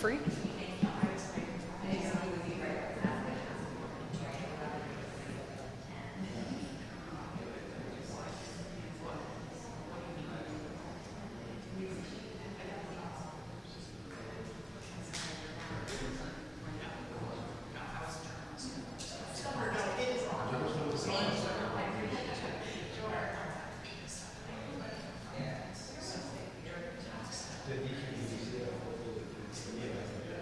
free?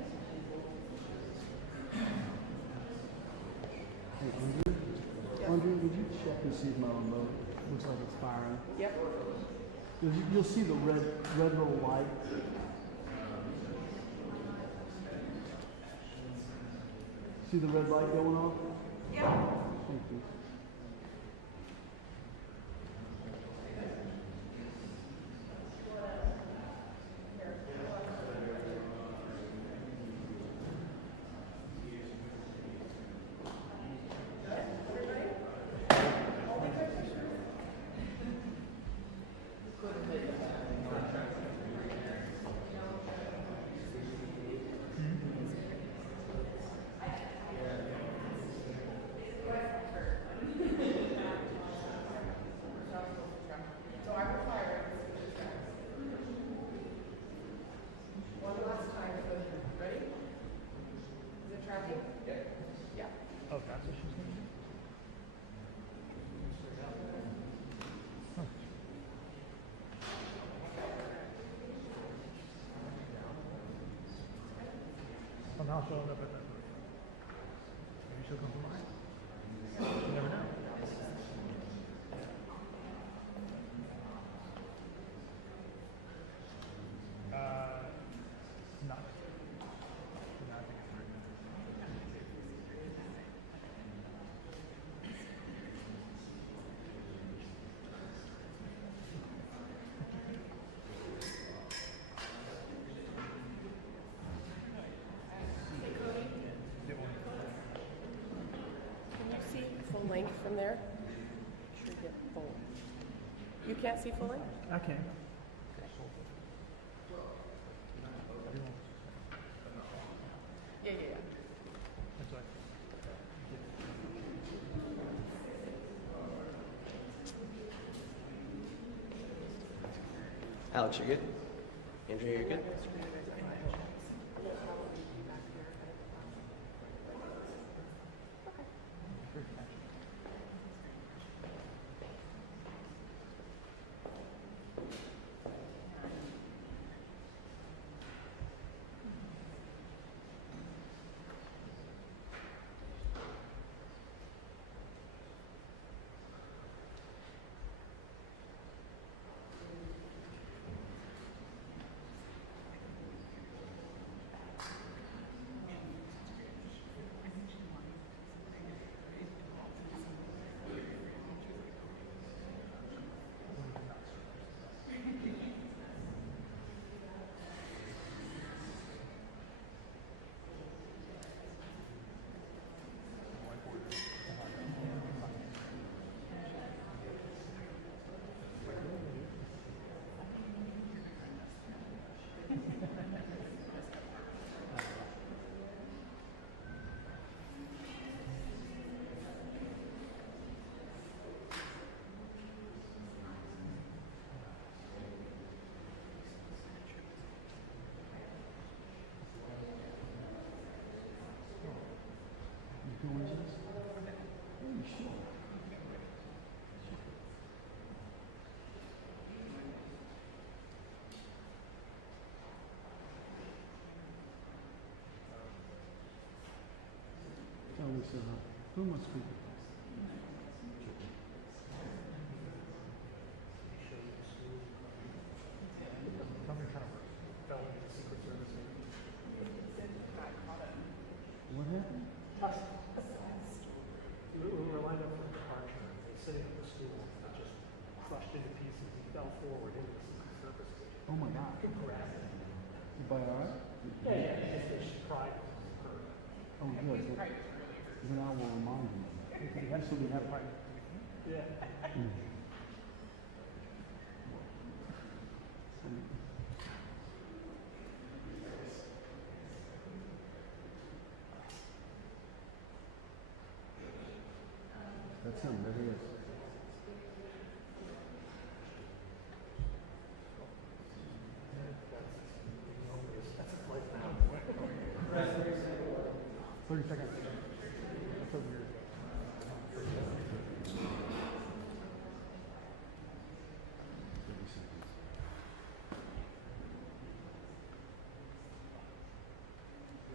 Hey, Andrew? Andrew, would you check and see if my remote looks like it's firing? Yep. You'll see the red little light. See the red light going off? Yep. Thank you. Oh, that's what she's going to do? I'm not showing up at that. Maybe she'll come to mine. You never know. Not. No, I think it's right. Can you see full length from there? Make sure you get full. You can't see full length? I can. Yeah. That's right. Alex, you're good? Andrea, you're good? Who must speak? Tell me kind of fell into the Secret Service. What happened? We were lined up for departure. He was sitting at the stool and just crushed into pieces. He fell forward into the Secret Service. Oh my God. Grabbed him. Everybody all right? Yeah. She cried. Oh, good. Then I will remind him. This will be happening. Yeah. That's him. There he is. That's his life now. 30 seconds. That's so weird.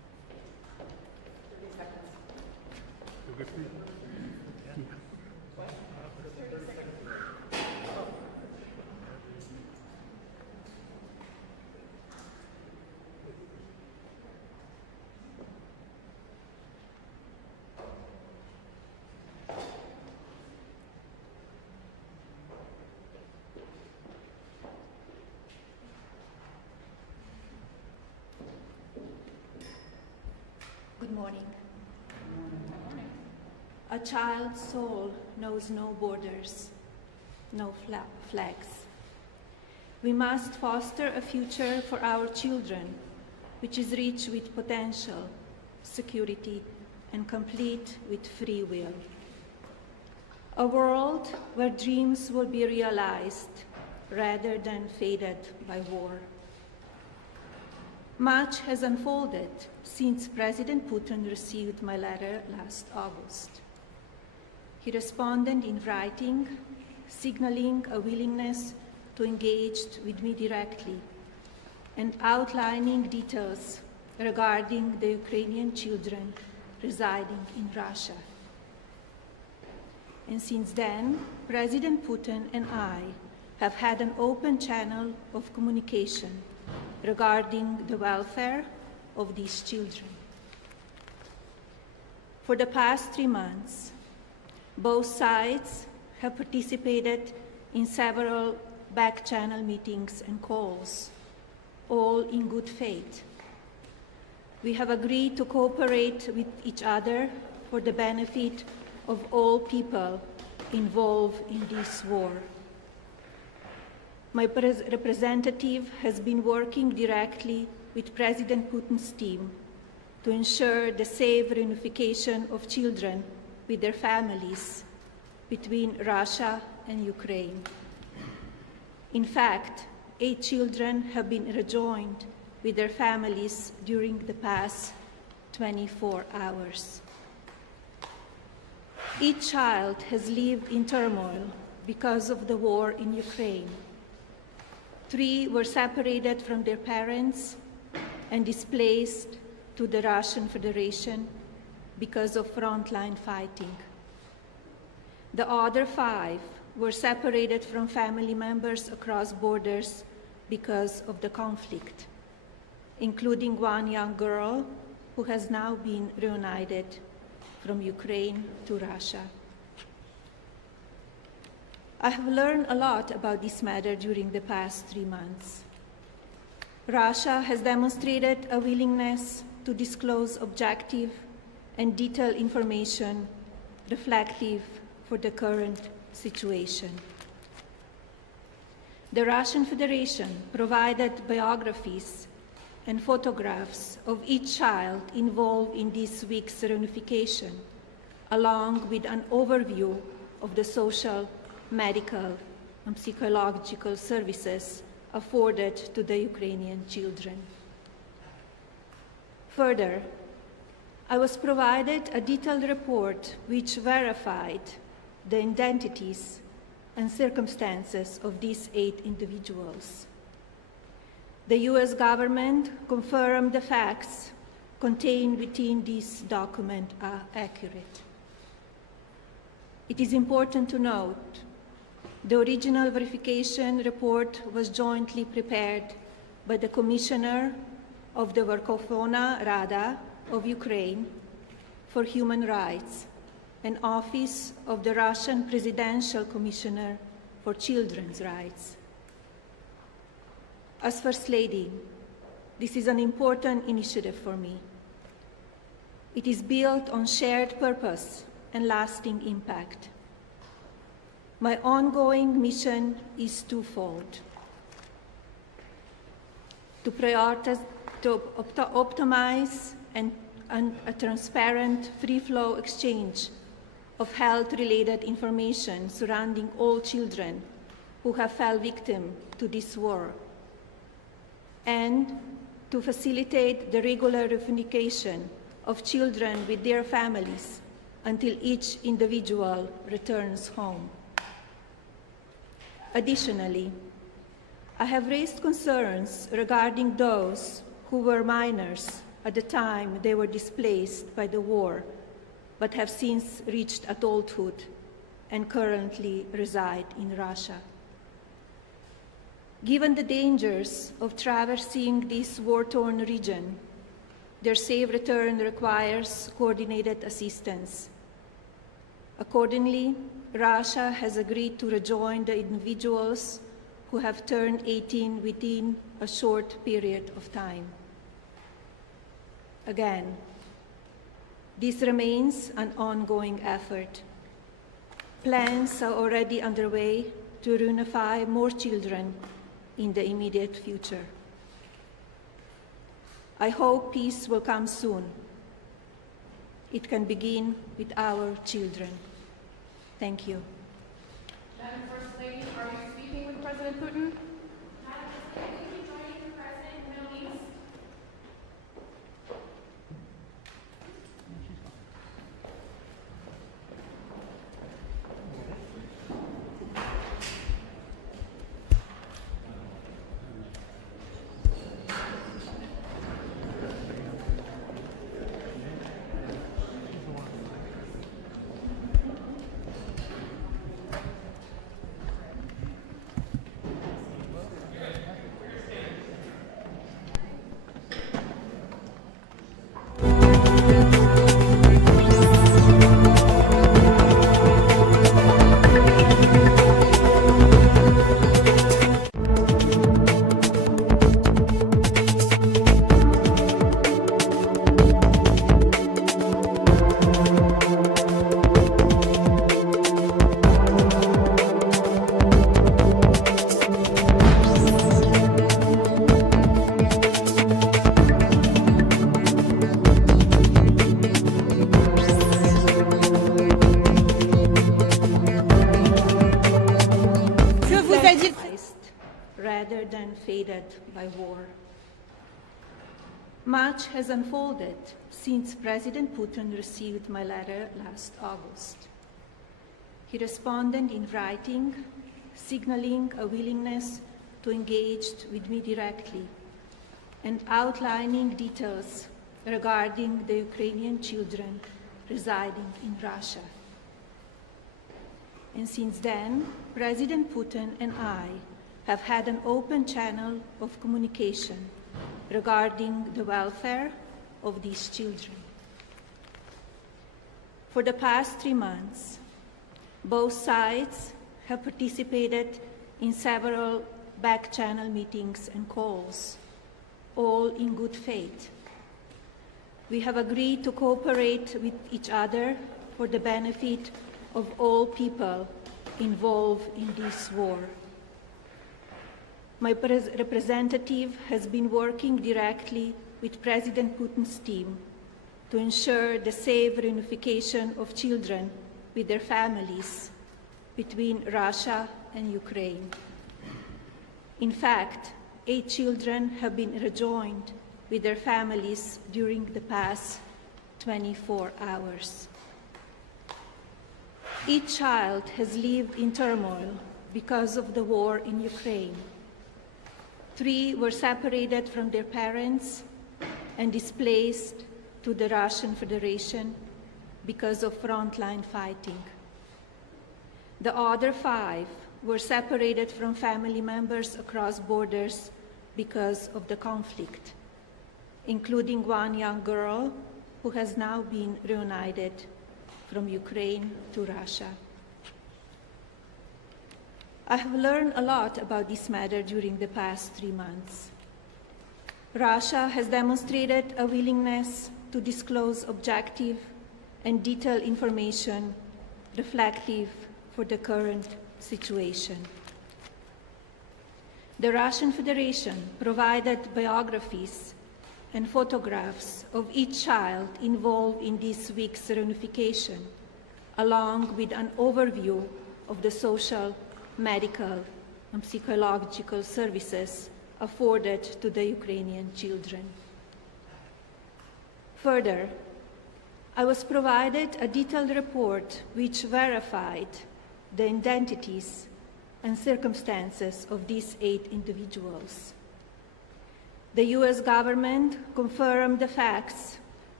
good for you. Good morning. A child's soul knows no borders, no flags. We must foster a future for our children which is rich with potential, security, and complete with free will. A world where dreams will be realized rather than faded by war. Much has unfolded since President Putin received my letter last August. He responded in writing, signaling a willingness to engage with me directly and outlining details regarding the Ukrainian children residing in Russia. And since then, President Putin and I have had an open channel of communication regarding the welfare of these children. For the past 3 months, both sides have participated in several back-channel meetings and calls, all in good faith. We have agreed to cooperate with each other for the benefit of all people involved in this war. My representative has been working directly with President Putin's team to ensure the safe reunification of children with their families between Russia and Ukraine. In fact, 8 children have been rejoined with their families during the past 24 hours. Each child has lived in turmoil because of the war in Ukraine. 3 were separated from their parents and displaced to the Russian Federation because of frontline fighting. The other 5 were separated from family members across borders because of the conflict, including 1 young girl who has now been reunited from Ukraine to Russia. I have learned a lot about this matter during the past 3 months. Russia has demonstrated a willingness to disclose objective and detailed information reflective for the current situation. The Russian Federation provided biographies and photographs of each child involved in this week's reunification, along with an overview of the social, medical, and psychological services afforded to the Ukrainian children. Further, I was provided a detailed report which verified the identities and circumstances of these 8 individuals. The US government confirmed the facts contained within this document are accurate. It is important to note the original verification report was jointly prepared by the Commissioner of the Verkhovna Rada of Ukraine for Human Rights and Office of the Russian Presidential Commissioner for Children's Rights. As First Lady, this is an important initiative for me. It is built on shared purpose and lasting impact. My ongoing mission is twofold: to optimize a transparent, free-flow exchange of health-related information surrounding all children who have fell victim to this war, and to facilitate the regular reunification of children with their families until each individual returns home. Additionally, I have raised concerns regarding those who were minors at the time they were displaced by the war but have since reached adulthood and currently reside in Russia. Given the dangers of traversing this war-torn region, their safe return requires coordinated assistance. Accordingly, Russia has agreed to rejoin the individuals who have turned 18 within a short period of time. Again, this remains an ongoing effort. Plans are already underway to reunify more children in the immediate future. I hope peace will come soon. It can begin with our children. Thank you. Madam First Lady, are you speaking with President Putin? rather than faded by war. Much has unfolded since President Putin received my letter last August. He responded in writing, signaling a willingness to engage with me directly and outlining details regarding the Ukrainian children residing in Russia. And since then, President Putin and I have had an open channel of communication regarding the welfare of these children. For the past 3 months, both sides have participated in several back-channel meetings and calls, all in good faith. We have agreed to cooperate with each other for the benefit of all people involved in this war. My representative has been working directly with President Putin's team to ensure the safe reunification of children with their families between Russia and Ukraine. In fact, 8 children have been rejoined with their families during the past 24 hours. Each child has lived in turmoil because of the war in Ukraine. 3 were separated from their parents and displaced to the Russian Federation because of frontline fighting. The other 5 were separated from family members across borders because of the conflict, including 1 young girl who has now been reunited from Ukraine to Russia. I have learned a lot about this matter during the past 3 months. Russia has demonstrated a willingness to disclose objective and detailed information reflective for the current situation. The Russian Federation provided biographies and photographs of each child involved in this week's reunification, along with an overview of the social, medical, and psychological services afforded to the Ukrainian children. Further, I was provided a detailed report which verified the identities and circumstances of these 8 individuals. The US government confirmed the facts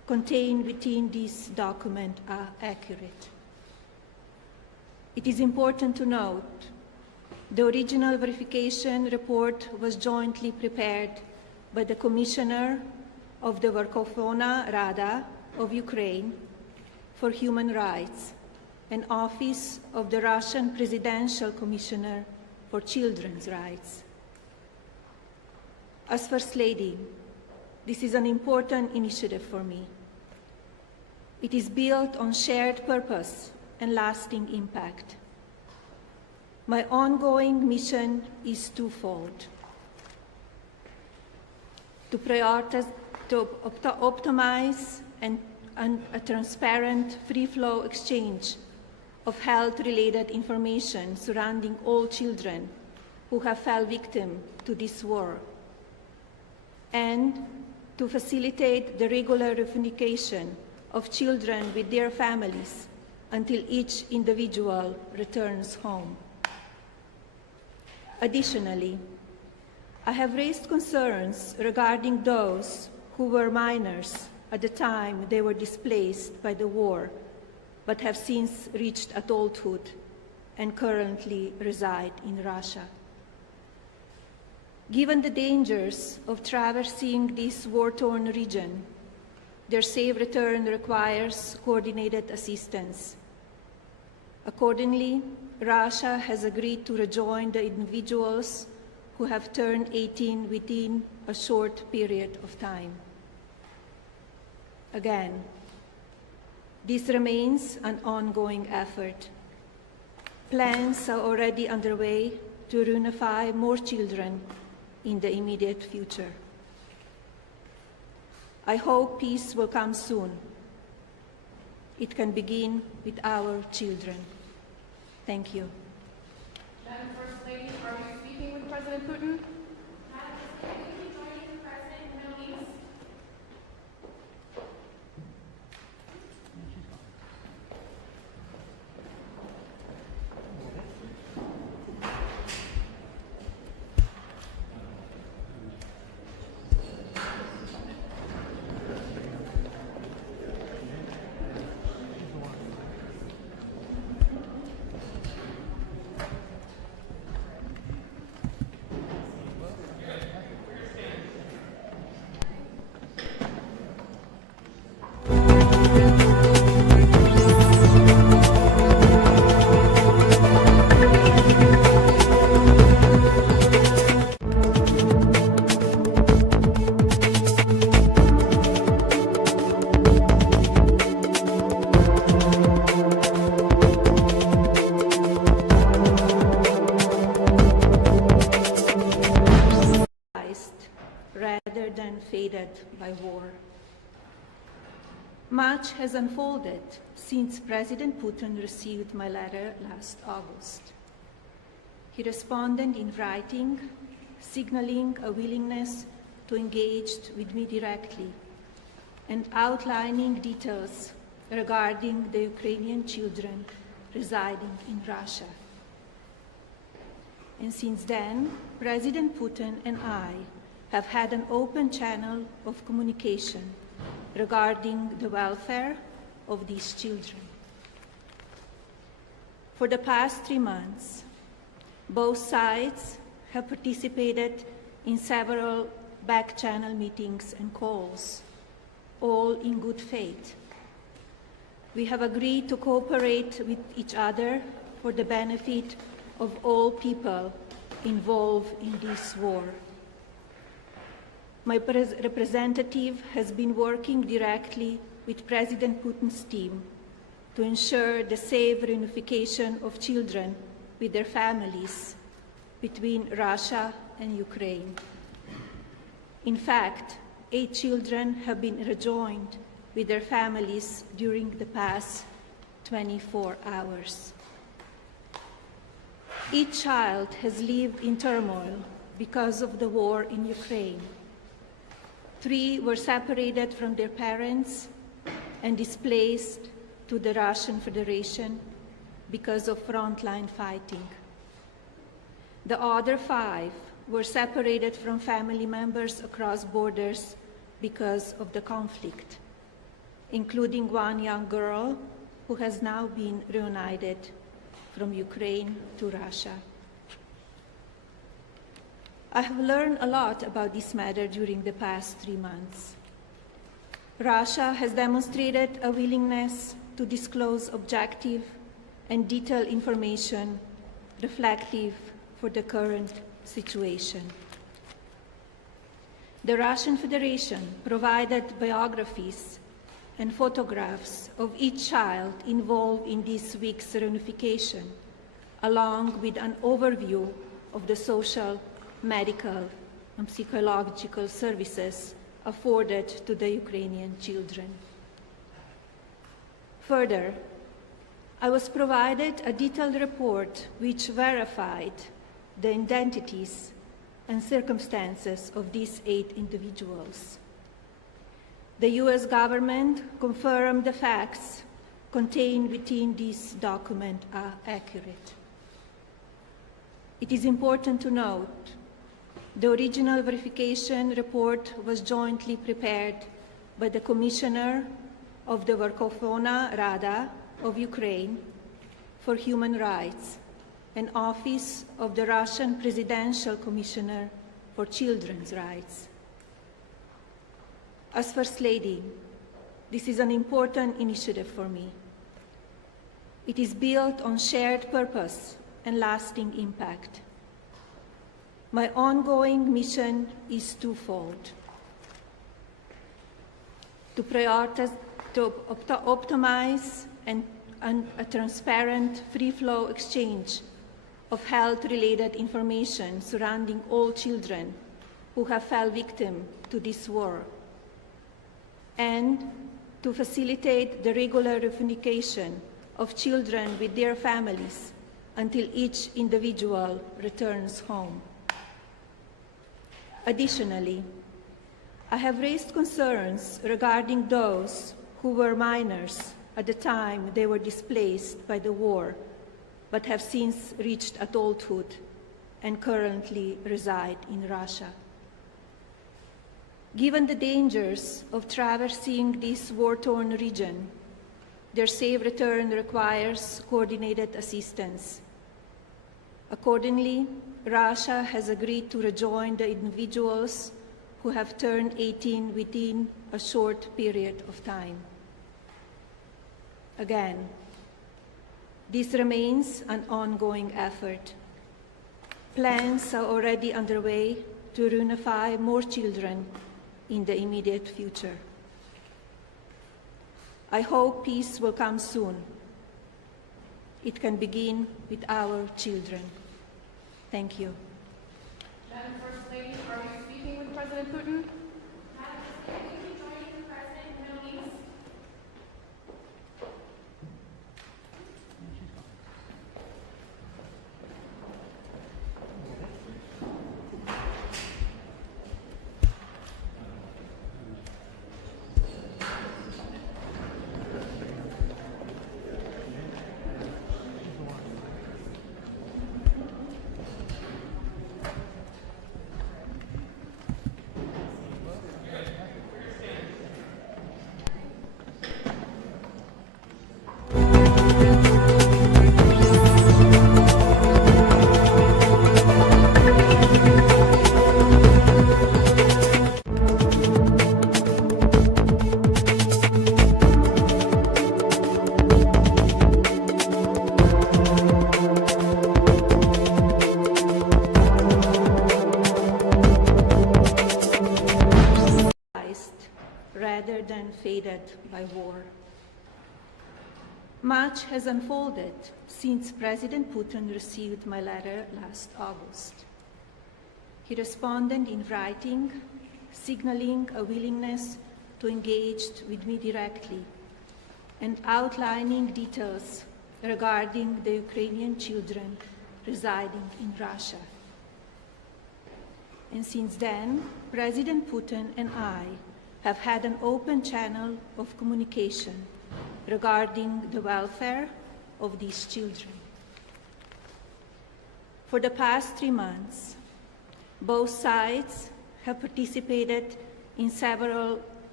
contained within this document are accurate. It is important to note the original verification report was jointly prepared by the Commissioner of the Verkhovna Rada of Ukraine for Human Rights and Office of the Russian Presidential Commissioner for Children's Rights. As First Lady, this is an important initiative for me. It is built on shared purpose and lasting impact. My ongoing mission is twofold: to prioritize, to optimize a transparent, free-flow exchange of health-related information surrounding all children who have fell victim to this war, and to facilitate the regular reunification of children with their families until each individual returns home. Additionally, I have raised concerns regarding those who were minors at the time they were displaced by the war, but have since reached adulthood and currently reside in Russia. Given the dangers of traversing this war-torn region, their safe return requires coordinated assistance. Accordingly, Russia has agreed to rejoin the individuals who have turned 18 within a short period of time. Again, this remains an ongoing effort. Plans are already underway to reunify more children in the immediate future. I hope peace will come soon. It can begin with our children. Thank you. Madam First Lady, are you speaking with President Putin? Rather than faded by war. Much has unfolded since President Putin received my letter last August. He responded in writing, signaling a willingness to engage with me directly and outlining details regarding the Ukrainian children residing in Russia. And since then, President Putin and I have had an open channel of communication regarding the welfare of these children. For the past 3 months, both sides have participated in several back-channel meetings and calls, all in good faith. We have agreed to cooperate with each other for the benefit of all people involved in this war. My representative has been working directly with President Putin's team to ensure the safe reunification of children with their families between Russia and Ukraine. In fact, 8 children have been rejoined with their families during the past 24 hours. Each child has lived in turmoil because of the war in Ukraine. 3 were separated from their parents and displaced to the Russian Federation because of frontline fighting. The other 5 were separated from family members across borders because of the conflict. including one young girl who has now been reunited from Ukraine to Russia. I have learned a lot about this matter during the past 3 months. Russia has demonstrated a willingness to disclose objective and detailed information reflective for the current situation. The Russian Federation provided biographies and photographs of each child involved in this week's reunification, along with an overview of the social, medical, and psychological services afforded to the Ukrainian children. Further, I was provided a detailed report which verified the identities and circumstances of these 8 individuals. The US government confirmed the facts contained within this document are accurate. It is important to note the original verification report was jointly prepared by the Commissioner of the Verkhovna Rada of Ukraine for Human Rights and Office of the Russian Presidential Commissioner for Children's Rights. As First Lady, this is an important initiative for me. It is built on shared purpose and lasting impact. My ongoing mission is twofold: to optimize a transparent, free-flow exchange of health-related information surrounding all children who have fell victim to this war, and to facilitate the regular reunification of children with their families until each individual returns home. Additionally, I have raised concerns regarding those who were minors at the time they were displaced by the war, but have since reached adulthood and currently reside in Russia. Given the dangers of traversing this war-torn region, their safe return requires coordinated assistance. Accordingly, Russia has agreed to rejoin the individuals who have turned 18 within a short period of time. Again, this remains an ongoing effort. Plans are already underway to reunify more children in the immediate future. I hope peace will come soon. It can begin with our children. Thank you. Madam First Lady, are you speaking with President Putin? Rather than faded by war. Much has unfolded since President Putin received my letter last August. He responded in writing, signaling a willingness to engage with me directly and outlining details regarding the Ukrainian children residing in Russia. And since then, President Putin and I have had an open channel of communication regarding the welfare of these children. For the past 3 months, both sides have participated in several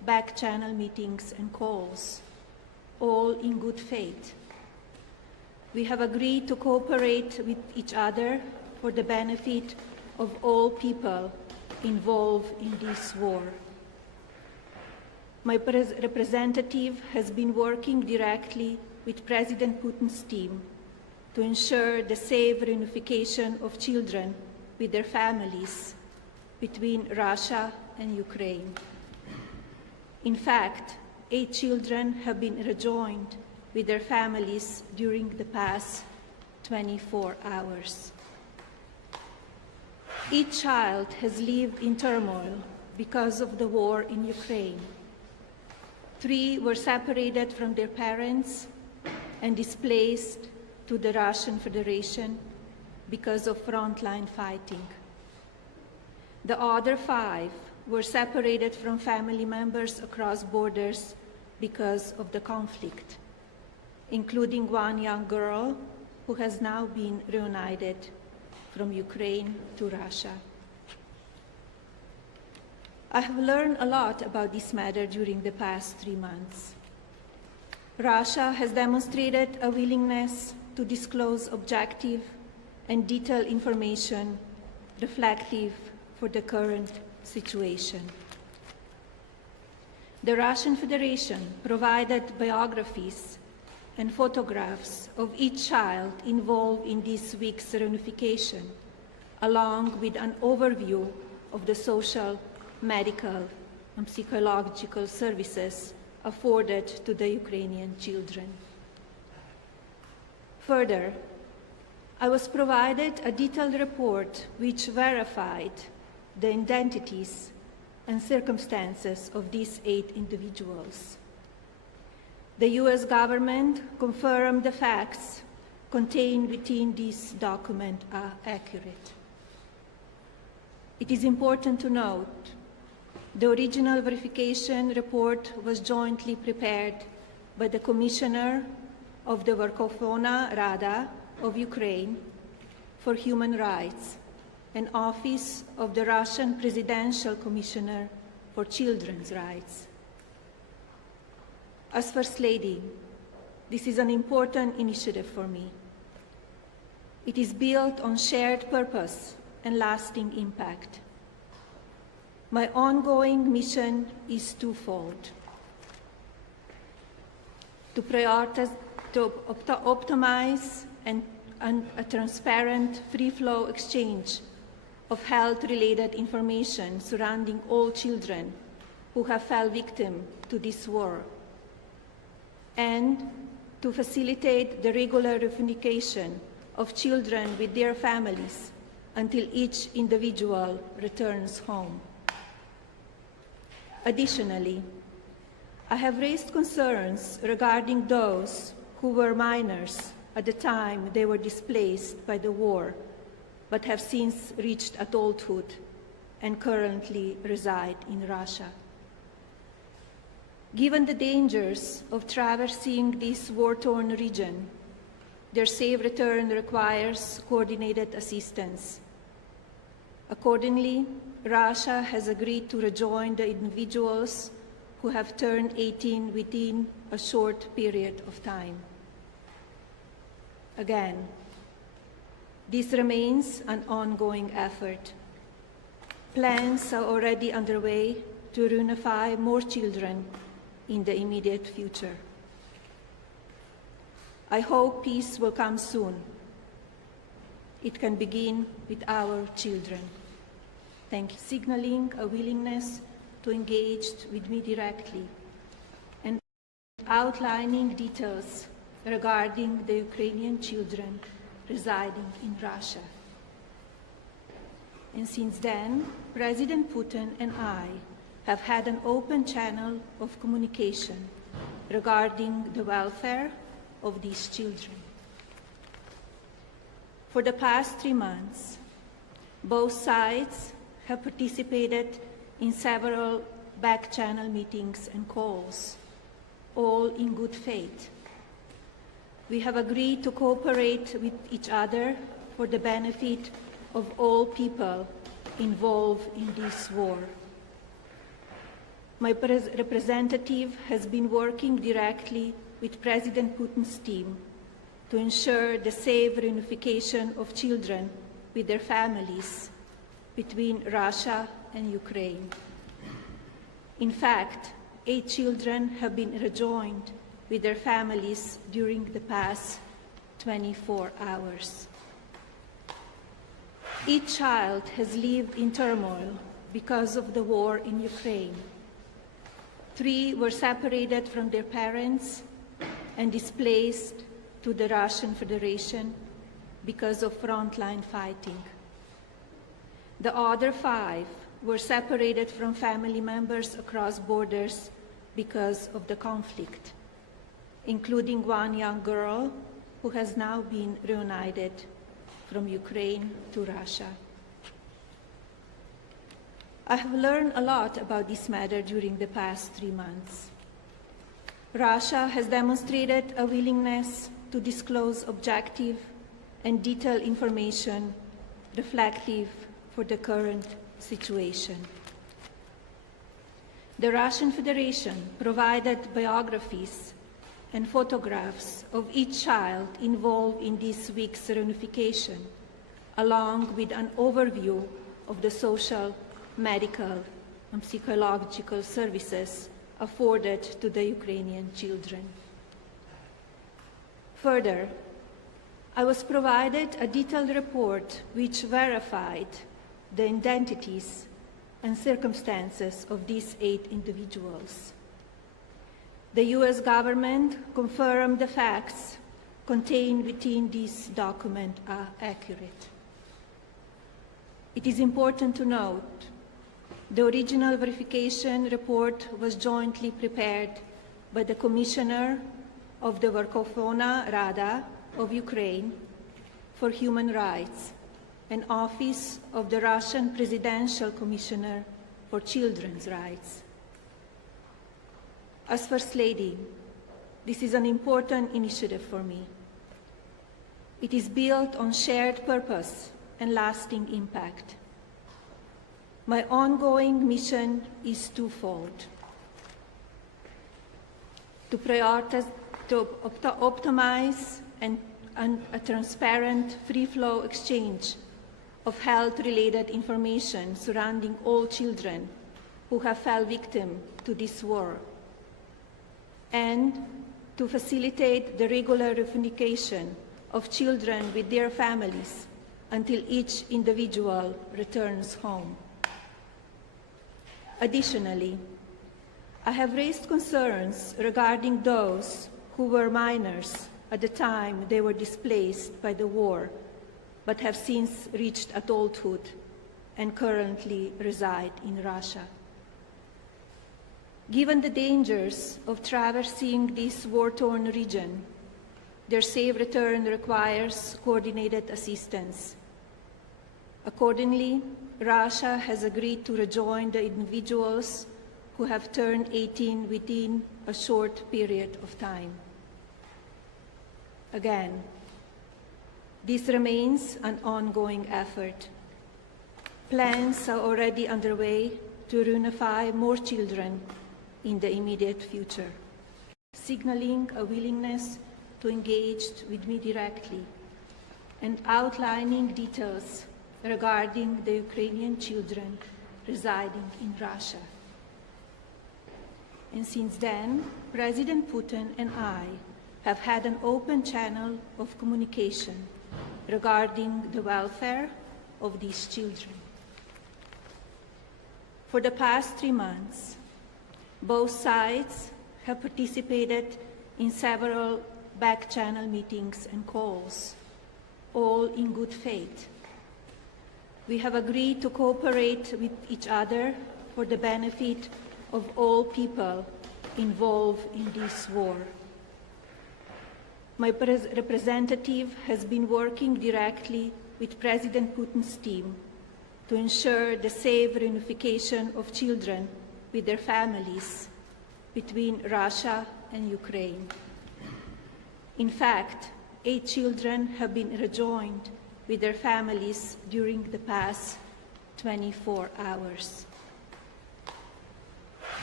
back-channel meetings and calls, all in good faith. We have agreed to cooperate with each other for the benefit of all people involved in this war. My representative has been working directly with President Putin's team to ensure the safe reunification of children with their families between Russia and Ukraine. In fact, 8 children have been rejoined with their families during the past 24 hours. Each child has lived in turmoil because of the war in Ukraine. 3 were separated from their parents and displaced to the Russian Federation because of frontline fighting. The other 5 were separated from family members across borders because of the conflict, including one young girl who has now been reunited from Ukraine to Russia. I have learned a lot about this matter during the past 3 months. Russia has demonstrated a willingness to disclose objective and detailed information reflective for the current situation. The Russian Federation provided biographies and photographs of each child involved in this week's reunification, along with an overview of the social, medical, and psychological services afforded to the Ukrainian children. Further, I was provided a detailed report which verified the identities and circumstances of these 8 individuals. The US government confirmed the facts contained within this document are accurate. It is important to note the original verification report was jointly prepared by the Commissioner of the Verkhovna Rada of Ukraine for Human Rights and Office of the Russian Presidential Commissioner for Children's Rights. As First Lady, this is an important initiative for me. It is built on shared purpose and lasting impact. My ongoing mission is twofold: to optimize a transparent, free-flow exchange of health-related information surrounding all children who have fell victim to this war, and to facilitate the regular reunification of children with their families until each individual returns home. Additionally, I have raised concerns regarding those who were minors at the time they were displaced by the war, but have since reached adulthood and currently reside in Russia. Given the dangers of traversing this war-torn region, their safe return requires coordinated assistance. Accordingly, Russia has agreed to rejoin the individuals who have turned 18 within a short period of time. Again, this remains an ongoing effort. Plans are already underway to reunify more children in the immediate future. I hope peace will come soon. It can begin with our children. Thank you. Signaling a willingness to engage with me directly and outlining details regarding the Ukrainian children residing in Russia. And since then, President Putin and I have had an open channel of communication regarding the welfare of these children. For the past 3 months, both sides have participated in several back-channel meetings and calls, all in good faith. We have agreed to cooperate with each other for the benefit of all people involved in this war. My representative has been working directly with President Putin's team to ensure the safe reunification of children with their families between Russia and Ukraine. In fact, 8 children have been rejoined with their families during the past 24 hours. Each child has lived in turmoil because of the war in Ukraine. 3 were separated from their parents and displaced to the Russian Federation because of frontline fighting. The other 5 were separated from family members across borders because of the conflict, including one young girl who has now been reunited from Ukraine to Russia. I have learned a lot about this matter during the past 3 months. Russia has demonstrated a willingness to disclose objective and detailed information reflective for the current situation. The Russian Federation provided biographies and photographs of each child involved in this week's reunification, along with an overview of the social, medical, and psychological services afforded to the Ukrainian children. Further, I was provided a detailed report which verified the identities and circumstances of these 8 individuals. The US government confirmed the facts contained within this document are accurate. It is important to note the original verification report was jointly prepared by the Commissioner of the Verkhovna Rada of Ukraine for Human Rights and Office of the Russian Presidential Commissioner for Children's Rights. As First Lady, this is an important initiative for me. It is built on shared purpose and lasting impact. My ongoing mission is twofold: to optimize a transparent, free-flow exchange of health-related information surrounding all children who have fell victim to this war, and to facilitate the regular reunification of children with their families until each individual returns home. Additionally, I have raised concerns regarding those who were minors at the time they were displaced by the war, but have since reached adulthood and currently reside in Russia. Given the dangers of traversing this war-torn region, their safe return requires coordinated assistance. Accordingly, Russia has agreed to rejoin the individuals who have turned 18 within a short period of time. Again, this remains an ongoing effort. Plans are already underway to reunify more children in the immediate future, signaling a willingness to engage with me directly and outlining details regarding the Ukrainian children residing in Russia. And since then, President Putin and I have had an open channel of communication regarding the welfare of these children. For the past 3 months, both sides have participated in several back-channel meetings and calls, all in good faith. We have agreed to cooperate with each other for the benefit of all people involved in this war. My representative has been working directly with President Putin's team to ensure the safe reunification of children with their families between Russia and Ukraine. In fact, 8 children have been rejoined with their families during the past 24 hours.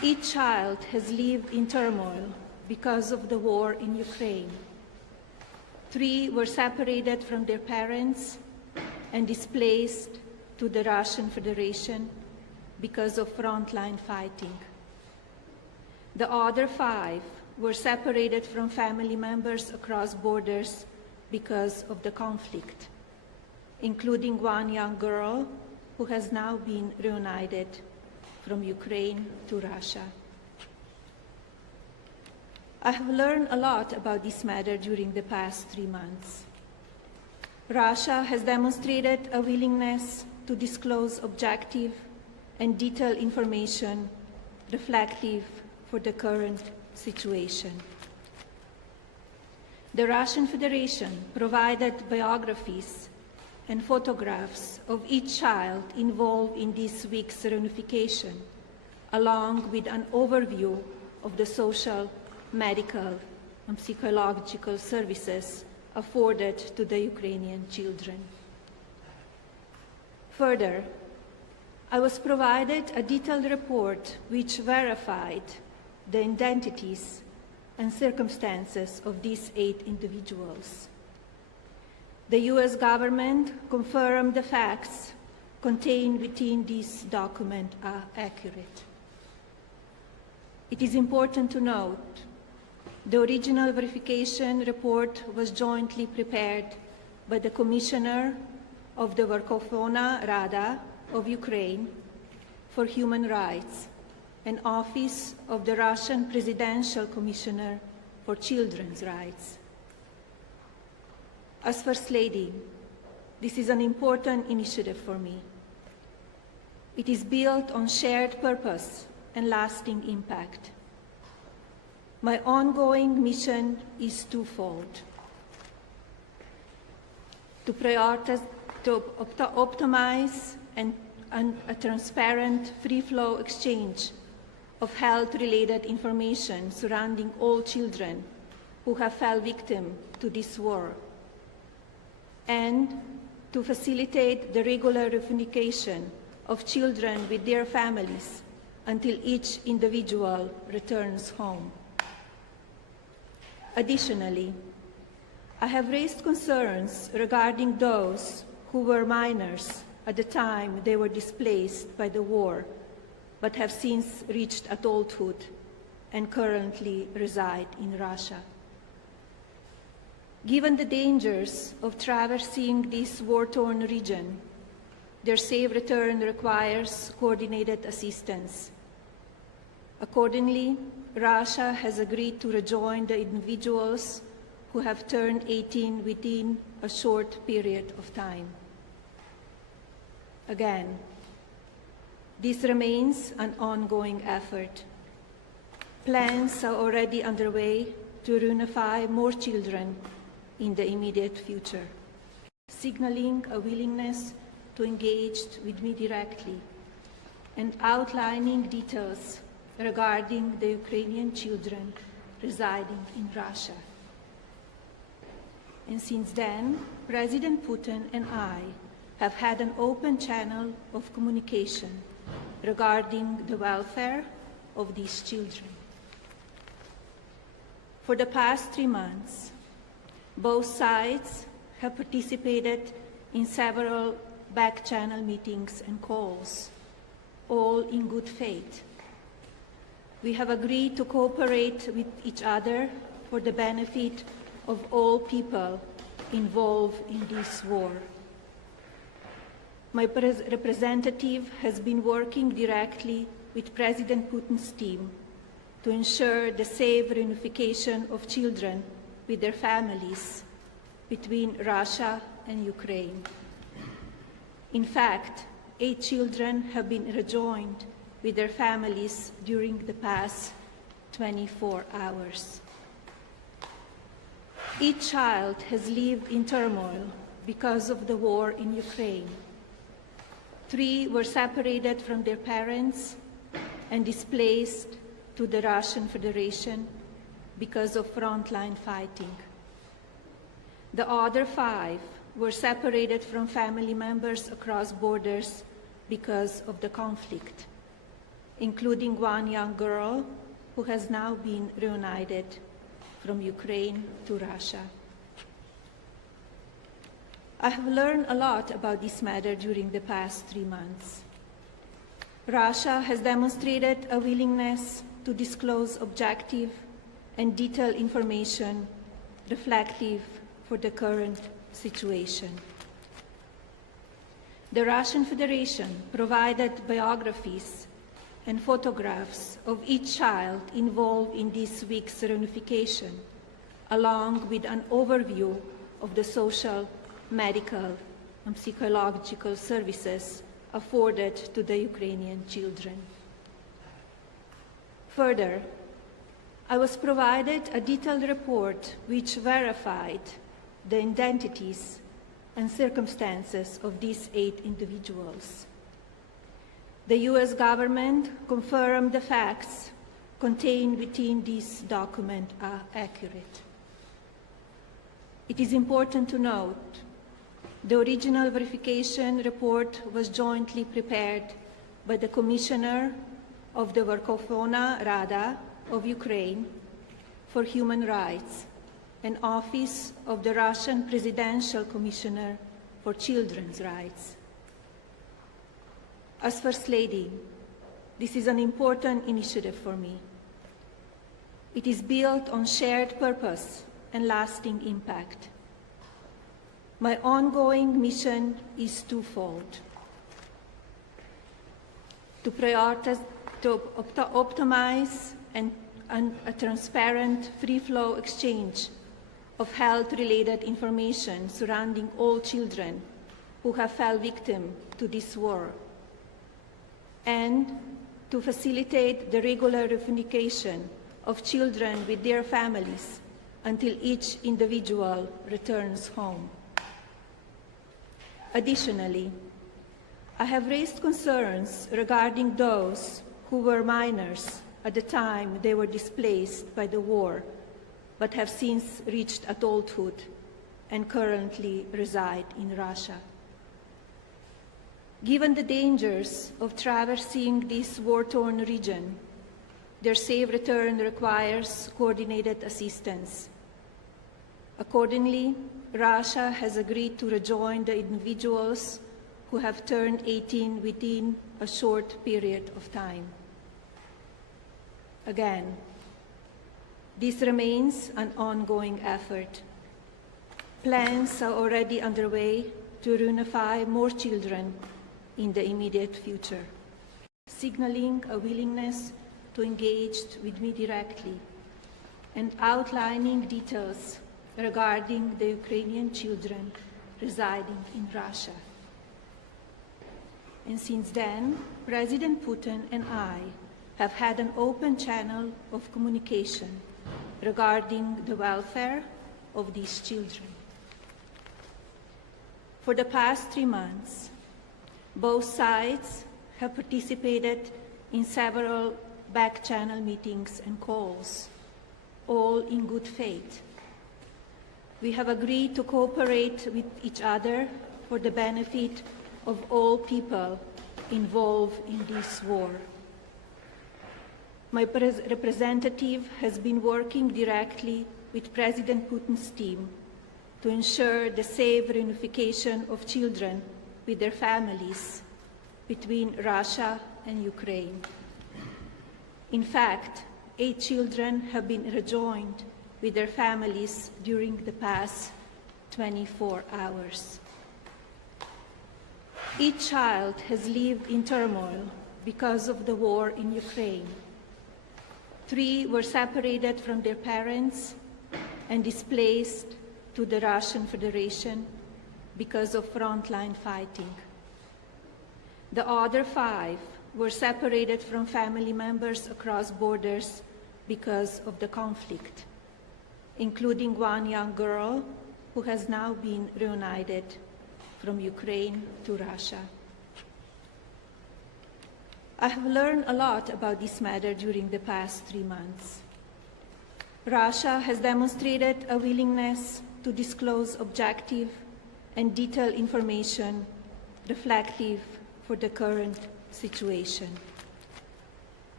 Each child has lived in turmoil because of the war in Ukraine. 3 were separated from their parents and displaced to the Russian Federation because of frontline fighting. The other 5 were separated from family members across borders because of the conflict, including one young girl who has now been reunited from Ukraine to Russia. I have learned a lot about this matter during the past 3 months. Russia has demonstrated a willingness to disclose objective and detailed information reflective for the current situation. The Russian Federation provided biographies and photographs of each child involved in this week's reunification, along with an overview of the social, medical, and psychological services afforded to the Ukrainian children. Further, I was provided a detailed report which verified the identities and circumstances of these 8 individuals. The US government confirmed the facts contained within this document are accurate. It is important to note the original verification report was jointly prepared by the Commissioner of the Verkhovna Rada of Ukraine for Human Rights and Office of the Russian Presidential Commissioner for Children's Rights. As First Lady, this is an important initiative for me. It is built on shared purpose and lasting impact. My ongoing mission is twofold: to optimize a transparent, free-flow exchange of health-related information surrounding all children who have fell victim to this war, and to facilitate the regular reunification of children with their families until each individual returns home. Additionally, I have raised concerns regarding those who were minors at the time they were displaced by the war, but have since reached adulthood and currently reside in Russia. Given the dangers of traversing this war-torn region, their safe return requires coordinated assistance. Accordingly, Russia has agreed to rejoin the individuals who have turned 18 within a short period of time. Again, this remains an ongoing effort. Plans are already underway to reunify more children in the immediate future, signaling a willingness to engage with me directly and outlining details regarding the Ukrainian children residing in Russia. And since then, President Putin and I have had an open channel of communication regarding the welfare of these children. For the past 3 months, both sides have participated in several back-channel meetings and calls, all in good faith. We have agreed to cooperate with each other for the benefit of all people involved in this war. My representative has been working directly with President Putin's team to ensure the safe reunification of children with their families between Russia and Ukraine. In fact, 8 children have been rejoined with their families during the past 24 hours. Each child has lived in turmoil because of the war in Ukraine. 3 were separated from their parents and displaced to the Russian Federation because of frontline fighting. The other 5 were separated from family members across borders because of the conflict, including one young girl who has now been reunited from Ukraine to Russia. I have learned a lot about this matter during the past 3 months. Russia has demonstrated a willingness to disclose objective and detailed information reflective for the current situation. The Russian Federation provided biographies and photographs of each child involved in this week's reunification, along with an overview of the social, medical, and psychological services afforded to the Ukrainian children. Further, I was provided a detailed report which verified the identities and circumstances of these 8 individuals. The US government confirmed the facts contained within this document are accurate. It is important to note the original verification report was jointly prepared by the Commissioner of the Verkhovna Rada of Ukraine for Human Rights and Office of the Russian Presidential Commissioner for Children's Rights. As First Lady, this is an important initiative for me. It is built on shared purpose and lasting impact. My ongoing mission is twofold: to optimize a transparent, free-flow exchange of health-related information surrounding all children who have fell victim to this war, and to facilitate the regular reunification of children with their families until each individual returns home. Additionally, I have raised concerns regarding those who were minors at the time they were displaced by the war, but have since reached adulthood and currently reside in Russia. Given the dangers of traversing this war-torn region, their safe return requires coordinated assistance. Accordingly, Russia has agreed to rejoin the individuals who have turned 18 within a short period of time. Again, this remains an ongoing effort. Plans are already underway to reunify more children in the immediate future, signaling a willingness to engage with me directly and outlining details regarding the Ukrainian children residing in Russia. And since then, President Putin and I have had an open channel of communication regarding the welfare of these children. For the past 3 months, both sides have participated in several back-channel meetings and calls, all in good faith. We have agreed to cooperate with each other for the benefit of all people involved in this war. My representative has been working directly with President Putin's team to ensure the safe reunification of children with their families between Russia and Ukraine. In fact, 8 children have been rejoined with their families during the past 24 hours. Each child has lived in turmoil because of the war in Ukraine. 3 were separated from their parents and displaced to the Russian Federation because of frontline fighting. The other 5 were separated from family members across borders because of the conflict, including one young girl who has now been reunited from Ukraine to Russia. I have learned a lot about this matter during the past 3 months. Russia has demonstrated a willingness to disclose objective and detailed information reflective for the current situation.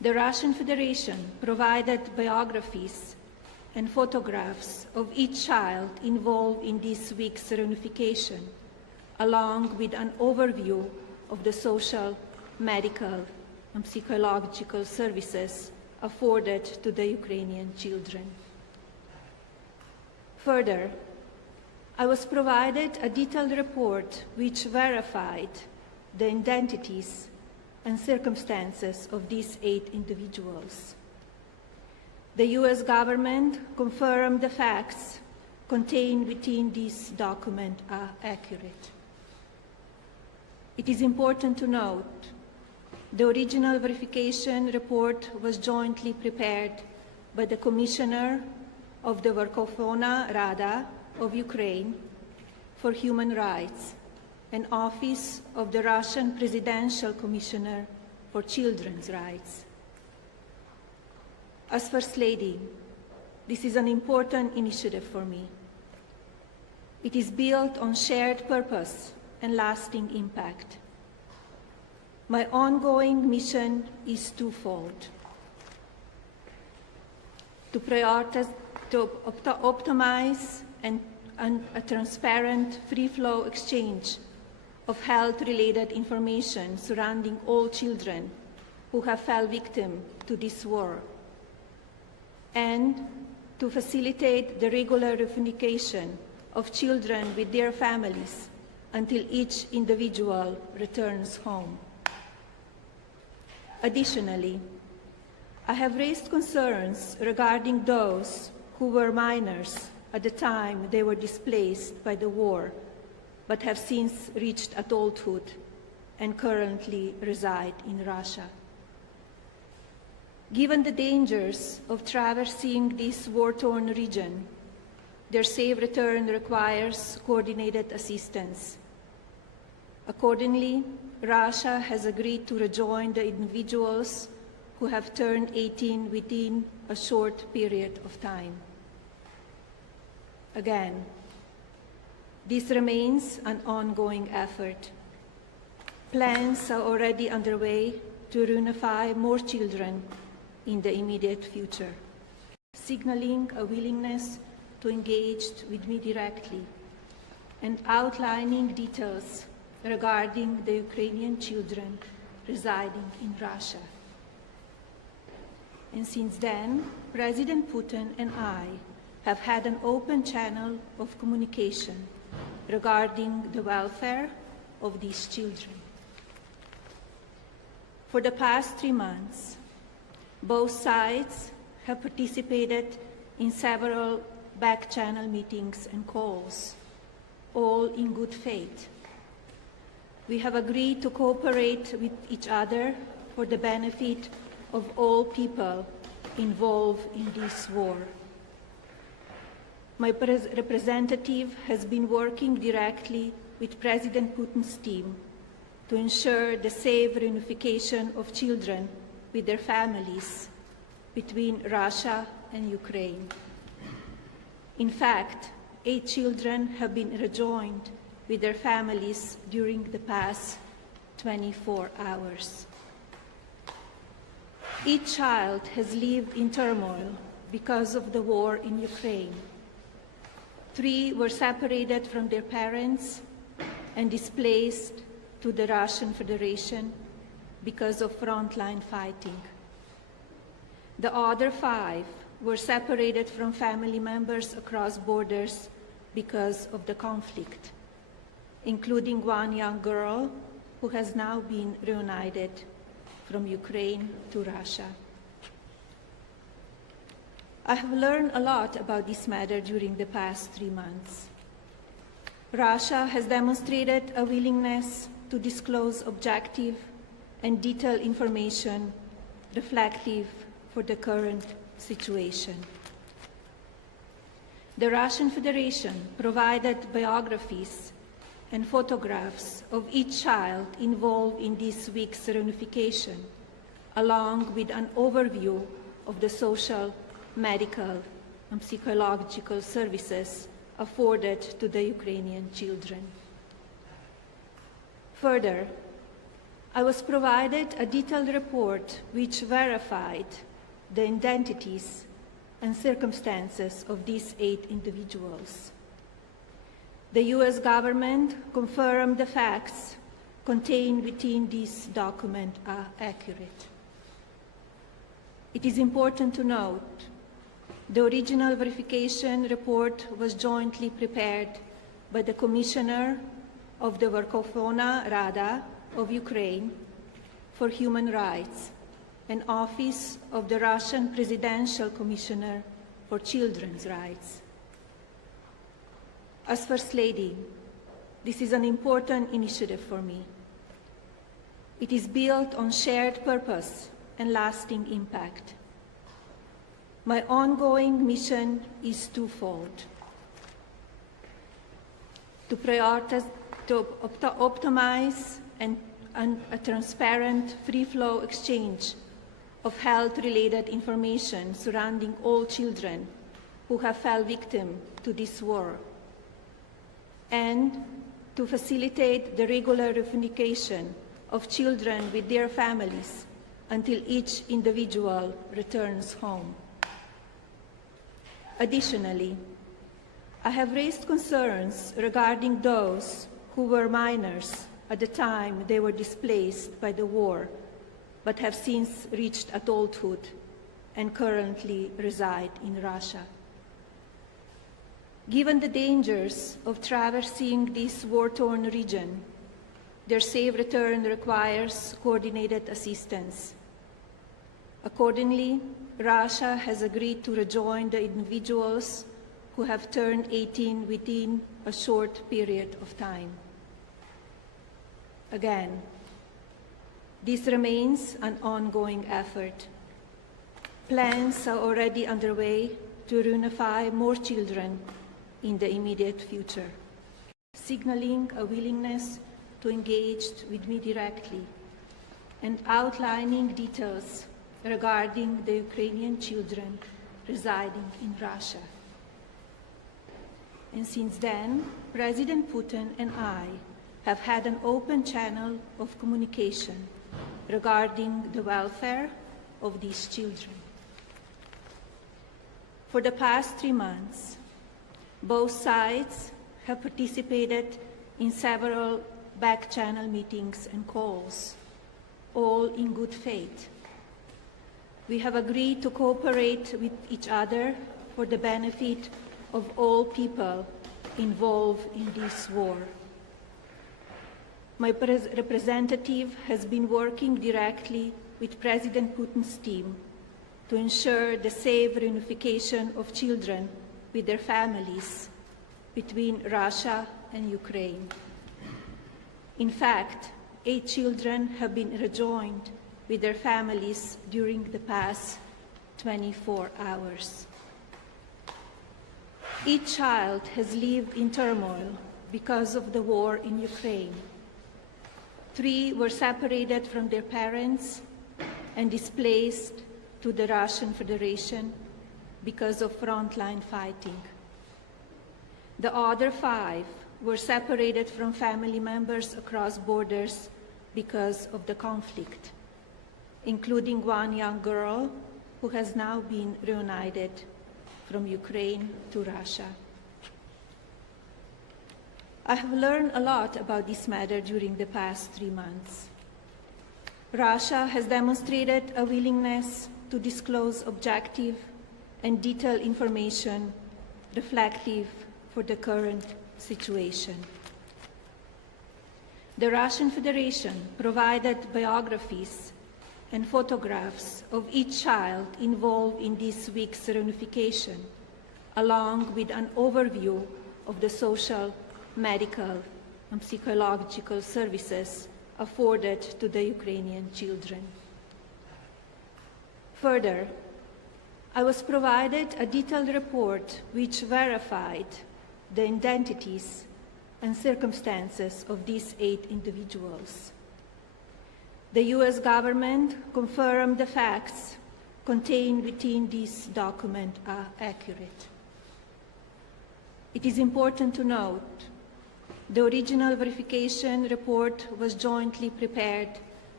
The Russian Federation provided biographies and photographs of each child involved in this week's reunification, along with an overview of the social, medical, and psychological services afforded to the Ukrainian children. Further, I was provided a detailed report which verified the identities and circumstances of these 8 individuals. The US government confirmed the facts contained within this document are accurate. It is important to note the original verification report was jointly prepared by the Commissioner of the Verkhovna Rada of Ukraine for Human Rights and Office of the Russian Presidential Commissioner for Children's Rights. As First Lady, this is an important initiative for me. It is built on shared purpose and lasting impact. My ongoing mission is twofold: to optimize a transparent, free-flow exchange of health-related information surrounding all children who have fell victim to this war, and to facilitate the regular reunification of children with their families until each individual returns home. Additionally, I have raised concerns regarding those who were minors at the time they were displaced by the war, but have since reached adulthood and currently reside in Russia. Given the dangers of traversing this war-torn region, their safe return requires coordinated assistance. Accordingly, Russia has agreed to rejoin the individuals who have turned 18 within a short period of time. Again, this remains an ongoing effort. Plans are already underway to reunify more children in the immediate future, signaling a willingness to engage with me directly and outlining details regarding the Ukrainian children residing in Russia. And since then, President Putin and I have had an open channel of communication regarding the welfare of these children. For the past 3 months, both sides have participated in several back-channel meetings and calls, all in good faith. We have agreed to cooperate with each other for the benefit of all people involved in this war. My representative has been working directly with President Putin's team to ensure the safe reunification of children with their families between Russia and Ukraine. In fact, 8 children have been rejoined with their families during the past 24 hours. Each child has lived in turmoil because of the war in Ukraine. 3 were separated from their parents and displaced to the Russian Federation because of frontline fighting. The other 5 were separated from family members across borders because of the conflict, including 1 young girl who has now been reunited from Ukraine to Russia. I have learned a lot about this matter during the past 3 months. Russia has demonstrated a willingness to disclose objective and detailed information reflective for the current situation. The Russian Federation provided biographies and photographs of each child involved in this week's reunification, along with an overview of the social, medical, and psychological services afforded to the Ukrainian children. Further, I was provided a detailed report which verified the identities and circumstances of these 8 individuals. The U.S. government confirmed the facts contained within this document are accurate. It is important to note the original verification report was jointly prepared by the Commissioner of the Verkhovna Rada of Ukraine for Human Rights and Office of the Russian Presidential Commissioner for Children's Rights. As First Lady, this is an important initiative for me. It is built on shared purpose and lasting impact. My ongoing mission is twofold: to optimize a transparent, free-flow exchange of health-related information surrounding all children who have fell victim to this war, and to facilitate the regular reunification of children with their families until each individual returns home. Additionally, I have raised concerns regarding those who were minors at the time they were displaced by the war, but have since reached adulthood and currently reside in Russia. Given the dangers of traversing this war-torn region, their safe return requires coordinated assistance. Accordingly, Russia has agreed to rejoin the individuals who have turned 18 within a short period of time. Again, this remains an ongoing effort. Plans are already underway to reunify more children in the immediate future, signaling a willingness to engage with me directly and outlining details regarding the Ukrainian children residing in Russia. And since then, President Putin and I have had an open channel of communication regarding the welfare of these children. For the past 3 months, both sides have participated in several back-channel meetings and calls, all in good faith. We have agreed to cooperate with each other for the benefit of all people involved in this war. My representative has been working directly with President Putin's team to ensure the safe reunification of children with their families between Russia and Ukraine. In fact, 8 children have been rejoined with their families during the past 24 hours. Each child has lived in turmoil because of the war in Ukraine. 3 were separated from their parents and displaced to the Russian Federation because of frontline fighting. The other 5 were separated from family members across borders because of the conflict, including 1 young girl who has now been reunited from Ukraine to Russia. I have learned a lot about this matter during the past 3 months. Russia has demonstrated a willingness to disclose objective and detailed information reflective for the current situation. The Russian Federation provided biographies and photographs of each child involved in this week's reunification, along with an overview of the social, medical, and psychological services afforded to the Ukrainian children. Further, I was provided a detailed report which verified the identities and circumstances of these 8 individuals. The U.S. government confirmed the facts contained within this document are accurate. It is important to note the original verification report was jointly prepared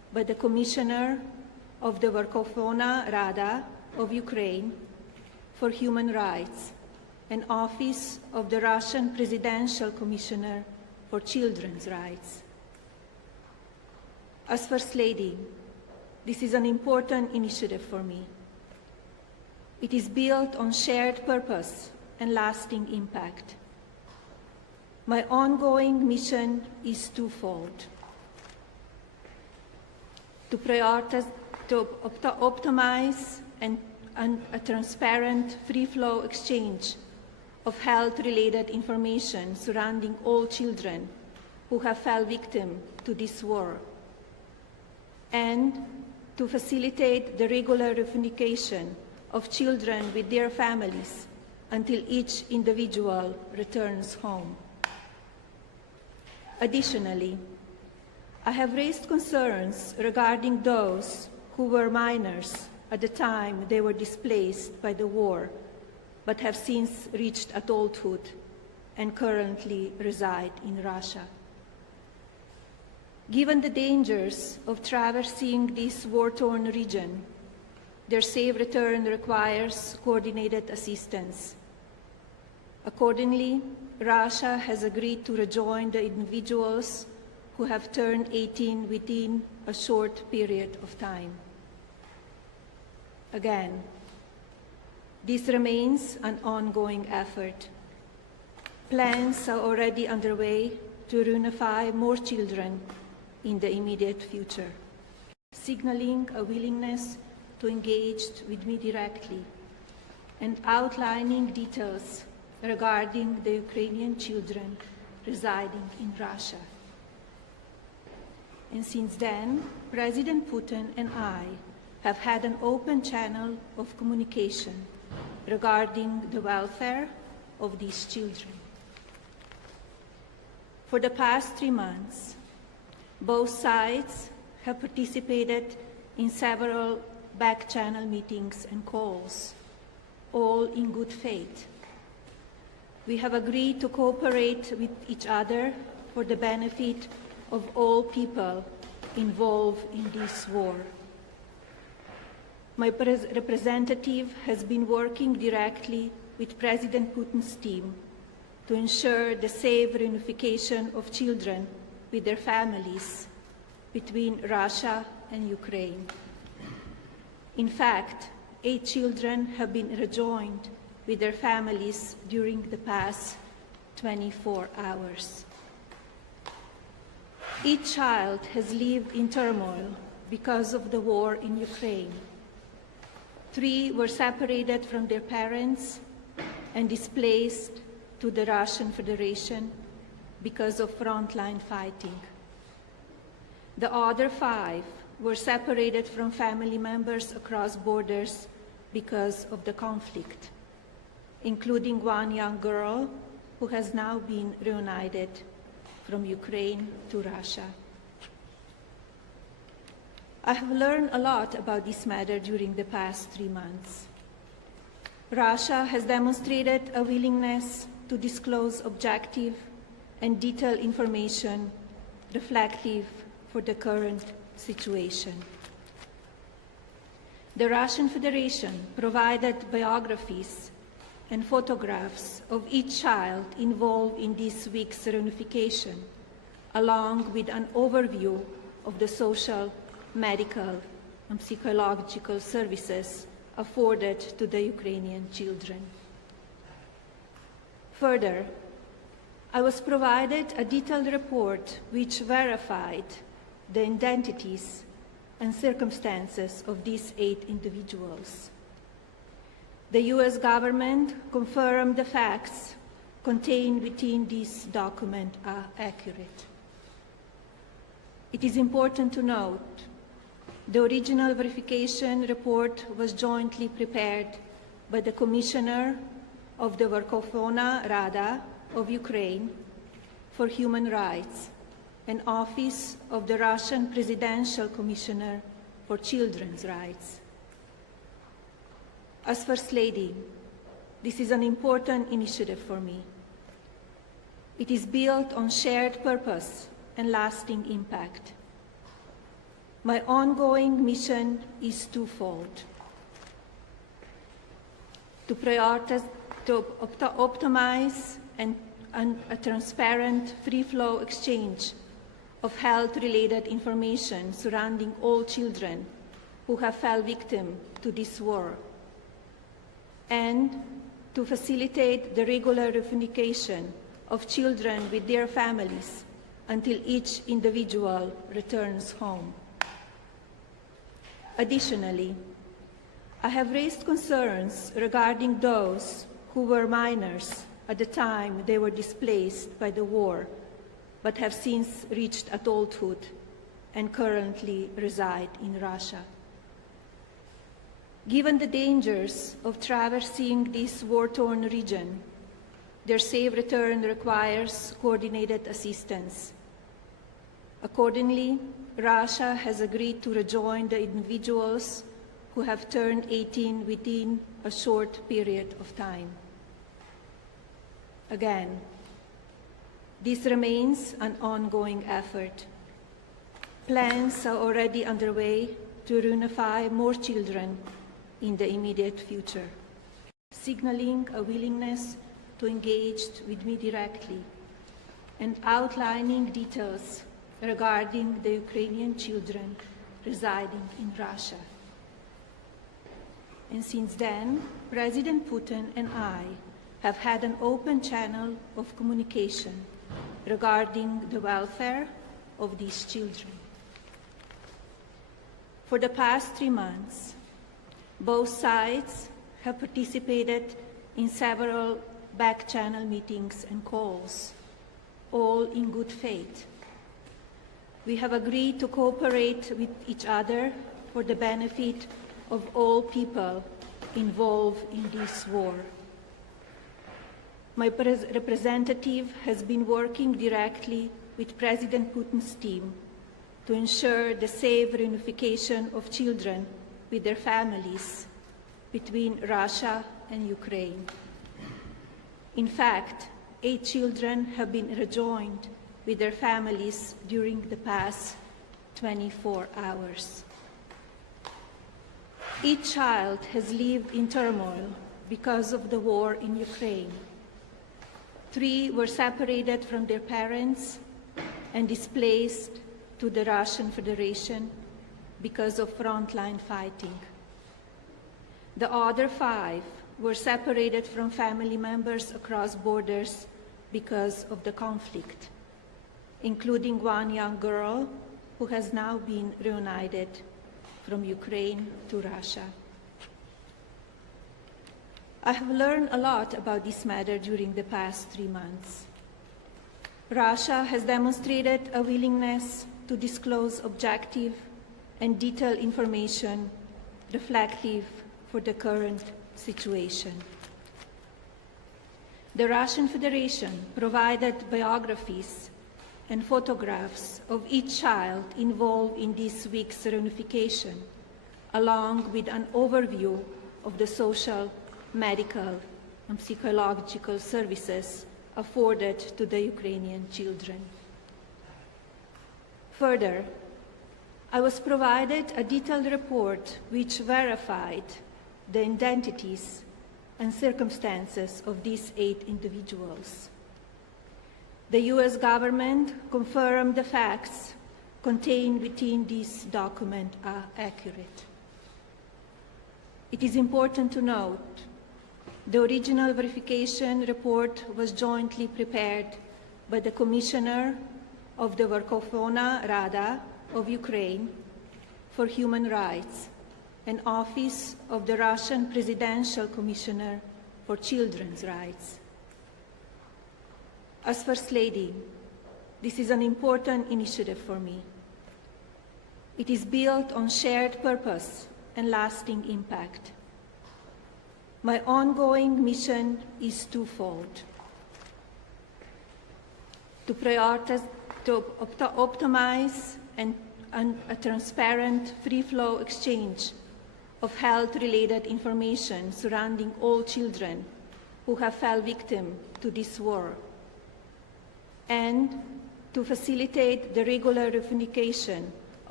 by the Commissioner of the Verkhovna Rada of Ukraine for Human Rights and Office of the Russian Presidential Commissioner for Children's Rights. As First Lady, this is an important initiative for me. It is built on shared purpose and lasting impact. My ongoing mission is twofold: to optimize a transparent, free-flow exchange of health-related information surrounding all children who have fell victim to this war, and to facilitate the regular reunification of children with their families until each individual returns home. Additionally, I have raised concerns regarding those who were minors at the time they were displaced by the war, but have since reached adulthood and currently reside in Russia. Given the dangers of traversing this war-torn region, their safe return requires coordinated assistance. Accordingly, Russia has agreed to rejoin the individuals who have turned 18 within a short period of time. Again, this remains an ongoing effort. Plans are already underway to reunify more children in the immediate future, signaling a willingness to engage with me directly and outlining details regarding the Ukrainian children residing in Russia. And since then, President Putin and I have had an open channel of communication regarding the welfare of these children. For the past 3 months, both sides have participated in several back-channel meetings and calls, all in good faith. We have agreed to cooperate with each other for the benefit of all people involved in this war. My representative has been working directly with President Putin's team to ensure the safe reunification of children with their families between Russia and Ukraine. In fact, 8 children have been rejoined with their families during the past 24 hours. Each child has lived in turmoil because of the war in Ukraine. 3 were separated from their parents and displaced to the Russian Federation because of frontline fighting. The other 5 were separated from family members across borders because of the conflict, including 1 young girl who has now been reunited from Ukraine to Russia. I have learned a lot about this matter during the past 3 months. Russia has demonstrated a willingness to disclose objective and detailed information reflective for the current situation. The Russian Federation provided biographies and photographs of each child involved in this week's reunification, along with an overview of the social, medical, and psychological services afforded to the Ukrainian children. Further, I was provided a detailed report which verified the identities and circumstances of these 8 individuals. The US government confirmed the facts contained within this document are accurate. It is important to note the original verification report was jointly prepared by the Commissioner of the Verkhovna Rada of Ukraine for Human Rights and Office of the Russian Presidential Commissioner for Children's Rights. As First Lady, this is an important initiative for me. It is built on shared purpose and lasting impact. My ongoing mission is twofold: to optimize a transparent, free-flow exchange of health-related information surrounding all children who have fell victim to this war, and to facilitate the regular reunification of children with their families until each individual returns home. Additionally, I have raised concerns regarding those who were minors at the time they were displaced by the war, but have since reached adulthood and currently reside in Russia. Given the dangers of traversing this war-torn region, their safe return requires coordinated assistance. Accordingly, Russia has agreed to rejoin the individuals who have turned 18 within a short period of time. Again, this remains an ongoing effort. Plans are already underway to reunify more children in the immediate future, signaling a willingness to engage with me directly and outlining details regarding the Ukrainian children residing in Russia. And since then, President Putin and I have had an open channel of communication regarding the welfare of these children. For the past 3 months, both sides have participated in several back-channel meetings and calls, all in good faith. We have agreed to cooperate with each other for the benefit of all people involved in this war. My representative has been working directly with President Putin's team to ensure the safe reunification of children with their families between Russia and Ukraine. In fact, 8 children have been rejoined with their families during the past 24 hours. Each child has lived in turmoil because of the war in Ukraine. 3 were separated from their parents and displaced to the Russian Federation because of frontline fighting. The other 5 were separated from family members across borders because of the conflict, including 1 young girl who has now been reunited from Ukraine to Russia. I have learned a lot about this matter during the past 3 months. Russia has demonstrated a willingness to disclose objective and detailed information reflective for the current situation. The Russian Federation provided biographies and photographs of each child involved in this week's reunification, along with an overview of the social, medical, and psychological services afforded to the Ukrainian children. Further, I was provided a detailed report which verified the identities and circumstances of these 8 individuals. The US government confirmed the facts contained within this document are accurate. It is important to note the original verification report was jointly prepared by the Commissioner of the Verkhovna Rada of Ukraine for Human Rights and Office of the Russian Presidential Commissioner for Children's Rights. As First Lady, this is an important initiative for me. It is built on shared purpose and lasting impact. My ongoing mission is twofold: to optimize a transparent, free-flow exchange of health-related information surrounding all children who have fell victim to this war, and to facilitate the regular reunification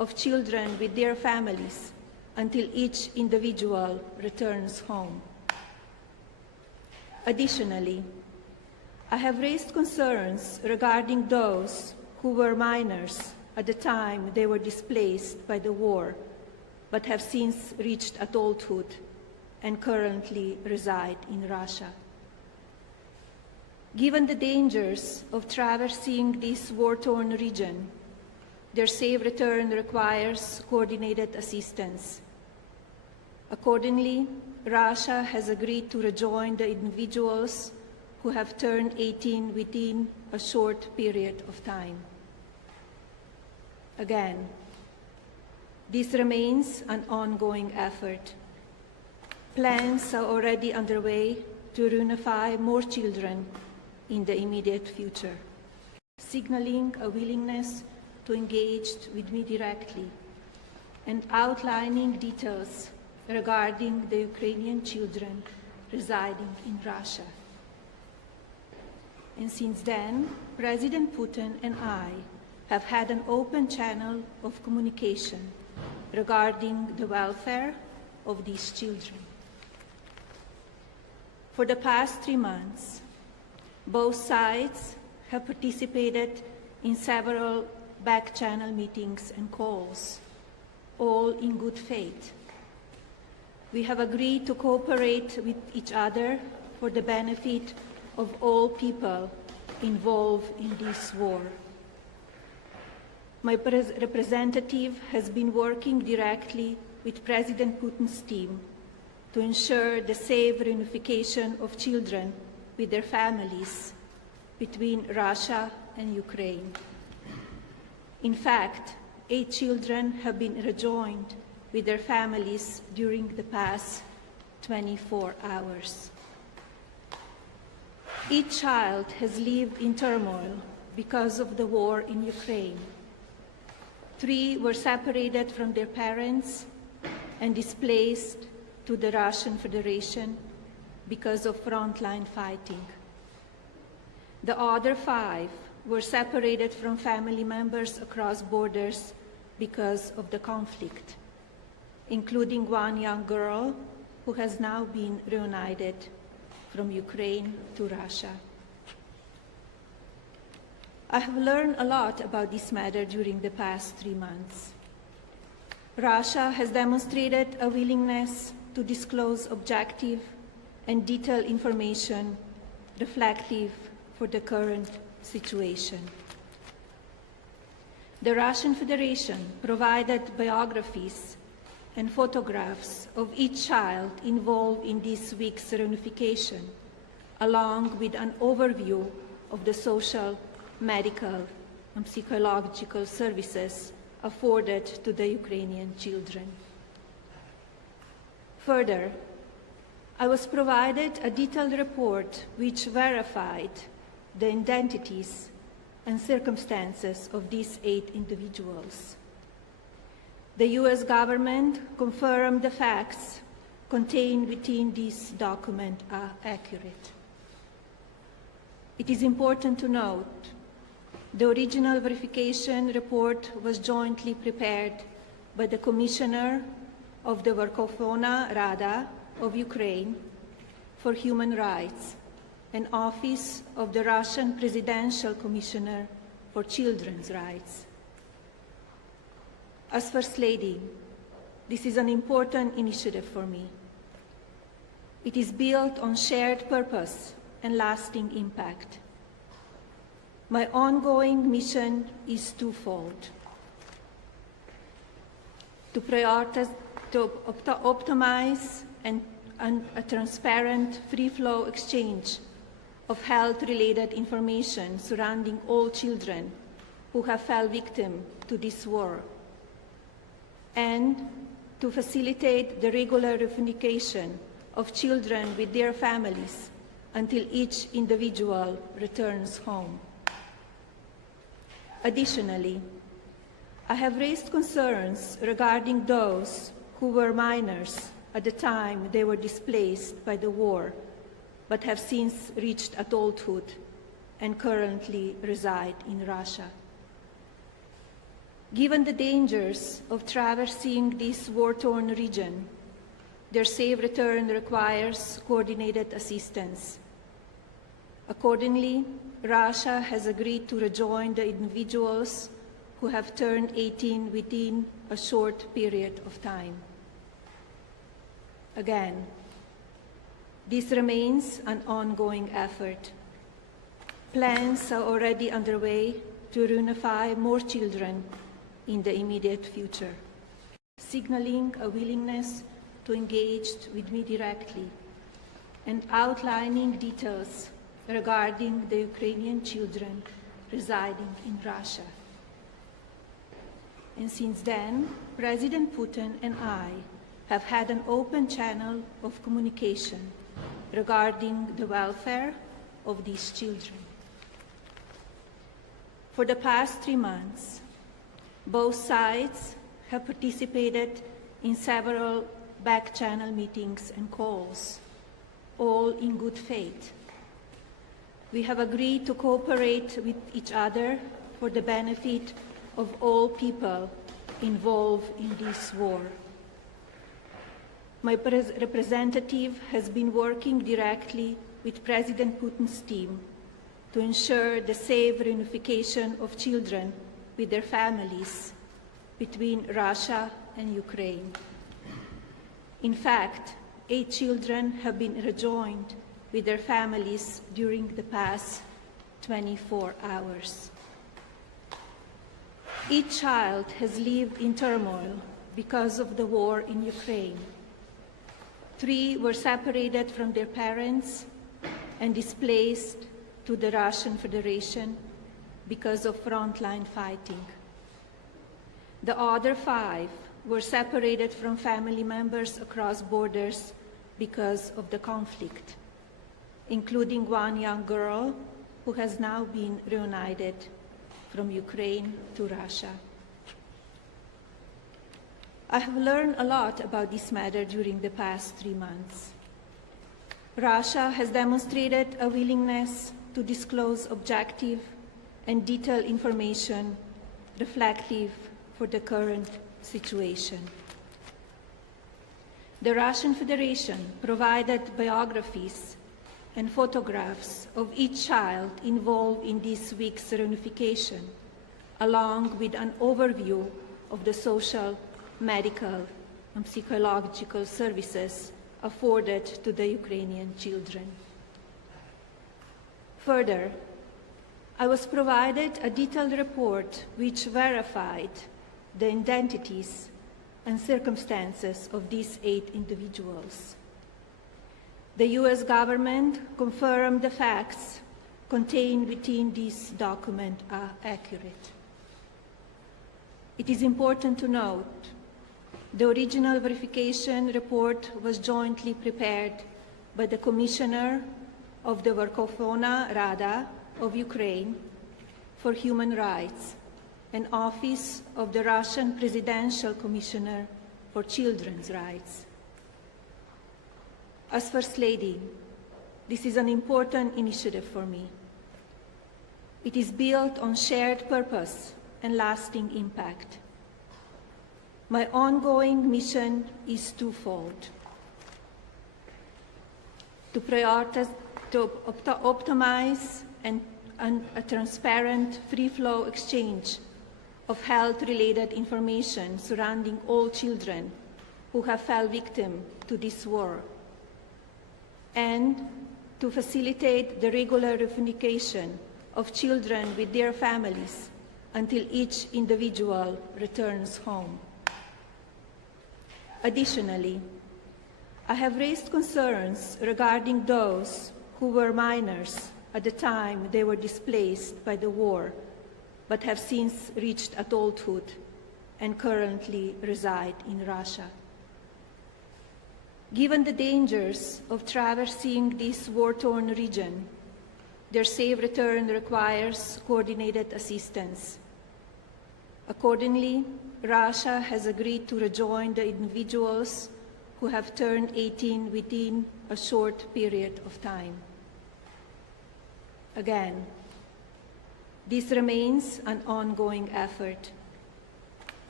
of children with their families until each individual returns home. Additionally, I have raised concerns regarding those who were minors at the time they were displaced by the war, but have since reached adulthood and currently reside in Russia. Given the dangers of traversing this war-torn region, their safe return requires coordinated assistance. Accordingly, Russia has agreed to rejoin the individuals who have turned 18 within a short period of time. Again, this remains an ongoing effort. Plans are already underway to reunify more children in the immediate future, signaling a willingness to engage with me directly and outlining details regarding the Ukrainian children residing in Russia. And since then, President Putin and I have had an open channel of communication regarding the welfare of these children. For the past 3 months, both sides have participated in several back-channel meetings and calls, all in good faith. We have agreed to cooperate with each other for the benefit of all people involved in this war. My representative has been working directly with President Putin's team to ensure the safe reunification of children with their families between Russia and Ukraine. In fact, 8 children have been rejoined with their families during the past 24 hours. Each child has lived in turmoil because of the war in Ukraine. 3 were separated from their parents and displaced to the Russian Federation because of frontline fighting. The other 5 were separated from family members across borders because of the conflict, including 1 young girl who has now been reunited from Ukraine to Russia. I have learned a lot about this matter during the past 3 months. Russia has demonstrated a willingness to disclose objective and detailed information reflective for the current situation. The Russian Federation provided biographies and photographs of each child involved in this week's reunification, along with an overview of the social, medical, and psychological services afforded to the Ukrainian children. Further, I was provided a detailed report which verified the identities and circumstances of these 8 individuals. The US government confirmed the facts contained within this document are accurate. It is important to note the original verification report was jointly prepared by the Commissioner of the Verkhovna Rada of Ukraine for Human Rights and Office of the Russian Presidential Commissioner for Children's Rights. As First Lady, this is an important initiative for me. It is built on shared purpose and lasting impact. My ongoing mission is twofold: to optimize a transparent, free-flow exchange of health-related information surrounding all children who have fell victim to this war, and to facilitate the regular reunification of children with their families until each individual returns home. Additionally, I have raised concerns regarding those who were minors at the time they were displaced by the war, but have since reached adulthood and currently reside in Russia. Given the dangers of traversing this war-torn region, their safe return requires coordinated assistance. Accordingly, Russia has agreed to rejoin the individuals who have turned 18 within a short period of time. Again, this remains an ongoing effort. Plans are already underway to reunify more children in the immediate future, signaling a willingness to engage with me directly and outlining details regarding the Ukrainian children residing in Russia. And since then, President Putin and I have had an open channel of communication regarding the welfare of these children. For the past 3 months, both sides have participated in several back-channel meetings and calls, all in good faith. We have agreed to cooperate with each other for the benefit of all people involved in this war. My representative has been working directly with President Putin's team to ensure the safe reunification of children with their families between Russia and Ukraine. In fact, 8 children have been rejoined with their families during the past 24 hours. Each child has lived in turmoil because of the war in Ukraine. 3 were separated from their parents and displaced to the Russian Federation because of frontline fighting. The other 5 were separated from family members across borders because of the conflict, including 1 young girl who has now been reunited from Ukraine to Russia. I have learned a lot about this matter during the past 3 months. Russia has demonstrated a willingness to disclose objective and detailed information reflective for the current situation. The Russian Federation provided biographies and photographs of each child involved in this week's reunification, along with an overview of the social, medical, and psychological services afforded to the Ukrainian children. Further, I was provided a detailed report which verified the identities and circumstances of these 8 individuals. The US government confirmed the facts contained within this document are accurate. It is important to note the original verification report was jointly prepared by the Commissioner of the Verkhovna Rada of Ukraine for Human Rights and Office of the Russian Presidential Commissioner for Children's Rights. As First Lady, this is an important initiative for me. It is built on shared purpose and lasting impact. My ongoing mission is twofold: to optimize a transparent, free-flow exchange of health-related information surrounding all children who have fell victim to this war, and to facilitate the regular reunification of children with their families until each individual returns home. Additionally, I have raised concerns regarding those who were minors at the time they were displaced by the war, but have since reached adulthood and currently reside in Russia. Given the dangers of traversing this war-torn region, their safe return requires coordinated assistance. Accordingly, Russia has agreed to rejoin the individuals who have turned 18 within a short period of time. Again, this remains an ongoing effort.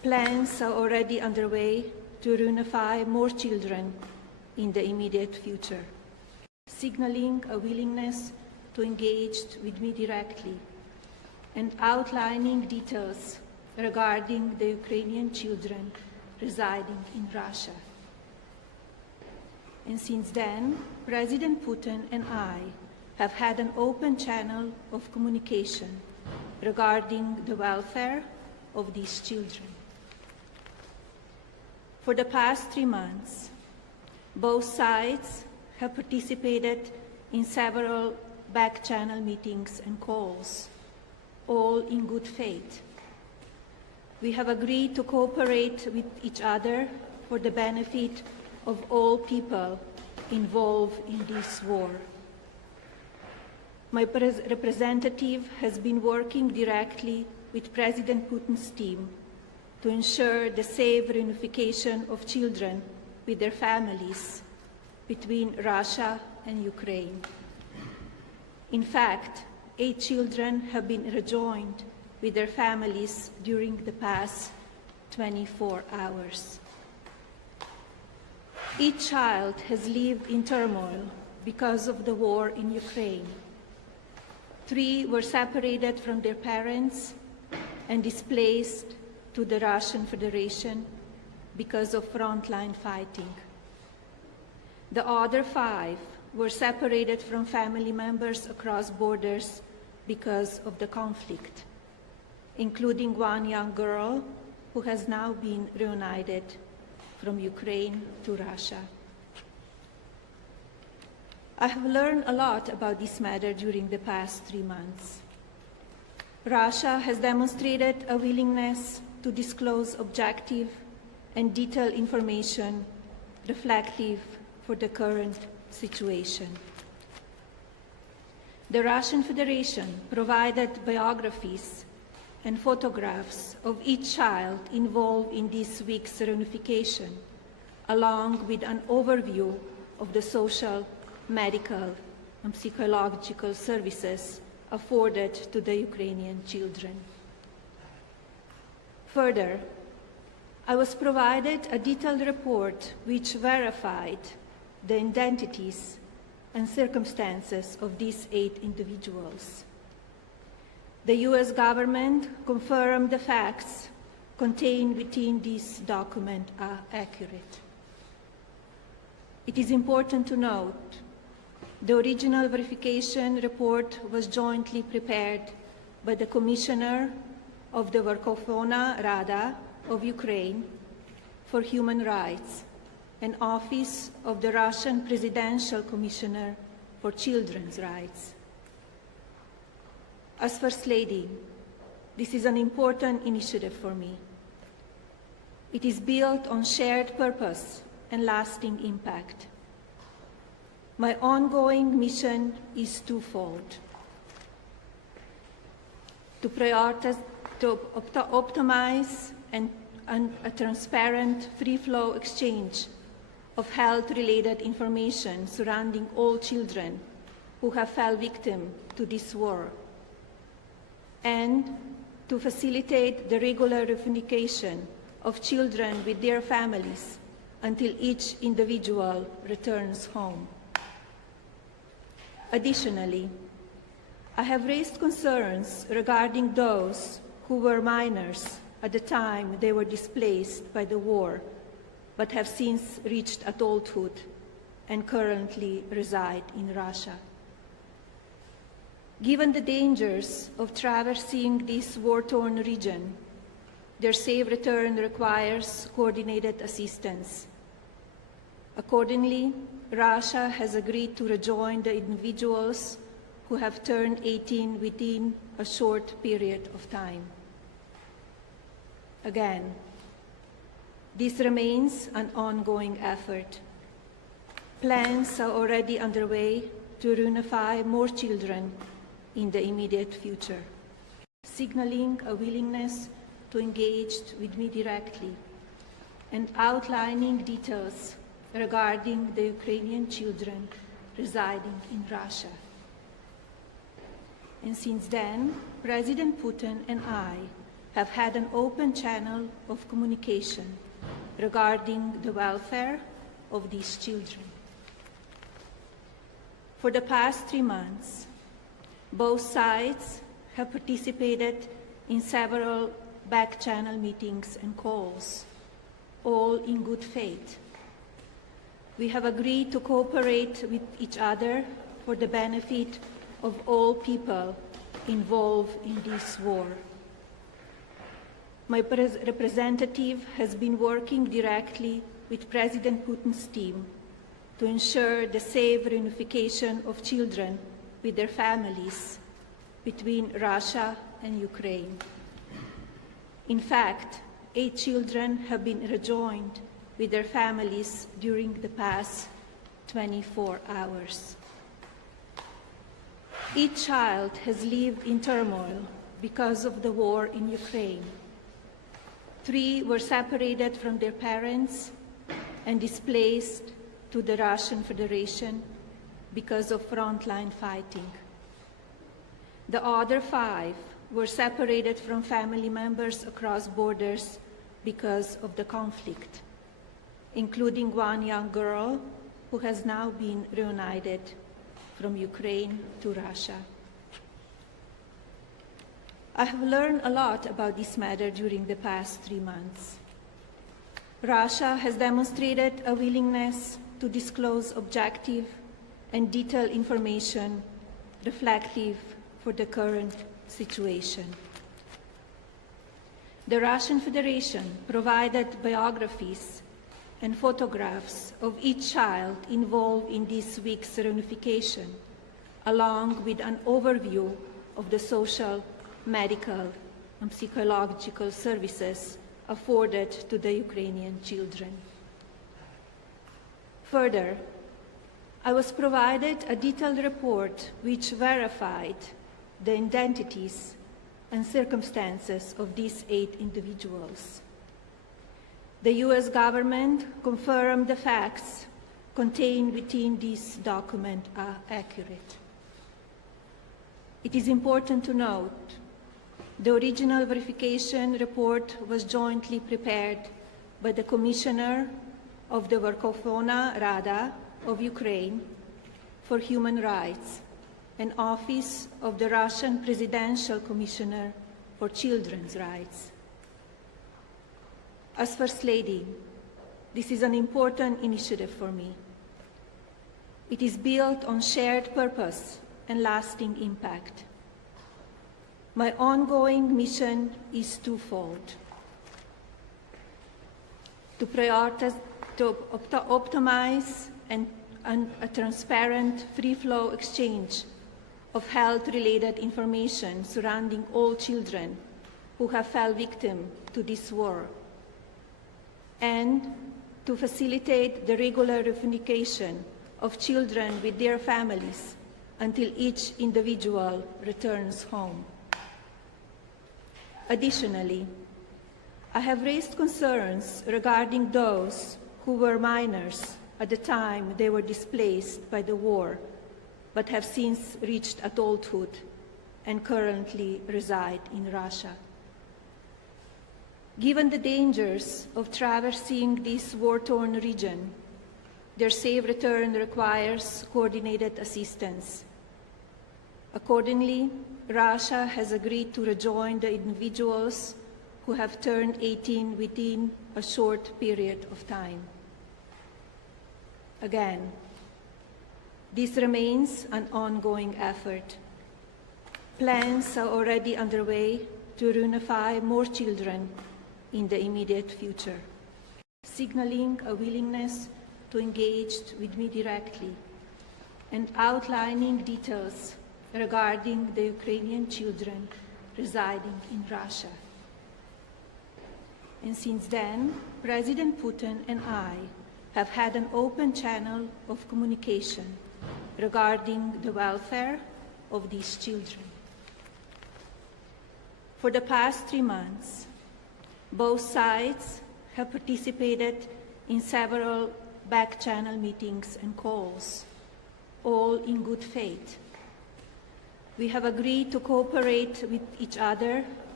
Plans are already underway to reunify more children in the immediate future, signaling a willingness to engage with me directly and outlining details regarding the Ukrainian children residing in Russia. And since then, President Putin and I have had an open channel of communication regarding the welfare of these children. For the past 3 months, both sides have participated in several back-channel meetings and calls, all in good faith. We have agreed to cooperate with each other for the benefit of all people involved in this war. My representative has been working directly with President Putin's team to ensure the safe reunification of children with their families between Russia and Ukraine. In fact, 8 children have been rejoined with their families during the past 24 hours. Each child has lived in turmoil because of the war in Ukraine. 3 were separated from their parents and displaced to the Russian Federation because of frontline fighting. The other 5 were separated from family members across borders because of the conflict, including 1 young girl who has now been reunited from Ukraine to Russia. I have learned a lot about this matter during the past 3 months. Russia has demonstrated a willingness to disclose objective and detailed information reflective for the current situation. The Russian Federation provided biographies and photographs of each child involved in this week's reunification, along with an overview of the social, medical, and psychological services afforded to the Ukrainian children. Further, I was provided a detailed report which verified the identities and circumstances of these 8 individuals. The US government confirmed the facts contained within this document are accurate. It is important to note the original verification report was jointly prepared by the Commissioner of the Verkhovna Rada of Ukraine for Human Rights and Office of the Russian Presidential Commissioner for Children's Rights. As First Lady, this is an important initiative for me. It is built on shared purpose and lasting impact. My ongoing mission is twofold: to optimize a transparent, free-flow exchange of health-related information surrounding all children who have fell victim to this war, and to facilitate the regular reunification of children with their families until each individual returns home. Additionally, I have raised concerns regarding those who were minors at the time they were displaced by the war, but have since reached adulthood and currently reside in Russia. Given the dangers of traversing this war-torn region, their safe return requires coordinated assistance. Accordingly, Russia has agreed to rejoin the individuals who have turned 18 within a short period of time. Again, this remains an ongoing effort. Plans are already underway to reunify more children in the immediate future, signaling a willingness to engage with me directly and outlining details regarding the Ukrainian children residing in Russia. And since then, President Putin and I have had an open channel of communication regarding the welfare of these children. For the past 3 months, both sides have participated in several back-channel meetings and calls, all in good faith. We have agreed to cooperate with each other for the benefit of all people involved in this war. My representative has been working directly with President Putin's team to ensure the safe reunification of children with their families between Russia and Ukraine. In fact, 8 children have been rejoined with their families during the past 24 hours. Each child has lived in turmoil because of the war in Ukraine. 3 were separated from their parents and displaced to the Russian Federation because of frontline fighting. The other 5 were separated from family members across borders because of the conflict, including one young girl who has now been reunited from Ukraine to Russia. I have learned a lot about this matter during the past 3 months. Russia has demonstrated a willingness to disclose objective and detailed information reflective for the current situation. The Russian Federation provided biographies and photographs of each child involved in this week's reunification, along with an overview of the social, medical, and psychological services afforded to the Ukrainian children. Further, I was provided a detailed report which verified the identities and circumstances of these 8 individuals. The US government confirmed the facts contained within this document are accurate. It is important to note the original verification report was jointly prepared by the Commissioner of the Verkhovna Rada of Ukraine for Human Rights and Office of the Russian Presidential Commissioner for Children's Rights. As First Lady, this is an important initiative for me. It is built on shared purpose and lasting impact. My ongoing mission is twofold: to optimize a transparent, free-flow exchange of health-related information surrounding all children who have fell victim to this war, and to facilitate the regular reunification of children with their families until each individual returns home. Additionally, I have raised concerns regarding those who were minors at the time they were displaced by the war, but have since reached adulthood and currently reside in Russia. Given the dangers of traversing this war-torn region, their safe return requires coordinated assistance. Accordingly, Russia has agreed to rejoin the individuals who have turned 18 within a short period of time. Again, this remains an ongoing effort. Plans are already underway to reunify more children in the immediate future, signaling a willingness to engage with me directly and outlining details regarding the Ukrainian children residing in Russia. And since then, President Putin and I have had an open channel of communication regarding the welfare of these children. For the past 3 months, both sides have participated in several back-channel meetings and calls, all in good faith. We have agreed to cooperate with each other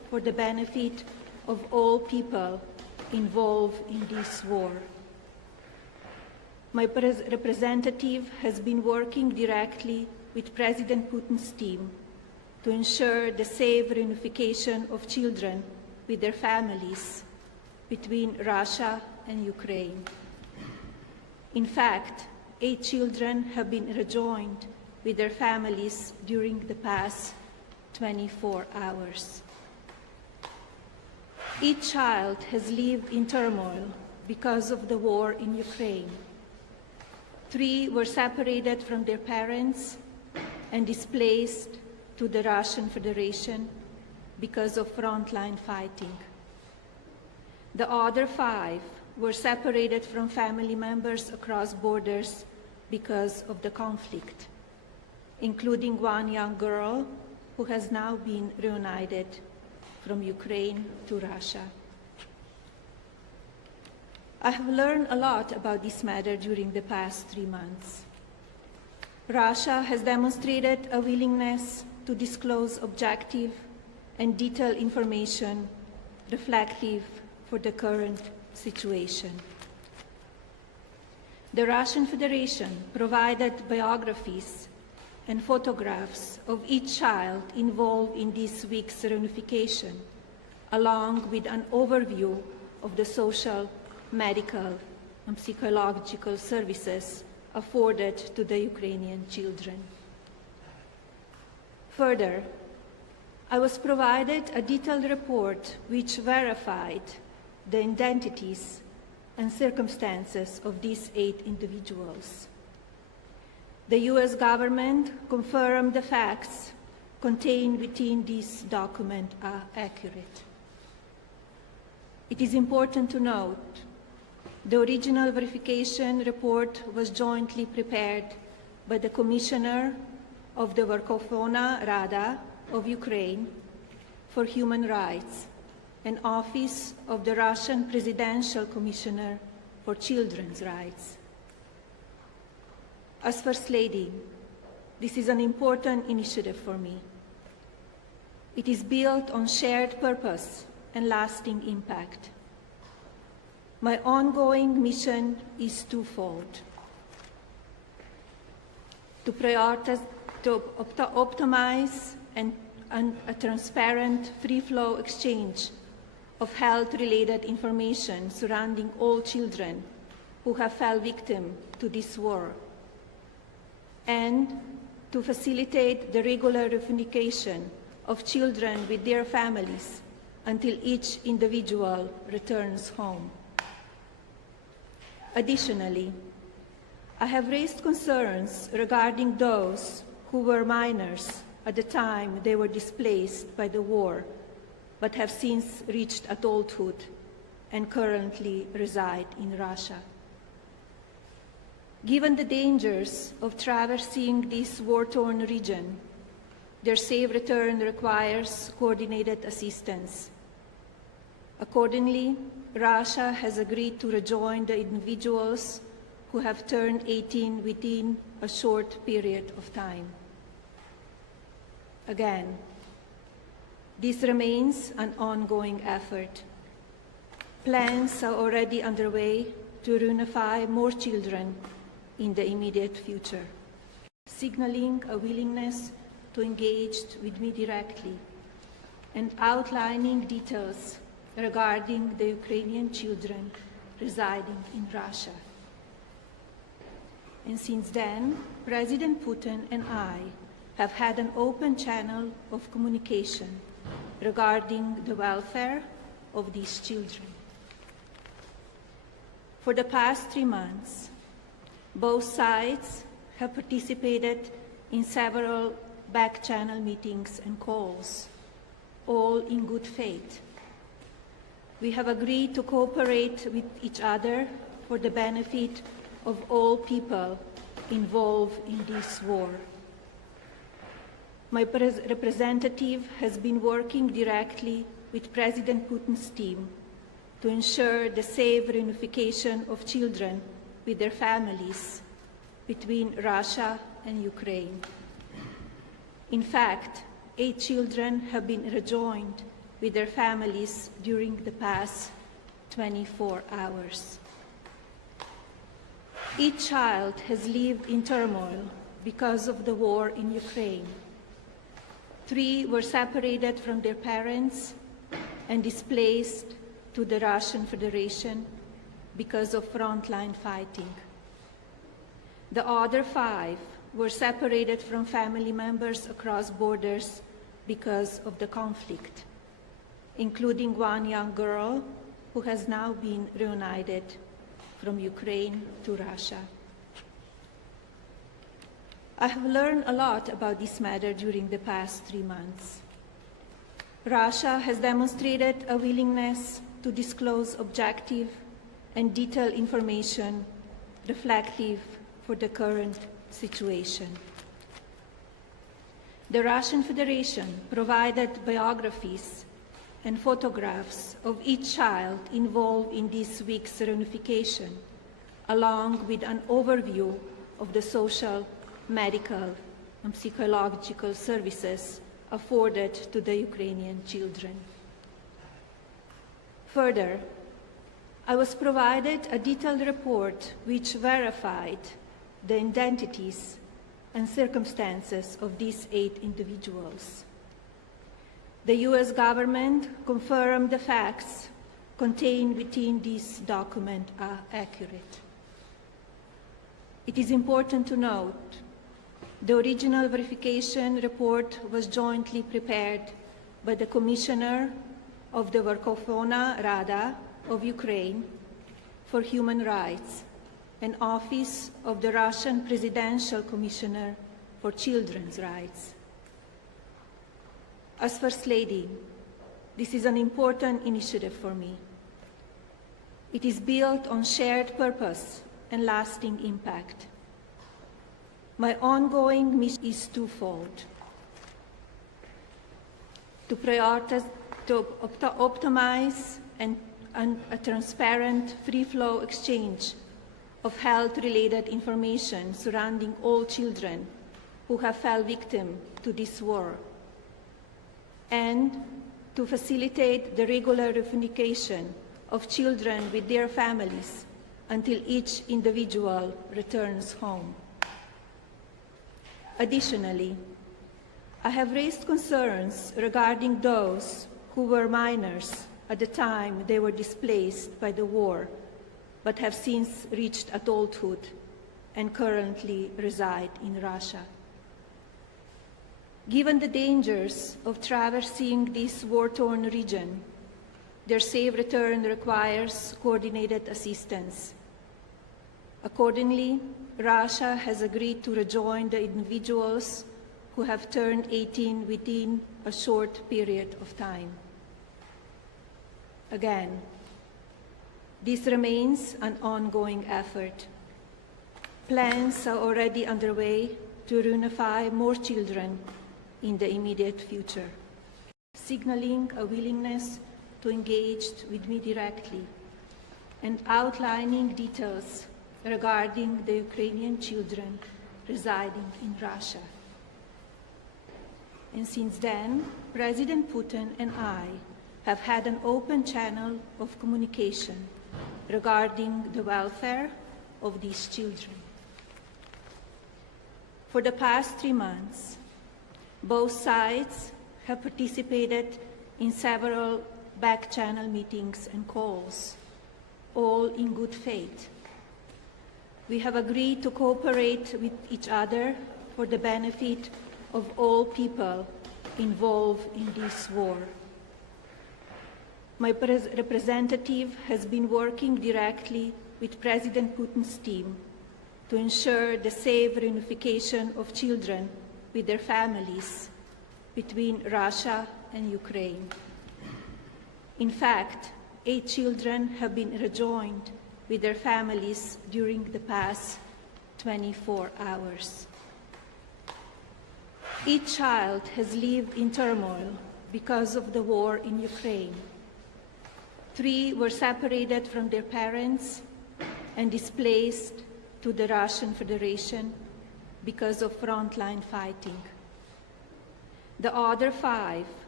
for the benefit of all people involved in this war. My representative has been working directly with President Putin's team to ensure the safe reunification of children with their families between Russia and Ukraine. In fact, 8 children have been rejoined with their families during the past 24 hours. Each child has lived in turmoil because of the war in Ukraine. 3 were separated from their parents and displaced to the Russian Federation because of frontline fighting. The other 5 were separated from family members across borders because of the conflict, including one young girl who has now been reunited from Ukraine to Russia. I have learned a lot about this matter during the past 3 months. Russia has demonstrated a willingness to disclose objective and detailed information reflective for the current situation. The Russian Federation provided biographies and photographs of each child involved in this week's reunification, along with an overview of the social, medical, and psychological services afforded to the Ukrainian children. Further, I was provided a detailed report which verified the identities and circumstances of these 8 individuals. The US government confirmed the facts contained within this document are accurate. It is important to note the original verification report was jointly prepared by the Commissioner of the Verkhovna Rada of Ukraine for Human Rights and Office of the Russian Presidential Commissioner for Children's Rights. As First Lady, this is an important initiative for me. It is built on shared purpose and lasting impact. My ongoing mission is twofold: to optimize a transparent, free-flow exchange of health-related information surrounding all children who have fell victim to this war, and to facilitate the regular reunification of children with their families until each individual returns home. Additionally, I have raised concerns regarding those who were minors at the time they were displaced by the war, but have since reached adulthood and currently reside in Russia. Given the dangers of traversing this war-torn region, their safe return requires coordinated assistance. Accordingly, Russia has agreed to rejoin the individuals who have turned 18 within a short period of time. Again, this remains an ongoing effort. Plans are already underway to reunify more children in the immediate future, signaling a willingness to engage with me directly and outlining details regarding the Ukrainian children residing in Russia. And since then, President Putin and I have had an open channel of communication regarding the welfare of these children. For the past 3 months, both sides have participated in several back-channel meetings and calls, all in good faith. We have agreed to cooperate with each other for the benefit of all people involved in this war. My representative has been working directly with President Putin's team to ensure the safe reunification of children with their families between Russia and Ukraine. In fact, 8 children have been rejoined with their families during the past 24 hours. Each child has lived in turmoil because of the war in Ukraine. 3 were separated from their parents and displaced to the Russian Federation because of frontline fighting. The other 5 were separated from family members across borders because of the conflict, including one young girl who has now been reunited from Ukraine to Russia. I have learned a lot about this matter during the past 3 months. Russia has demonstrated a willingness to disclose objective and detailed information reflective for the current situation. The Russian Federation provided biographies and photographs of each child involved in this week's reunification, along with an overview of the social, medical, and psychological services afforded to the Ukrainian children. Further, I was provided a detailed report which verified the identities and circumstances of these 8 individuals. The US government confirmed the facts contained within this document are accurate. It is important to note the original verification report was jointly prepared by the Commissioner of the Verkhovna Rada of Ukraine for Human Rights and Office of the Russian Presidential Commissioner for Children's Rights. As First Lady, this is an important initiative for me. It is built on shared purpose and lasting impact. My ongoing mission is twofold: to optimize a transparent, free-flow exchange of health-related information surrounding all children who have fell victim to this war, and to facilitate the regular reunification of children with their families until each individual returns home. Additionally, I have raised concerns regarding those who were minors at the time they were displaced by the war, but have since reached adulthood and currently reside in Russia. Given the dangers of traversing this war-torn region, their safe return requires coordinated assistance. Accordingly, Russia has agreed to rejoin the individuals who have turned 18 within a short period of time. Again, this remains an ongoing effort. Plans are already underway to reunify more children in the immediate future, signaling a willingness to engage with me directly and outlining details regarding the Ukrainian children residing in Russia. And since then, President Putin and I have had an open channel of communication regarding the welfare of these children. For the past 3 months, both sides have participated in several back-channel meetings and calls, all in good faith. We have agreed to cooperate with each other for the benefit of all people involved in this war. My representative has been working directly with President Putin's team to ensure the safe reunification of children with their families between Russia and Ukraine. In fact, 8 children have been rejoined with their families during the past 24 hours. Each child has lived in turmoil because of the war in Ukraine. 3 were separated from their parents and displaced to the Russian Federation because of frontline fighting. The other 5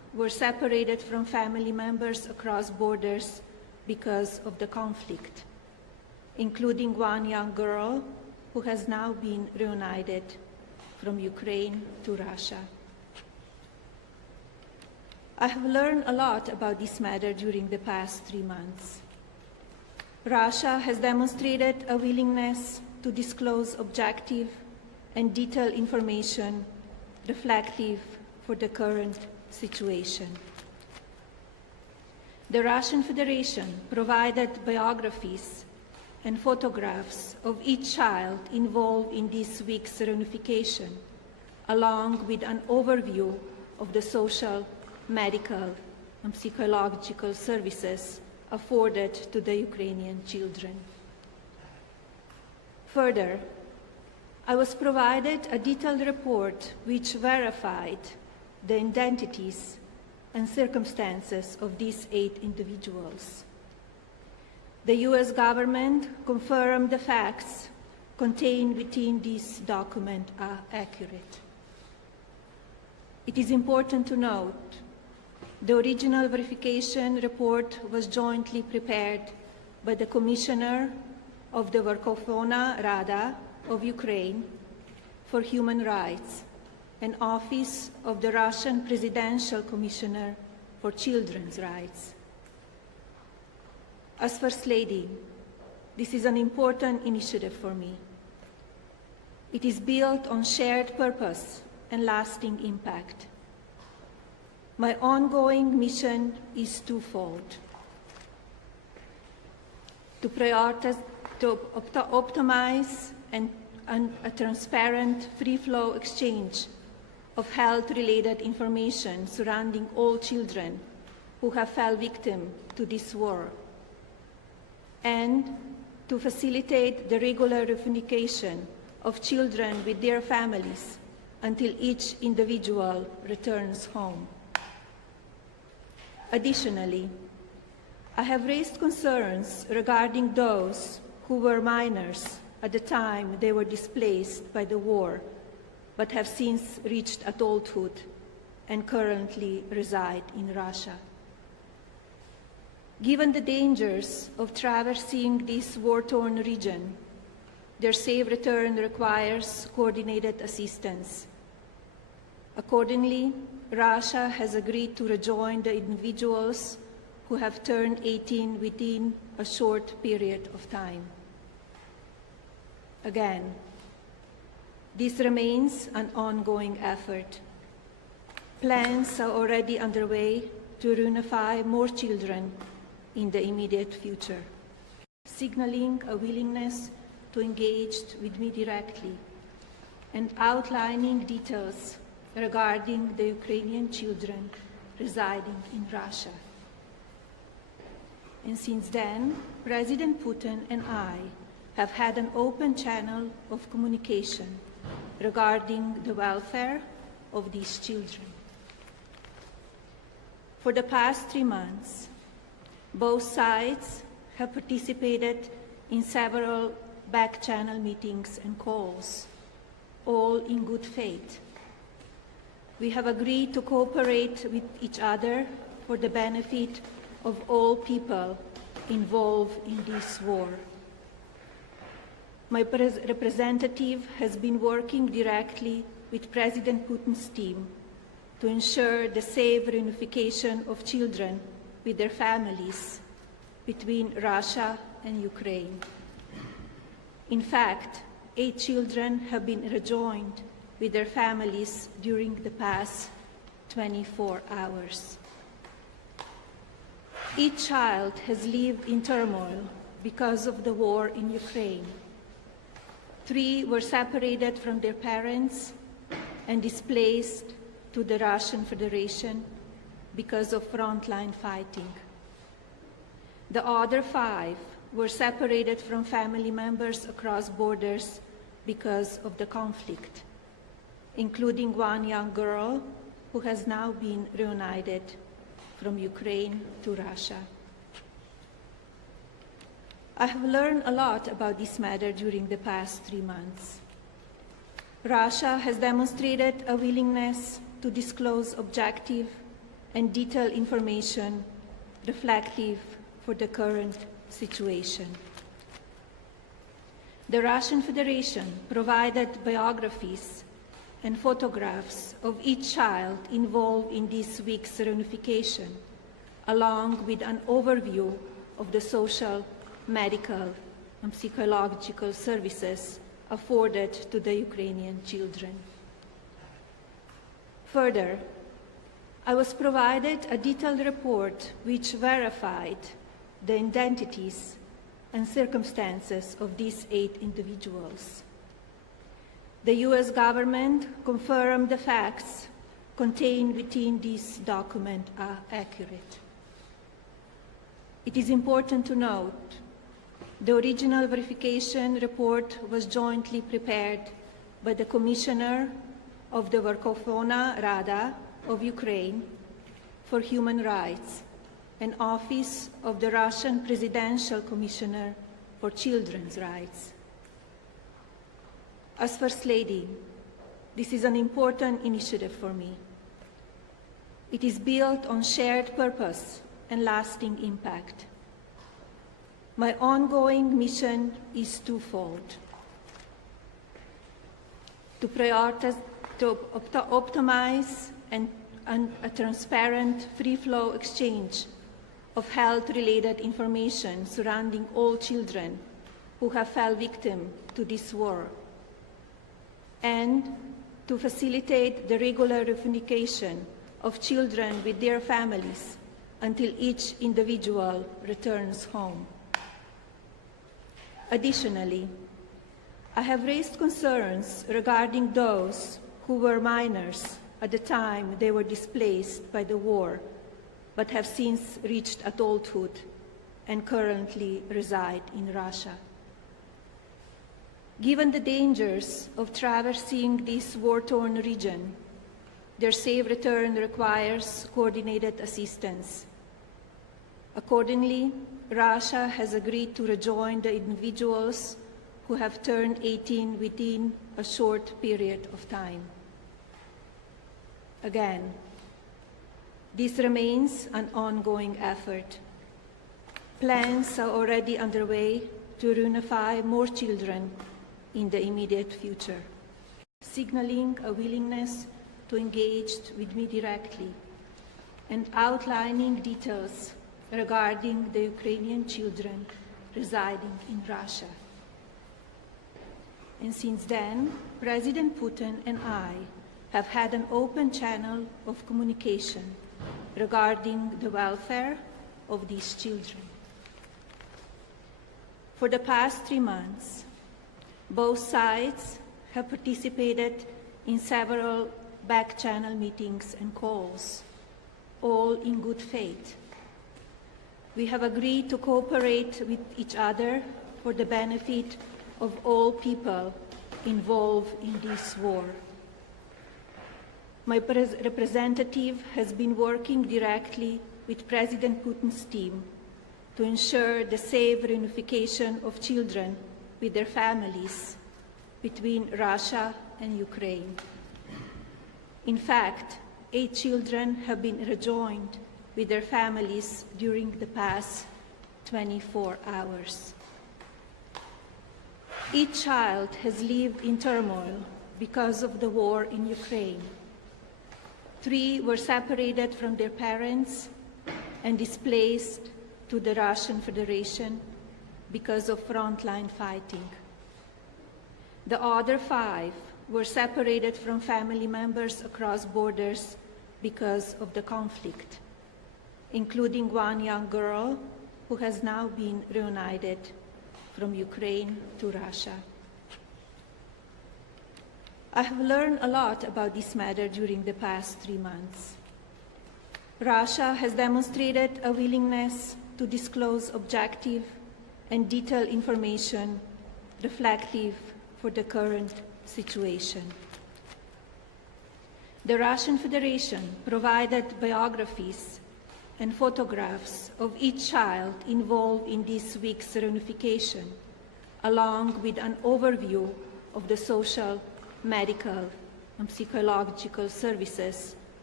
were separated from family members across borders because of the conflict, including one young girl who has now been reunited from Ukraine to Russia. I have learned a lot about this matter during the past 3 months. Russia has demonstrated a willingness to disclose objective and detailed information reflective for the current situation. The Russian Federation provided biographies and photographs of each child involved in this week's reunification, along with an overview of the social, medical, and psychological services afforded to the Ukrainian children. Further, I was provided a detailed report which verified the identities and circumstances of these 8 individuals. The US government confirmed the facts contained within this document are accurate. It is important to note the original verification report was jointly prepared by the Commissioner of the Verkhovna Rada of Ukraine for Human Rights and Office of the Russian Presidential Commissioner for Children's Rights. As First Lady, this is an important initiative for me. It is built on shared purpose and lasting impact. My ongoing mission is twofold: to optimize a transparent, free-flow exchange of health-related information surrounding all children who have fell victim to this war, and to facilitate the regular reunification of children with their families until each individual returns home. Additionally, I have raised concerns regarding those who were minors at the time they were displaced by the war, but have since reached adulthood and currently reside in Russia. Given the dangers of traversing this war-torn region, their safe return requires coordinated assistance. Accordingly, Russia has agreed to rejoin the individuals who have turned 18 within a short period of time. Again, this remains an ongoing effort. Plans are already underway to reunify more children in the immediate future, signaling a willingness to engage with me directly and outlining details regarding the Ukrainian children residing in Russia. And since then, President Putin and I have had an open channel of communication regarding the welfare of these children. For the past 3 months, both sides have participated in several back-channel meetings and calls, all in good faith. We have agreed to cooperate with each other for the benefit of all people involved in this war. My representative has been working directly with President Putin's team to ensure the safe reunification of children with their families between Russia and Ukraine. In fact, 8 children have been rejoined with their families during the past 24 hours. Each child has lived in turmoil because of the war in Ukraine. 3 were separated from their parents and displaced to the Russian Federation because of frontline fighting. The other 5 were separated from family members across borders because of the conflict, including one young girl who has now been reunited from Ukraine to Russia. I have learned a lot about this matter during the past 3 months. Russia has demonstrated a willingness to disclose objective and detailed information reflective for the current situation. The Russian Federation provided biographies and photographs of each child involved in this week's reunification, along with an overview of the social, medical, and psychological services afforded to the Ukrainian children. Further, I was provided a detailed report which verified the identities and circumstances of these 8 individuals. The US government confirmed the facts contained within this document are accurate. It is important to note the original verification report was jointly prepared by the Commissioner of the Verkhovna Rada of Ukraine for Human Rights and Office of the Russian Presidential Commissioner for Children's Rights. As First Lady, this is an important initiative for me. It is built on shared purpose and lasting impact. My ongoing mission is twofold: to optimize a transparent, free-flow exchange of health-related information surrounding all children who have fell victim to this war, and to facilitate the regular reunification of children with their families until each individual returns home. Additionally, I have raised concerns regarding those who were minors at the time they were displaced by the war, but have since reached adulthood and currently reside in Russia. Given the dangers of traversing this war-torn region, their safe return requires coordinated assistance. Accordingly, Russia has agreed to rejoin the individuals who have turned 18 within a short period of time. Again, this remains an ongoing effort. Plans are already underway to reunify more children in the immediate future, signaling a willingness to engage with me directly and outlining details regarding the Ukrainian children residing in Russia. And since then, President Putin and I have had an open channel of communication regarding the welfare of these children. For the past 3 months, both sides have participated in several back-channel meetings and calls, all in good faith. We have agreed to cooperate with each other for the benefit of all people involved in this war. My representative has been working directly with President Putin's team to ensure the safe reunification of children with their families between Russia and Ukraine. In fact, 8 children have been rejoined with their families during the past 24 hours. Each child has lived in turmoil because of the war in Ukraine. 3 were separated from their parents and displaced to the Russian Federation because of frontline fighting. The other 5 were separated from family members across borders because of the conflict, including 1 young girl who has now been reunited from Ukraine to Russia. I have learned a lot about this matter during the past 3 months. Russia has demonstrated a willingness to disclose objective and detailed information reflective for the current situation. The Russian Federation provided biographies and photographs of each child involved in this week's reunification, along with an overview of the social, medical, and psychological services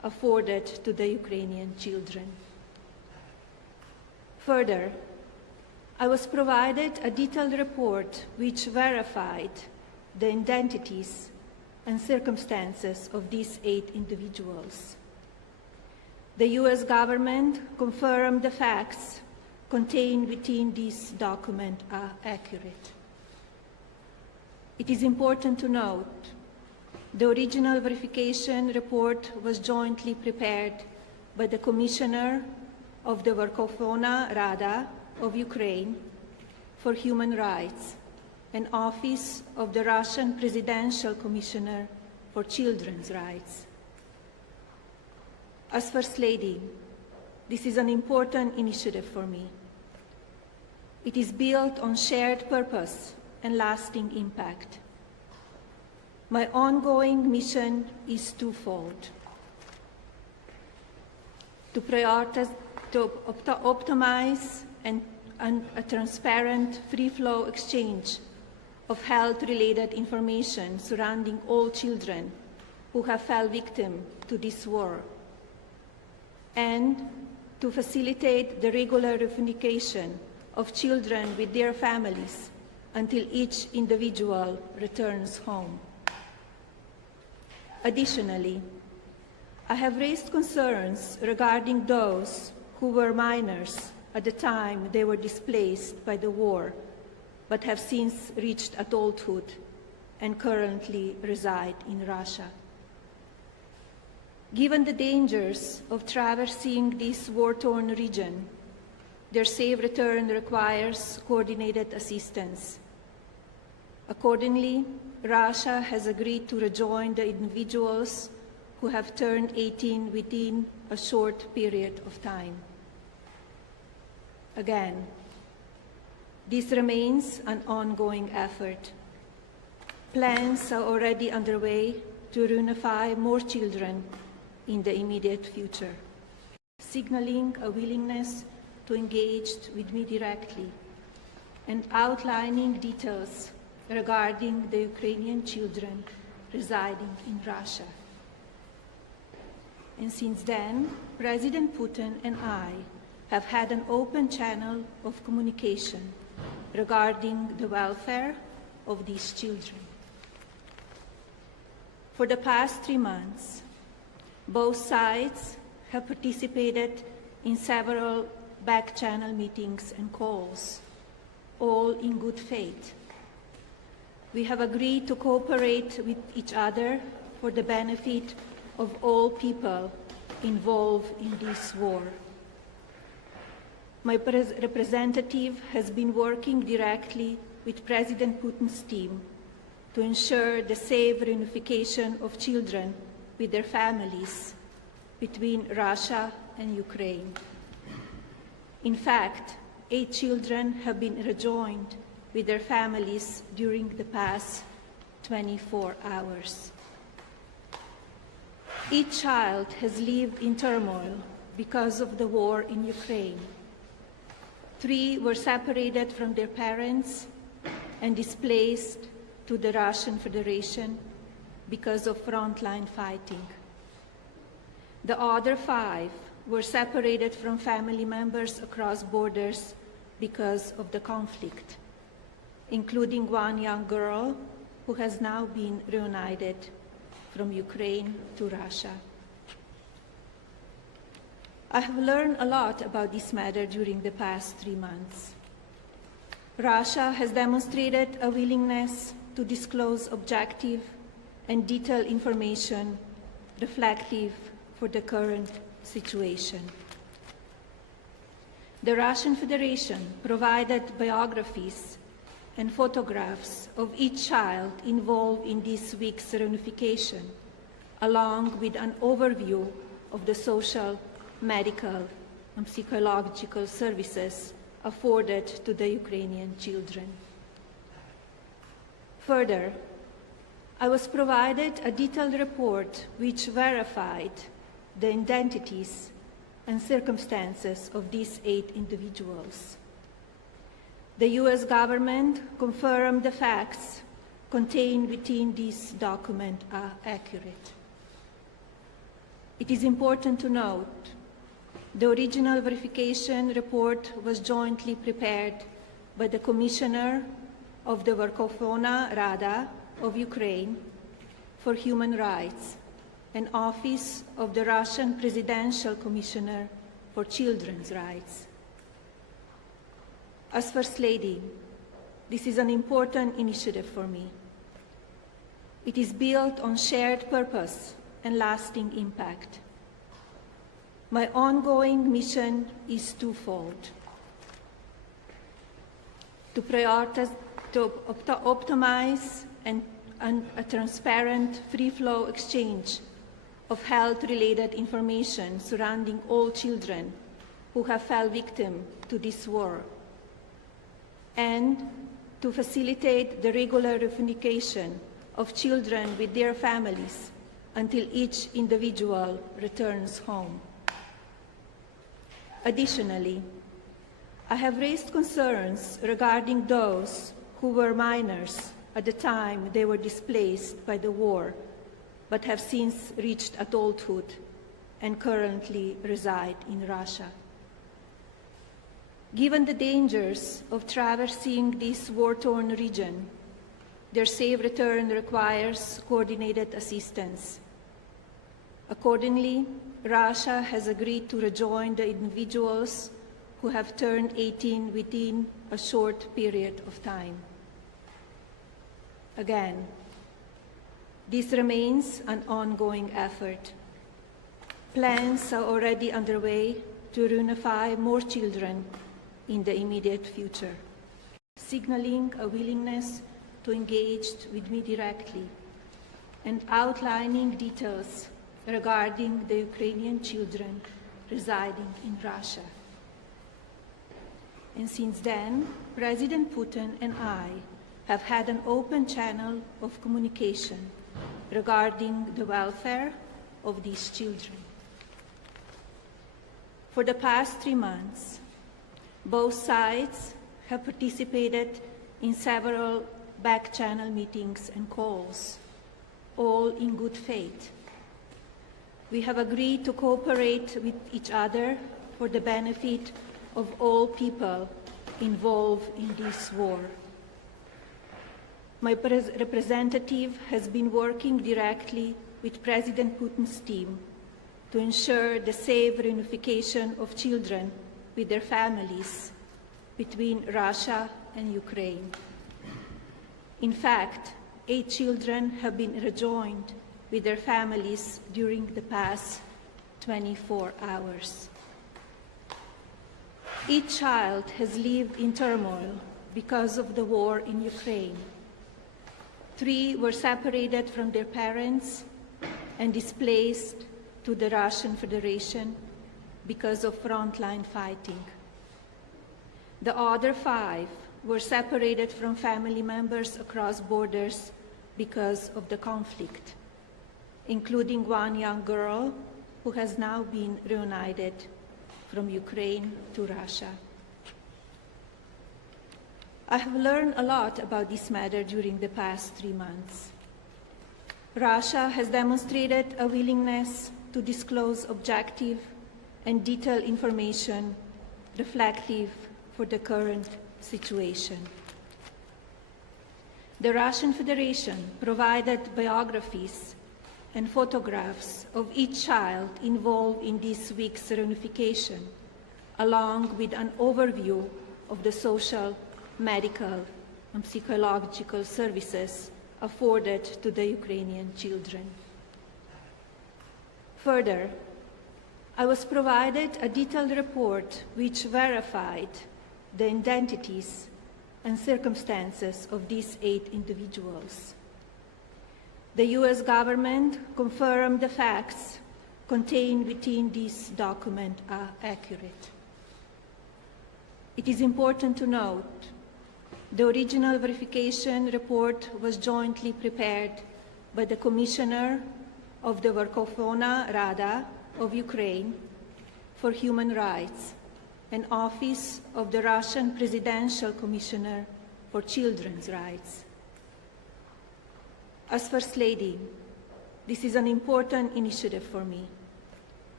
afforded to the Ukrainian children. Further, I was provided a detailed report which verified the identities and circumstances of these 8 individuals. The US government confirmed the facts contained within this document are accurate. It is important to note the original verification report was jointly prepared by the Commissioner of the Verkhovna Rada of Ukraine for Human Rights and Office of the Russian Presidential Commissioner for Children's Rights. As First Lady, this is an important initiative for me. It is built on shared purpose and lasting impact. My ongoing mission is twofold: to optimize a transparent, free-flow exchange of health-related information surrounding all children who have fell victim to this war, and to facilitate the regular reunification of children with their families until each individual returns home. Additionally, I have raised concerns regarding those who were minors at the time they were displaced by the war, but have since reached adulthood and currently reside in Russia. Given the dangers of traversing this war-torn region, their safe return requires coordinated assistance. Accordingly, Russia has agreed to rejoin the individuals who have turned 18 within a short period of time. Again, this remains an ongoing effort. Plans are already underway to reunify more children in the immediate future, signaling a willingness to engage with me directly and outlining details regarding the Ukrainian children residing in Russia. And since then, President Putin and I have had an open channel of communication regarding the welfare of these children. For the past 3 months, both sides have participated in several back-channel meetings and calls, all in good faith. We have agreed to cooperate with each other for the benefit of all people involved in this war. My representative has been working directly with President Putin's team to ensure the safe reunification of children with their families between Russia and Ukraine. In fact, 8 children have been rejoined with their families during the past 24 hours. Each child has lived in turmoil because of the war in Ukraine. 3 were separated from their parents and displaced to the Russian Federation because of frontline fighting. The other 5 were separated from family members across borders because of the conflict, including 1 young girl who has now been reunited from Ukraine to Russia. I have learned a lot about this matter during the past 3 months. Russia has demonstrated a willingness to disclose objective and detailed information reflective for the current situation. The Russian Federation provided biographies and photographs of each child involved in this week's reunification, along with an overview of the social, medical, and psychological services afforded to the Ukrainian children. Further, I was provided a detailed report which verified the identities and circumstances of these 8 individuals. The US government confirmed the facts contained within this document are accurate. It is important to note the original verification report was jointly prepared by the Commissioner of the Verkhovna Rada of Ukraine for Human Rights and Office of the Russian Presidential Commissioner for Children's Rights. As First Lady, this is an important initiative for me. It is built on shared purpose and lasting impact. My ongoing mission is twofold: to optimize a transparent, free-flow exchange of health-related information surrounding all children who have fell victim to this war, and to facilitate the regular reunification of children with their families until each individual returns home. Additionally, I have raised concerns regarding those who were minors at the time they were displaced by the war, but have since reached adulthood and currently reside in Russia. Given the dangers of traversing this war-torn region, their safe return requires coordinated assistance. Accordingly, Russia has agreed to rejoin the individuals who have turned 18 within a short period of time. Again, this remains an ongoing effort. Plans are already underway to reunify more children in the immediate future, signaling a willingness to engage with me directly and outlining details regarding the Ukrainian children residing in Russia. And since then, President Putin and I have had an open channel of communication regarding the welfare of these children. For the past 3 months, both sides have participated in several back-channel meetings and calls, all in good faith. We have agreed to cooperate with each other for the benefit of all people involved in this war. My representative has been working directly with President Putin's team to ensure the safe reunification of children with their families between Russia and Ukraine. In fact, 8 children have been rejoined with their families during the past 24 hours. Each child has lived in turmoil because of the war in Ukraine. 3 were separated from their parents and displaced to the Russian Federation because of frontline fighting. The other 5 were separated from family members across borders because of the conflict, including 1 young girl who has now been reunited from Ukraine to Russia. I have learned a lot about this matter during the past 3 months. Russia has demonstrated a willingness to disclose objective and detailed information reflective for the current situation. The Russian Federation provided biographies and photographs of each child involved in this week's reunification, along with an overview of the social, medical, and psychological services afforded to the Ukrainian children. Further, I was provided a detailed report which verified the identities and circumstances of these 8 individuals. The US government confirmed the facts contained within this document are accurate. It is important to note the original verification report was jointly prepared by the Commissioner of the Verkhovna Rada of Ukraine for Human Rights and Office of the Russian Presidential Commissioner for Children's Rights. As First Lady, this is an important initiative for me.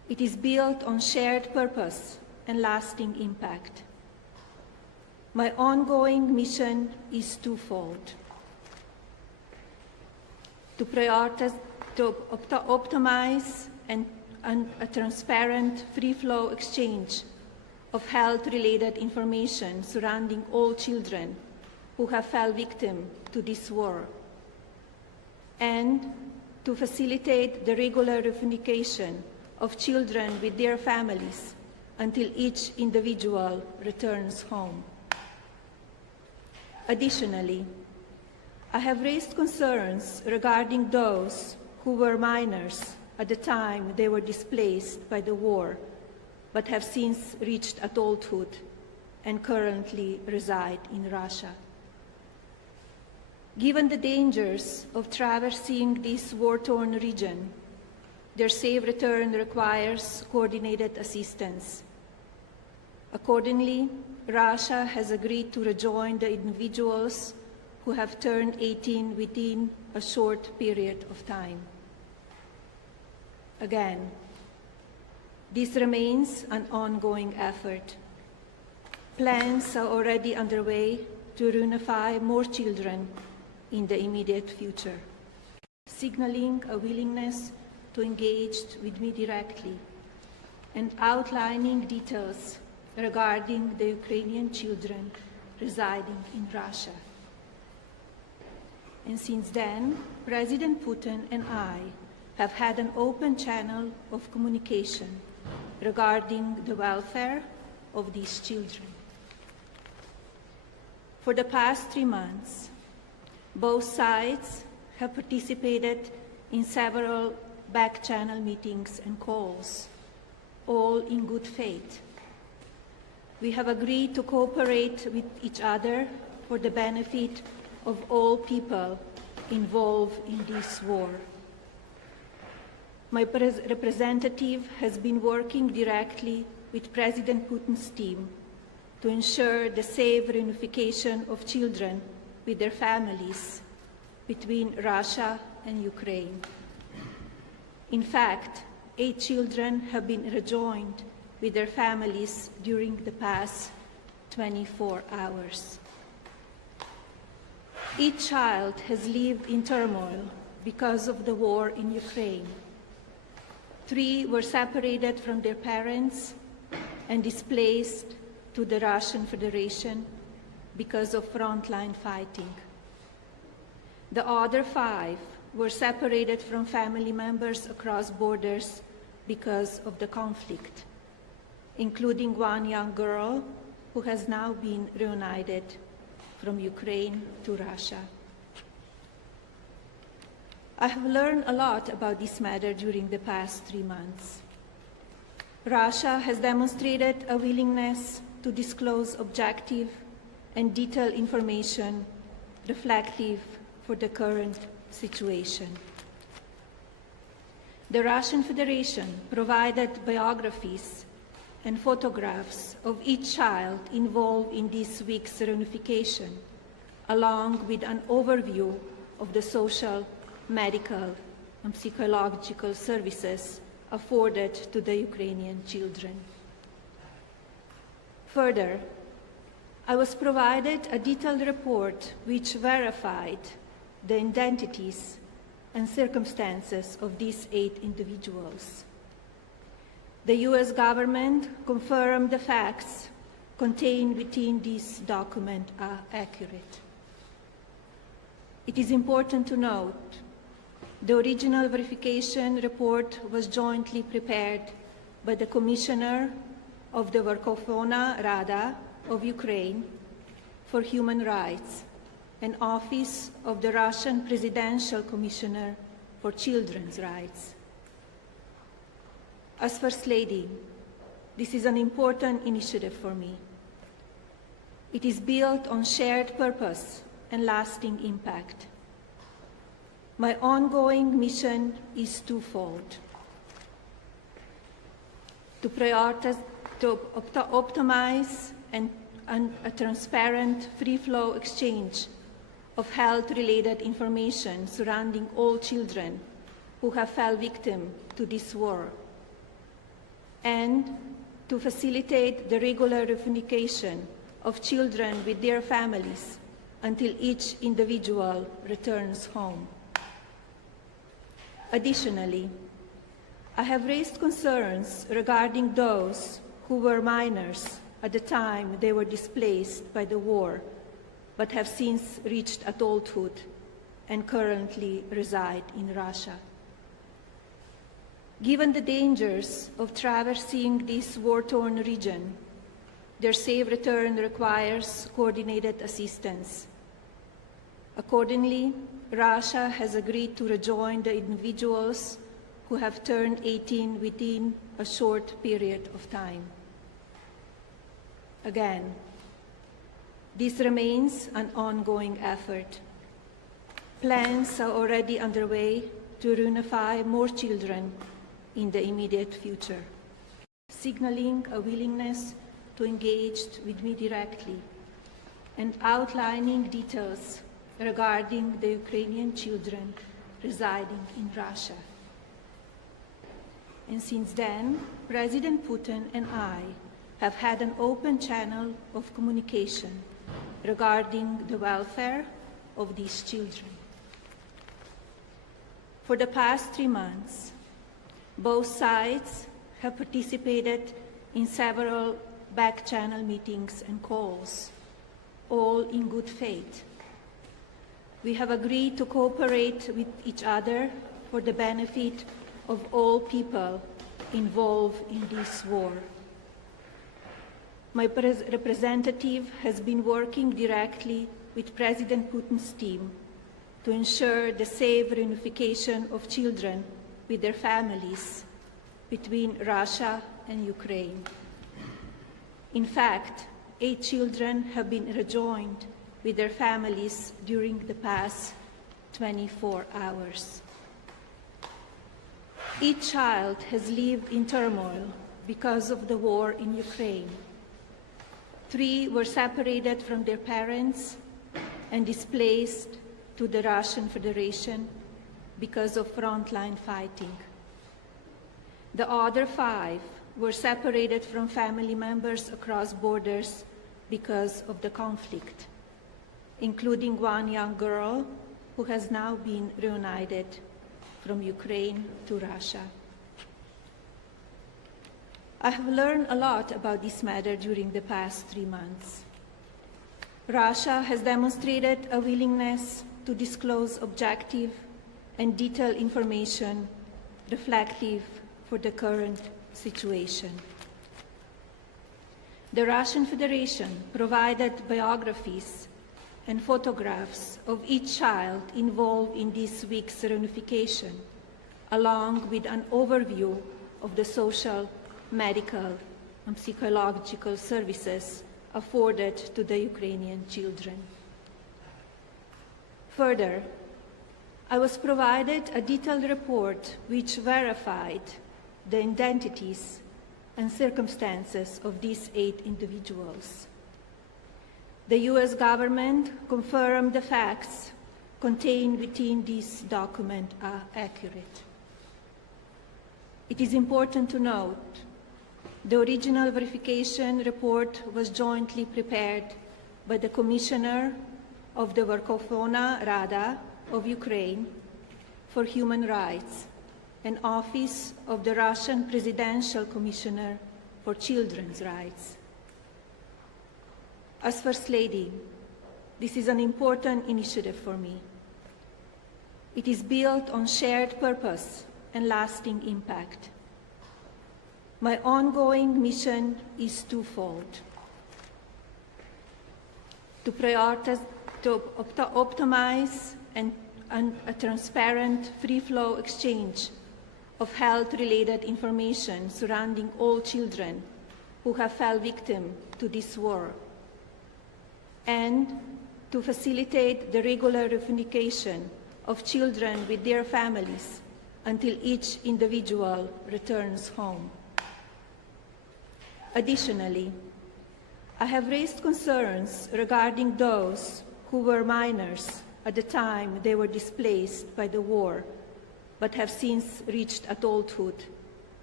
It is built on shared purpose and lasting impact. My ongoing mission is twofold: to prioritize, to optimize a transparent, free-flow exchange of health-related information surrounding all children who have fell victim to this war, and to facilitate the regular reunification of children with their families until each individual returns home. Additionally, I have raised concerns regarding those who were minors at the time they were displaced by the war, but have since reached adulthood and currently reside in Russia. Given the dangers of traversing this war-torn region, their safe return requires coordinated assistance. Accordingly, Russia has agreed to rejoin the individuals who have turned 18 within a short period of time. Again, this remains an ongoing effort. Plans are already underway to reunify more children in the immediate future, signaling a willingness to engage with me directly and outlining details regarding the Ukrainian children residing in Russia. And since then, President Putin and I have had an open channel of communication regarding the welfare of these children. For the past 3 months, both sides have participated in several back-channel meetings and calls, all in good faith. We have agreed to cooperate with each other for the benefit of all people involved in this war. My representative has been working directly with President Putin's team to ensure the safe reunification of children with their families between Russia and Ukraine. In fact, 8 children have been rejoined with their families during the past 24 hours. Each child has lived in turmoil because of the war in Ukraine. 3 were separated from their parents and displaced to the Russian Federation because of frontline fighting. The other 5 were separated from family members across borders because of the conflict, including 1 young girl who has now been reunited from Ukraine to Russia. I have learned a lot about this matter during the past 3 months. Russia has demonstrated a willingness to disclose objective and detailed information reflective for the current situation. The Russian Federation provided biographies and photographs of each child involved in this week's reunification, along with an overview of the social, medical, and psychological services afforded to the Ukrainian children. Further, I was provided a detailed report which verified the identities and circumstances of these 8 individuals. The US government confirmed the facts contained within this document are accurate. It is important to note the original verification report was jointly prepared by the Commissioner of the Verkhovna Rada of Ukraine for Human Rights and Office of the Russian Presidential Commissioner for Children's Rights. As First Lady, this is an important initiative for me. It is built on shared purpose and lasting impact. My ongoing mission is twofold: to prioritize, to optimize a transparent, free-flow exchange of health-related information surrounding all children who have fell victim to this war, and to facilitate the regular reunification of children with their families until each individual returns home. Additionally, I have raised concerns regarding those who were minors at the time they were displaced by the war, but have since reached adulthood and currently reside in Russia. Given the dangers of traversing this war-torn region, their safe return requires coordinated assistance. Accordingly, Russia has agreed to rejoin the individuals who have turned 18 within a short period of time. Again, this remains an ongoing effort. Plans are already underway to reunify more children in the immediate future, signaling a willingness to engage with me directly and outlining details regarding the Ukrainian children residing in Russia. And since then, President Putin and I have had an open channel of communication regarding the welfare of these children. For the past 3 months, both sides have participated in several back-channel meetings and calls, all in good faith. We have agreed to cooperate with each other for the benefit of all people involved in this war. My representative has been working directly with President Putin's team to ensure the safe reunification of children with their families between Russia and Ukraine. In fact, 8 children have been rejoined with their families during the past 24 hours. Each child has lived in turmoil because of the war in Ukraine. 3 were separated from their parents and displaced to the Russian Federation because of frontline fighting. The other 5 were separated from family members across borders because of the conflict, including one young girl who has now been reunited from Ukraine to Russia. I have learned a lot about this matter during the past 3 months. Russia has demonstrated a willingness to disclose objective and detailed information reflective for the current situation. The Russian Federation provided biographies and photographs of each child involved in this week's reunification, along with an overview of the social, medical, and psychological services afforded to the Ukrainian children. Further, I was provided a detailed report which verified the identities and circumstances of these 8 individuals. The US government confirmed the facts contained within this document are accurate. It is important to note the original verification report was jointly prepared by the Commissioner of the Verkhovna Rada of Ukraine for Human Rights and Office of the Russian Presidential Commissioner for Children's Rights. As First Lady, this is an important initiative for me. It is built on shared purpose and lasting impact. My ongoing mission is twofold: to optimize a transparent, free-flow exchange of health-related information surrounding all children who have fell victim to this war, and to facilitate the regular reunification of children with their families until each individual returns home. Additionally, I have raised concerns regarding those who were minors at the time they were displaced by the war, but have since reached adulthood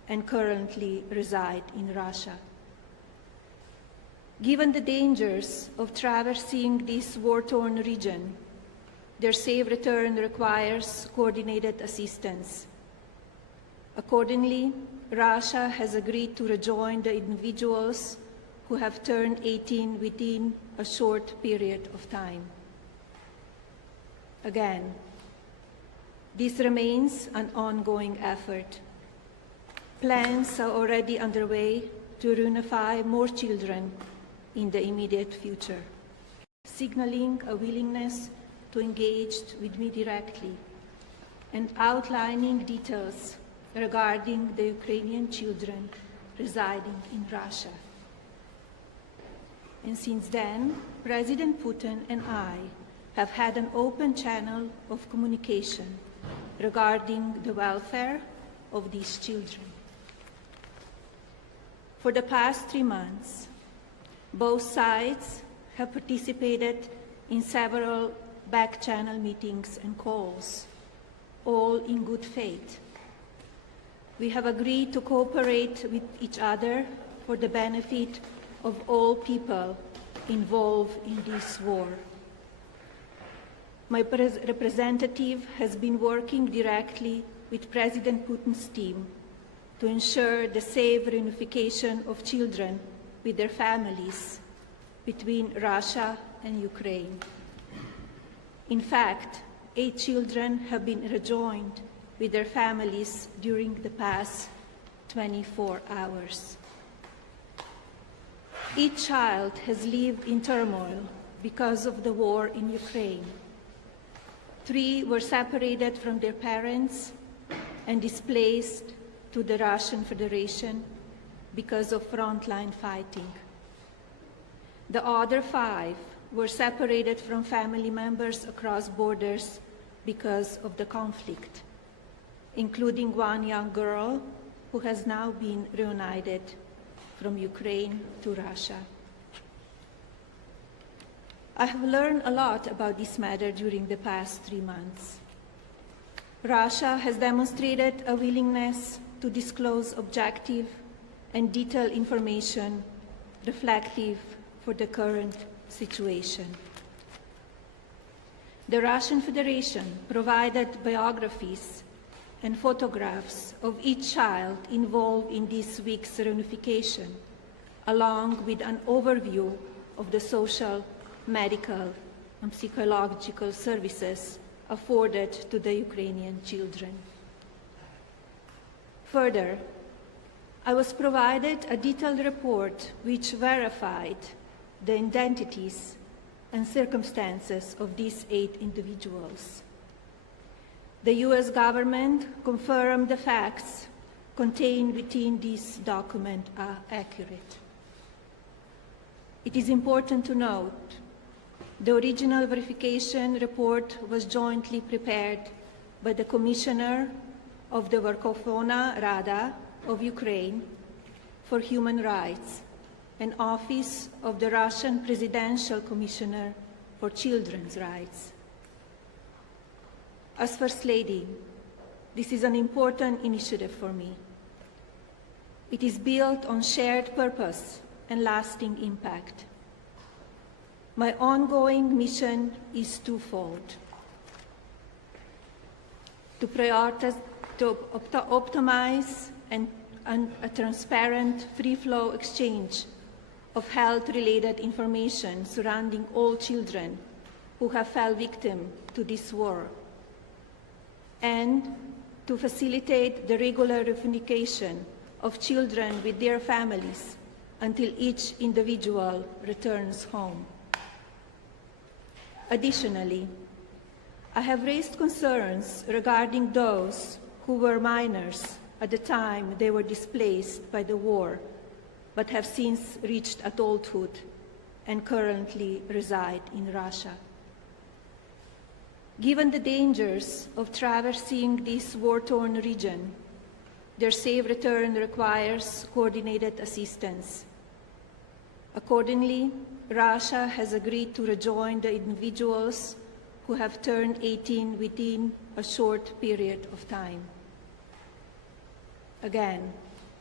and currently reside in Russia. Given the dangers of traversing this war-torn region, their safe return requires coordinated assistance. Accordingly, Russia has agreed to rejoin the individuals who have turned 18 within a short period of time. Again, this remains an ongoing effort. Plans are already underway to reunify more children in the immediate future, signaling a willingness to engage with me directly and outlining details regarding the Ukrainian children residing in Russia. And since then, President Putin and I have had an open channel of communication regarding the welfare of these children. For the past 3 months, both sides have participated in several back-channel meetings and calls, all in good faith. We have agreed to cooperate with each other for the benefit of all people involved in this war. My representative has been working directly with President Putin's team to ensure the safe reunification of children with their families between Russia and Ukraine. In fact, 8 children have been rejoined with their families during the past 24 hours. Each child has lived in turmoil because of the war in Ukraine. 3 were separated from their parents and displaced to the Russian Federation because of frontline fighting. The other 5 were separated from family members across borders because of the conflict, including 1 young girl who has now been reunited from Ukraine to Russia. I have learned a lot about this matter during the past 3 months. Russia has demonstrated a willingness to disclose objective and detailed information reflective for the current situation. The Russian Federation provided biographies and photographs of each child involved in this week's reunification, along with an overview of the social, medical, and psychological services afforded to the Ukrainian children. Further, I was provided a detailed report which verified the identities and circumstances of these 8 individuals. The US government confirmed the facts contained within this document are accurate. It is important to note the original verification report was jointly prepared by the Commissioner of the Verkhovna Rada of Ukraine for Human Rights and Office of the Russian Presidential Commissioner for Children's Rights. As First Lady, this is an important initiative for me. It is built on shared purpose and lasting impact. My ongoing mission is twofold: to optimize a transparent, free-flow exchange of health-related information surrounding all children who have fell victim to this war, and to facilitate the regular reunification of children with their families until each individual returns home. Additionally, I have raised concerns regarding those who were minors at the time they were displaced by the war, but have since reached adulthood and currently reside in Russia. Given the dangers of traversing this war-torn region, their safe return requires coordinated assistance. Accordingly, Russia has agreed to rejoin the individuals who have turned 18 within a short period of time. Again,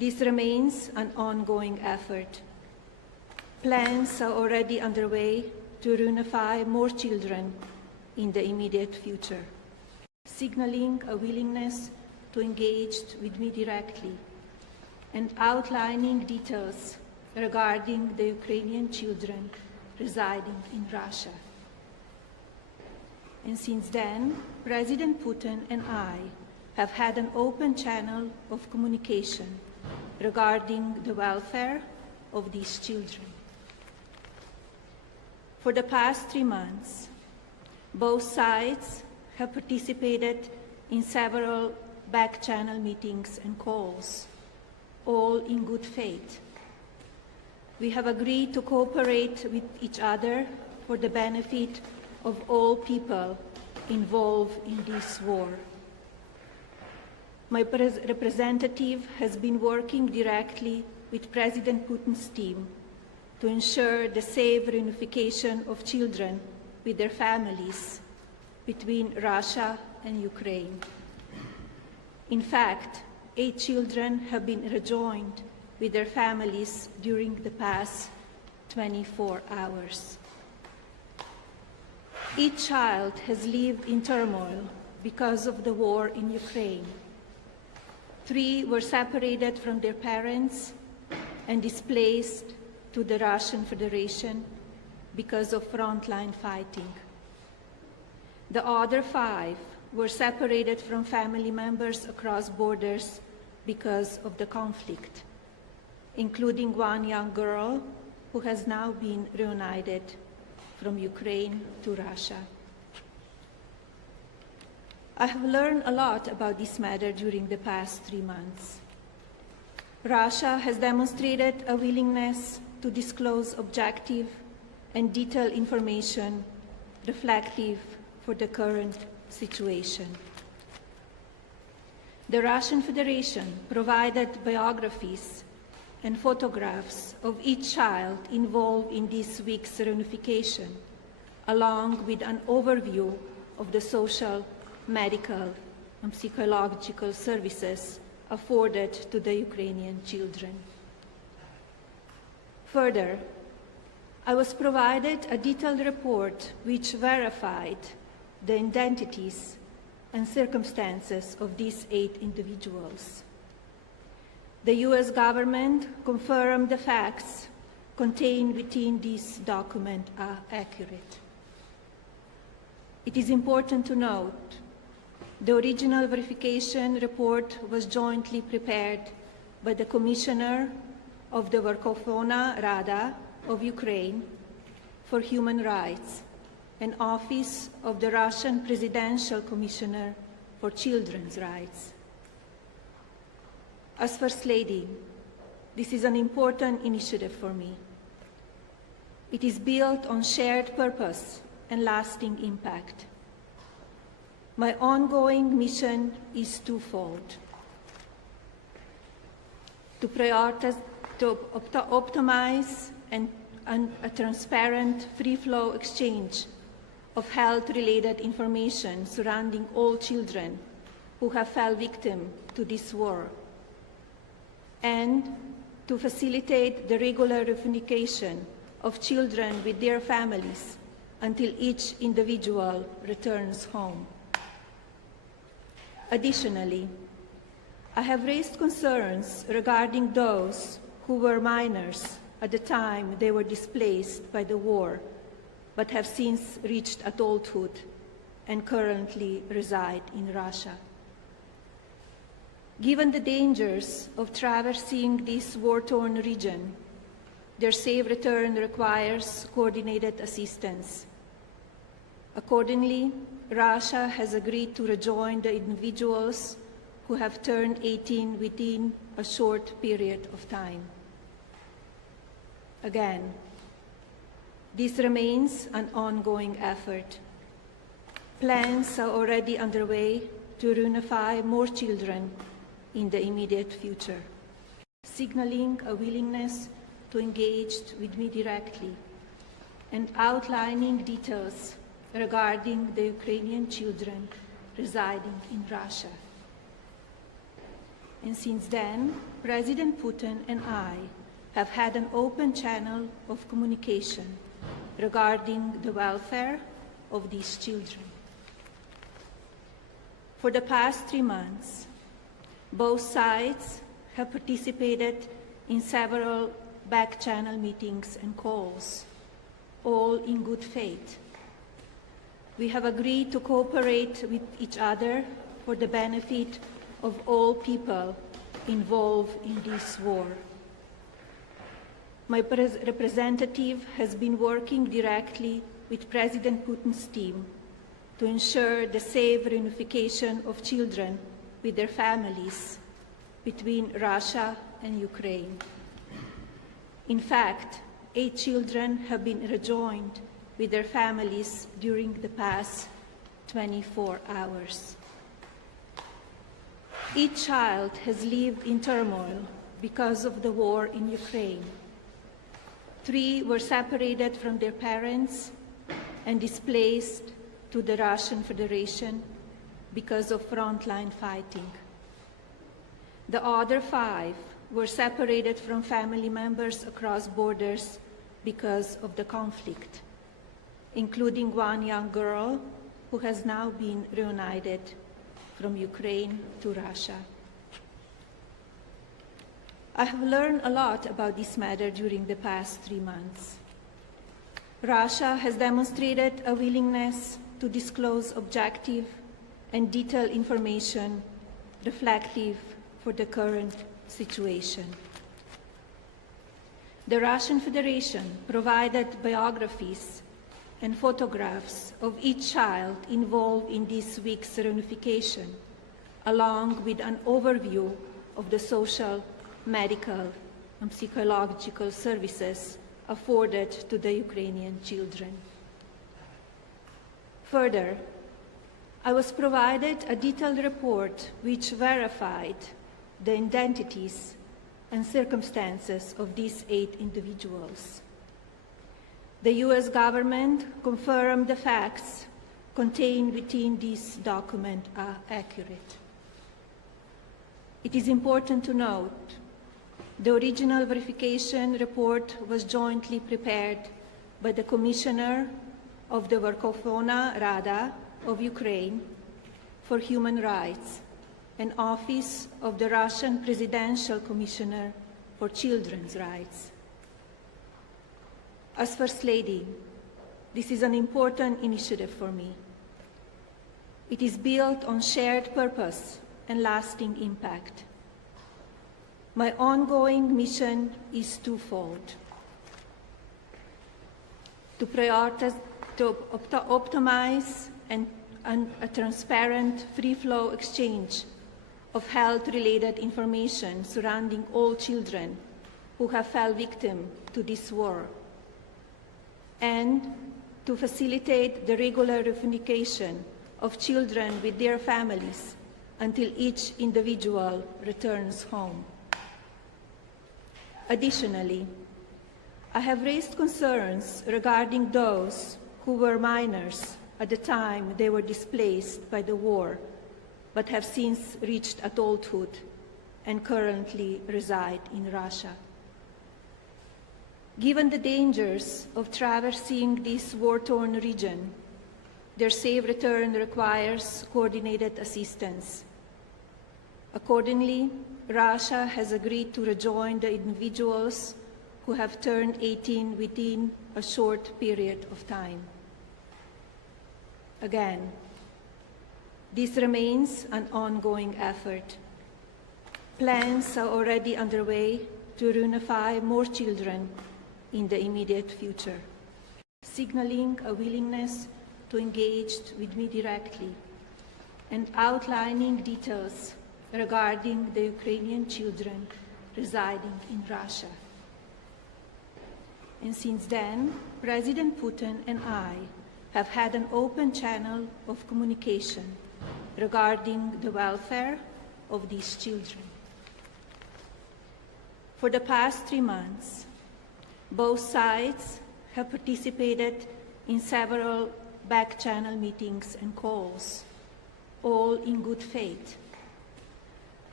This remains an ongoing effort. Plans are already underway to reunify more children in the immediate future, signaling a willingness to engage with me directly and outlining details regarding the Ukrainian children residing in Russia. And since then, President Putin and I have had an open channel of communication regarding the welfare of these children. For the past 3 months, both sides have participated in several back-channel meetings and calls, all in good faith. We have agreed to cooperate with each other for the benefit of all people involved in this war. My representative has been working directly with President Putin's team to ensure the safe reunification of children with their families between Russia and Ukraine. In fact, 8 children have been rejoined with their families during the past 24 hours. Each child has lived in turmoil because of the war in Ukraine. 3 were separated from their parents and displaced to the Russian Federation because of frontline fighting. The other 5 were separated from family members across borders because of the conflict, including 1 young girl who has now been reunited from Ukraine to Russia. I have learned a lot about this matter during the past 3 months. Russia has demonstrated a willingness to disclose objective and detailed information reflective for the current situation. The Russian Federation provided biographies and photographs of each child involved in this week's reunification, along with an overview of the social, medical, and psychological services afforded to the Ukrainian children. Further, I was provided a detailed report which verified the identities and circumstances of these 8 individuals. The US government confirmed the facts contained within this document are accurate. It is important to note the original verification report was jointly prepared by the Commissioner of the Verkhovna Rada of Ukraine for Human Rights and Office of the Russian Presidential Commissioner for Children's Rights. As First Lady, this is an important initiative for me. It is built on shared purpose and lasting impact. My ongoing mission is twofold: to optimize a transparent, free-flow exchange of health-related information surrounding all children who have fell victim to this war, and to facilitate the regular reunification of children with their families until each individual returns home. Additionally, I have raised concerns regarding those who were minors at the time they were displaced by the war, but have since reached adulthood and currently reside in Russia. Given the dangers of traversing this war-torn region, their safe return requires coordinated assistance. Accordingly, Russia has agreed to rejoin the individuals who have turned 18 within a short period of time. Again, this remains an ongoing effort. Plans are already underway to reunify more children in the immediate future, signaling a willingness to engage with me directly and outlining details regarding the Ukrainian children residing in Russia. And since then, President Putin and I have had an open channel of communication regarding the welfare of these children. For the past 3 months, both sides have participated in several back-channel meetings and calls, all in good faith. We have agreed to cooperate with each other for the benefit of all people involved in this war. My representative has been working directly with President Putin's team to ensure the safe reunification of children with their families between Russia and Ukraine. In fact, 8 children have been rejoined with their families during the past 24 hours. Each child has lived in turmoil because of the war in Ukraine. 3 were separated from their parents and displaced to the Russian Federation because of frontline fighting. The other 5 were separated from family members across borders because of the conflict, including 1 young girl who has now been reunited from Ukraine to Russia. I have learned a lot about this matter during the past 3 months. Russia has demonstrated a willingness to disclose objective and detailed information reflective for the current situation. The Russian Federation provided biographies and photographs of each child involved in this week's reunification, along with an overview of the social, medical, and psychological services afforded to the Ukrainian children. Further, I was provided a detailed report which verified the identities and circumstances of these 8 individuals. The US government confirmed the facts contained within this document are accurate. It is important to note the original verification report was jointly prepared by the Commissioner of the Verkhovna Rada of Ukraine for Human Rights and Office of the Russian Presidential Commissioner for Children's Rights. As First Lady, this is an important initiative for me. It is built on shared purpose and lasting impact. My ongoing mission is twofold: to optimize a transparent, free-flow exchange of health-related information surrounding all children who have fell victim to this war, and to facilitate the regular reunification of children with their families until each individual returns home. Additionally, I have raised concerns regarding those who were minors at the time they were displaced by the war, but have since reached adulthood and currently reside in Russia. Given the dangers of traversing this war-torn region, their safe return requires coordinated assistance. Accordingly, Russia has agreed to rejoin the individuals who have turned 18 within a short period of time. Again, this remains an ongoing effort. Plans are already underway to reunify more children in the immediate future, signaling a willingness to engage with me directly and outlining details regarding the Ukrainian children residing in Russia. And since then, President Putin and I have had an open channel of communication regarding the welfare of these children. For the past 3 months, both sides have participated in several back-channel meetings and calls, all in good faith.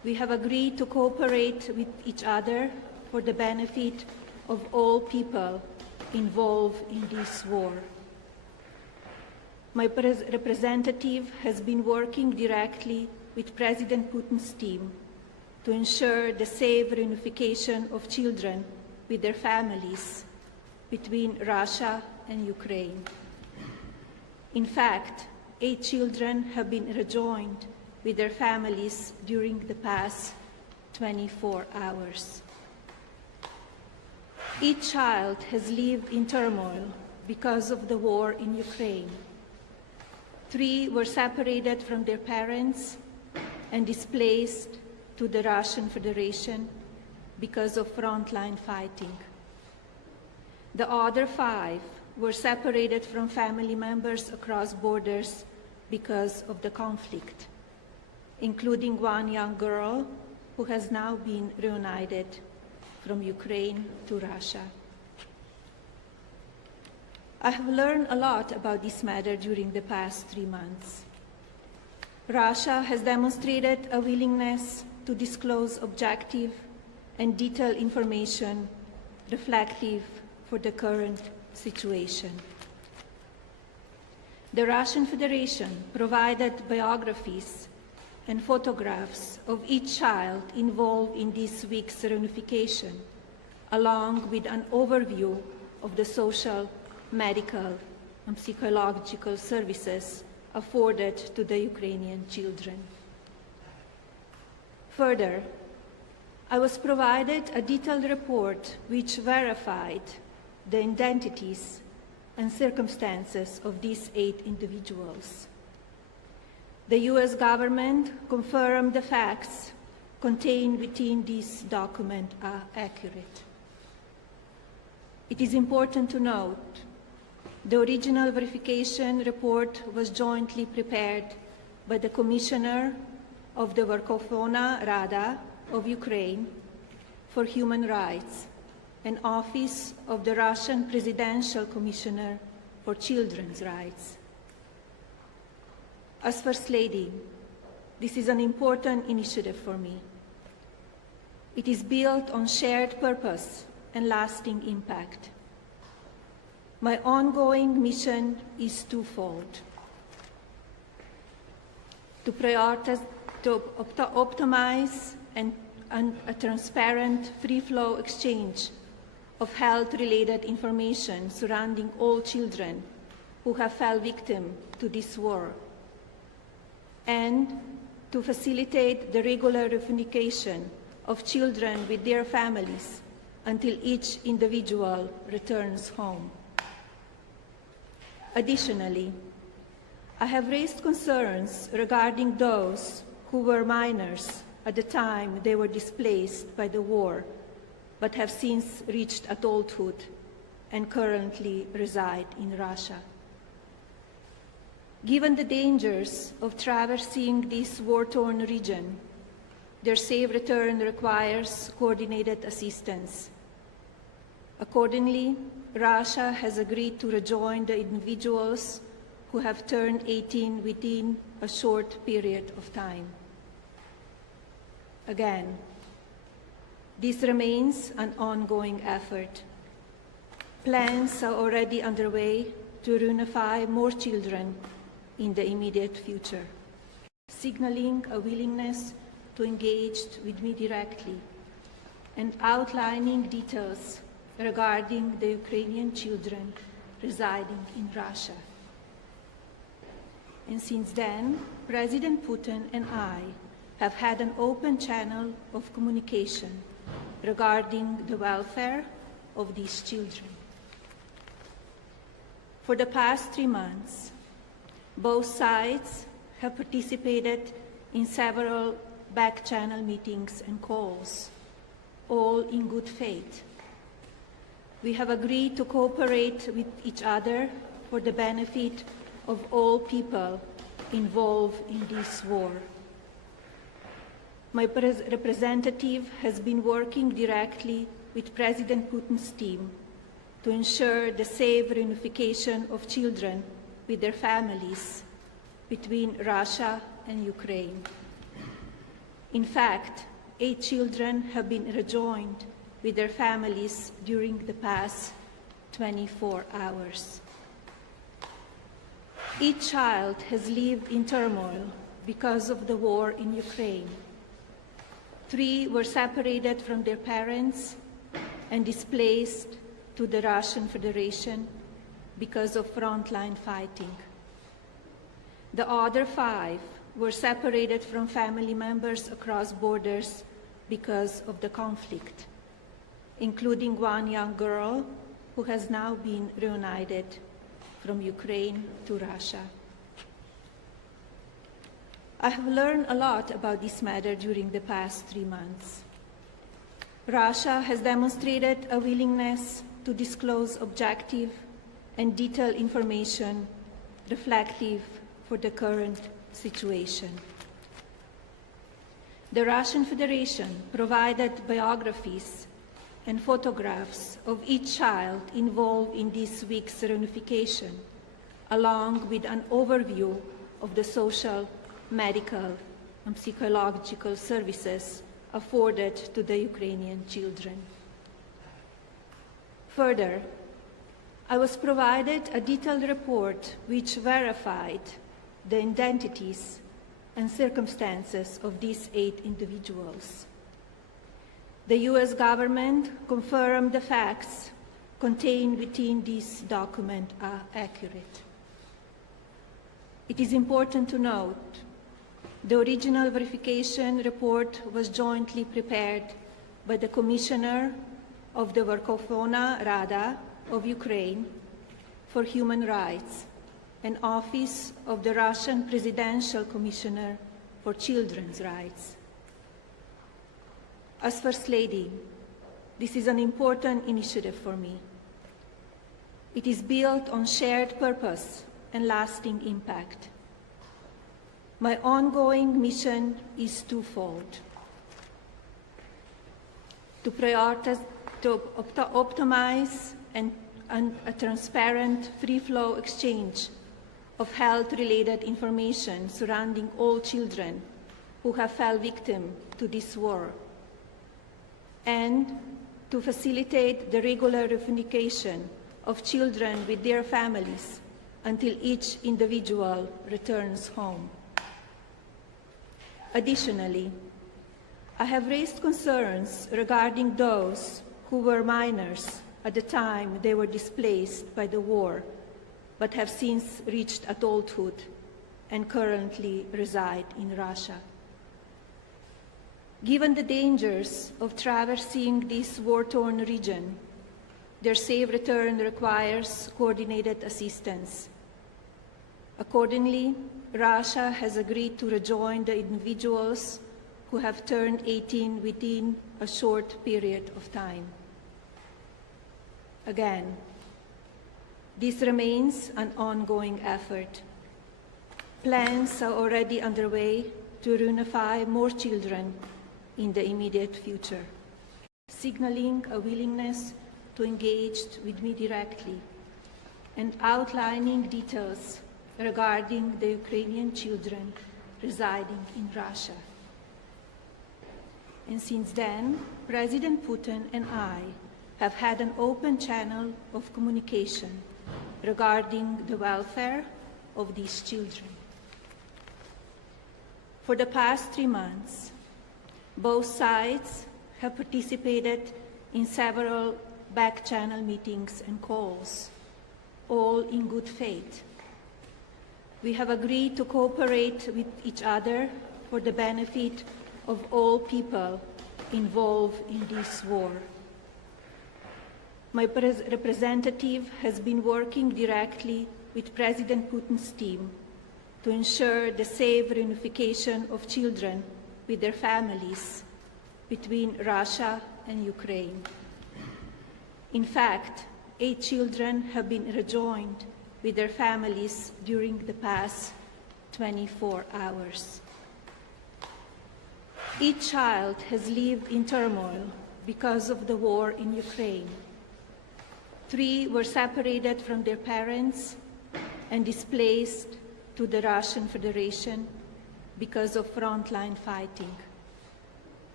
we have agreed to cooperate with each other for the benefit of all people involved in this war. My representative has been working directly with President Putin's team to ensure the safe reunification of children with their families between Russia and Ukraine. In fact, 8 children have been rejoined with their families during the past 24 hours. Each child has lived in turmoil because of the war in Ukraine. 3 were separated from their parents and displaced to the Russian Federation because of frontline fighting. The other 5 were separated from family members across borders because of the conflict, including one young girl who has now been reunited from Ukraine to Russia. I have learned a lot about this matter during the past 3 months. Russia has demonstrated a willingness to disclose objective and detailed information reflective for the current situation. The Russian Federation provided biographies and photographs of each child involved in this week's reunification, along with an overview of the social, medical, and psychological services afforded to the Ukrainian children. Further, I was provided a detailed report which verified the identities and circumstances of these 8 individuals. The US government confirmed the facts contained within this document are accurate. It is important to note the original verification report was jointly prepared by the Commissioner of the Verkhovna Rada of Ukraine for Human Rights and Office of the Russian Presidential Commissioner for Children's Rights. As First Lady, this is an important initiative for me. It is built on shared purpose and lasting impact. My ongoing mission is twofold: to optimize a transparent, free-flow exchange of health-related information surrounding all children who have fell victim to this war, and to facilitate the regular reunification of children with their families until each individual returns home. Additionally, I have raised concerns regarding those who were minors at the time they were displaced by the war, but have since reached adulthood and currently reside in Russia. Given the dangers of traversing this war-torn region, their safe return requires coordinated assistance. Accordingly, Russia has agreed to rejoin the individuals who have turned 18 within a short period of time. Again, this remains an ongoing effort. Plans are already underway to reunify more children in the immediate future, signaling a willingness to engage with me directly and outlining details regarding the Ukrainian children residing in Russia. And since then, President Putin and I have had an open channel of communication regarding the welfare of these children. For the past 3 months, both sides have participated in several back-channel meetings and calls, all in good faith. We have agreed to cooperate with each other for the benefit of all people involved in this war. My representative has been working directly with President Putin's team to ensure the safe reunification of children with their families between Russia and Ukraine. In fact, 8 children have been rejoined with their families during the past 24 hours. Each child has lived in turmoil because of the war in Ukraine. 3 were separated from their parents and displaced to the Russian Federation because of frontline fighting. The other 5 were separated from family members across borders because of the conflict, including one young girl who has now been reunited from Ukraine to Russia. I have learned a lot about this matter during the past 3 months. Russia has demonstrated a willingness to disclose objective and detailed information reflective for the current situation. The Russian Federation provided biographies and photographs of each child involved in this week's reunification, along with an overview of the social, medical, and psychological services afforded to the Ukrainian children. Further, I was provided a detailed report which verified the identities and circumstances of these 8 individuals. The US government confirmed the facts contained within this document are accurate. It is important to note the original verification report was jointly prepared by the Commissioner of the Verkhovna Rada of Ukraine for Human Rights and Office of the Russian Presidential Commissioner for Children's Rights. As First Lady, this is an important initiative for me. It is built on shared purpose and lasting impact. My ongoing mission is twofold: to optimize a transparent, free-flow exchange of health-related information surrounding all children who have fell victim to this war, and to facilitate the regular reunification of children with their families until each individual returns home. Additionally, I have raised concerns regarding those who were minors at the time they were displaced by the war, but have since reached adulthood and currently reside in Russia. Given the dangers of traversing this war-torn region, their safe return requires coordinated assistance. Accordingly, Russia has agreed to rejoin the individuals who have turned 18 within a short period of time. Again, this remains an ongoing effort. Plans are already underway to reunify more children in the immediate future, signaling a willingness to engage with me directly and outlining details regarding the Ukrainian children residing in Russia. And since then, President Putin and I have had an open channel of communication regarding the welfare of these children. For the past 3 months, both sides have participated in several back-channel meetings and calls, all in good faith. We have agreed to cooperate with each other for the benefit of all people involved in this war. My representative has been working directly with President Putin's team to ensure the safe reunification of children with their families between Russia and Ukraine. In fact, 8 children have been rejoined with their families during the past 24 hours. Each child has lived in turmoil because of the war in Ukraine. 3 were separated from their parents and displaced to the Russian Federation because of frontline fighting.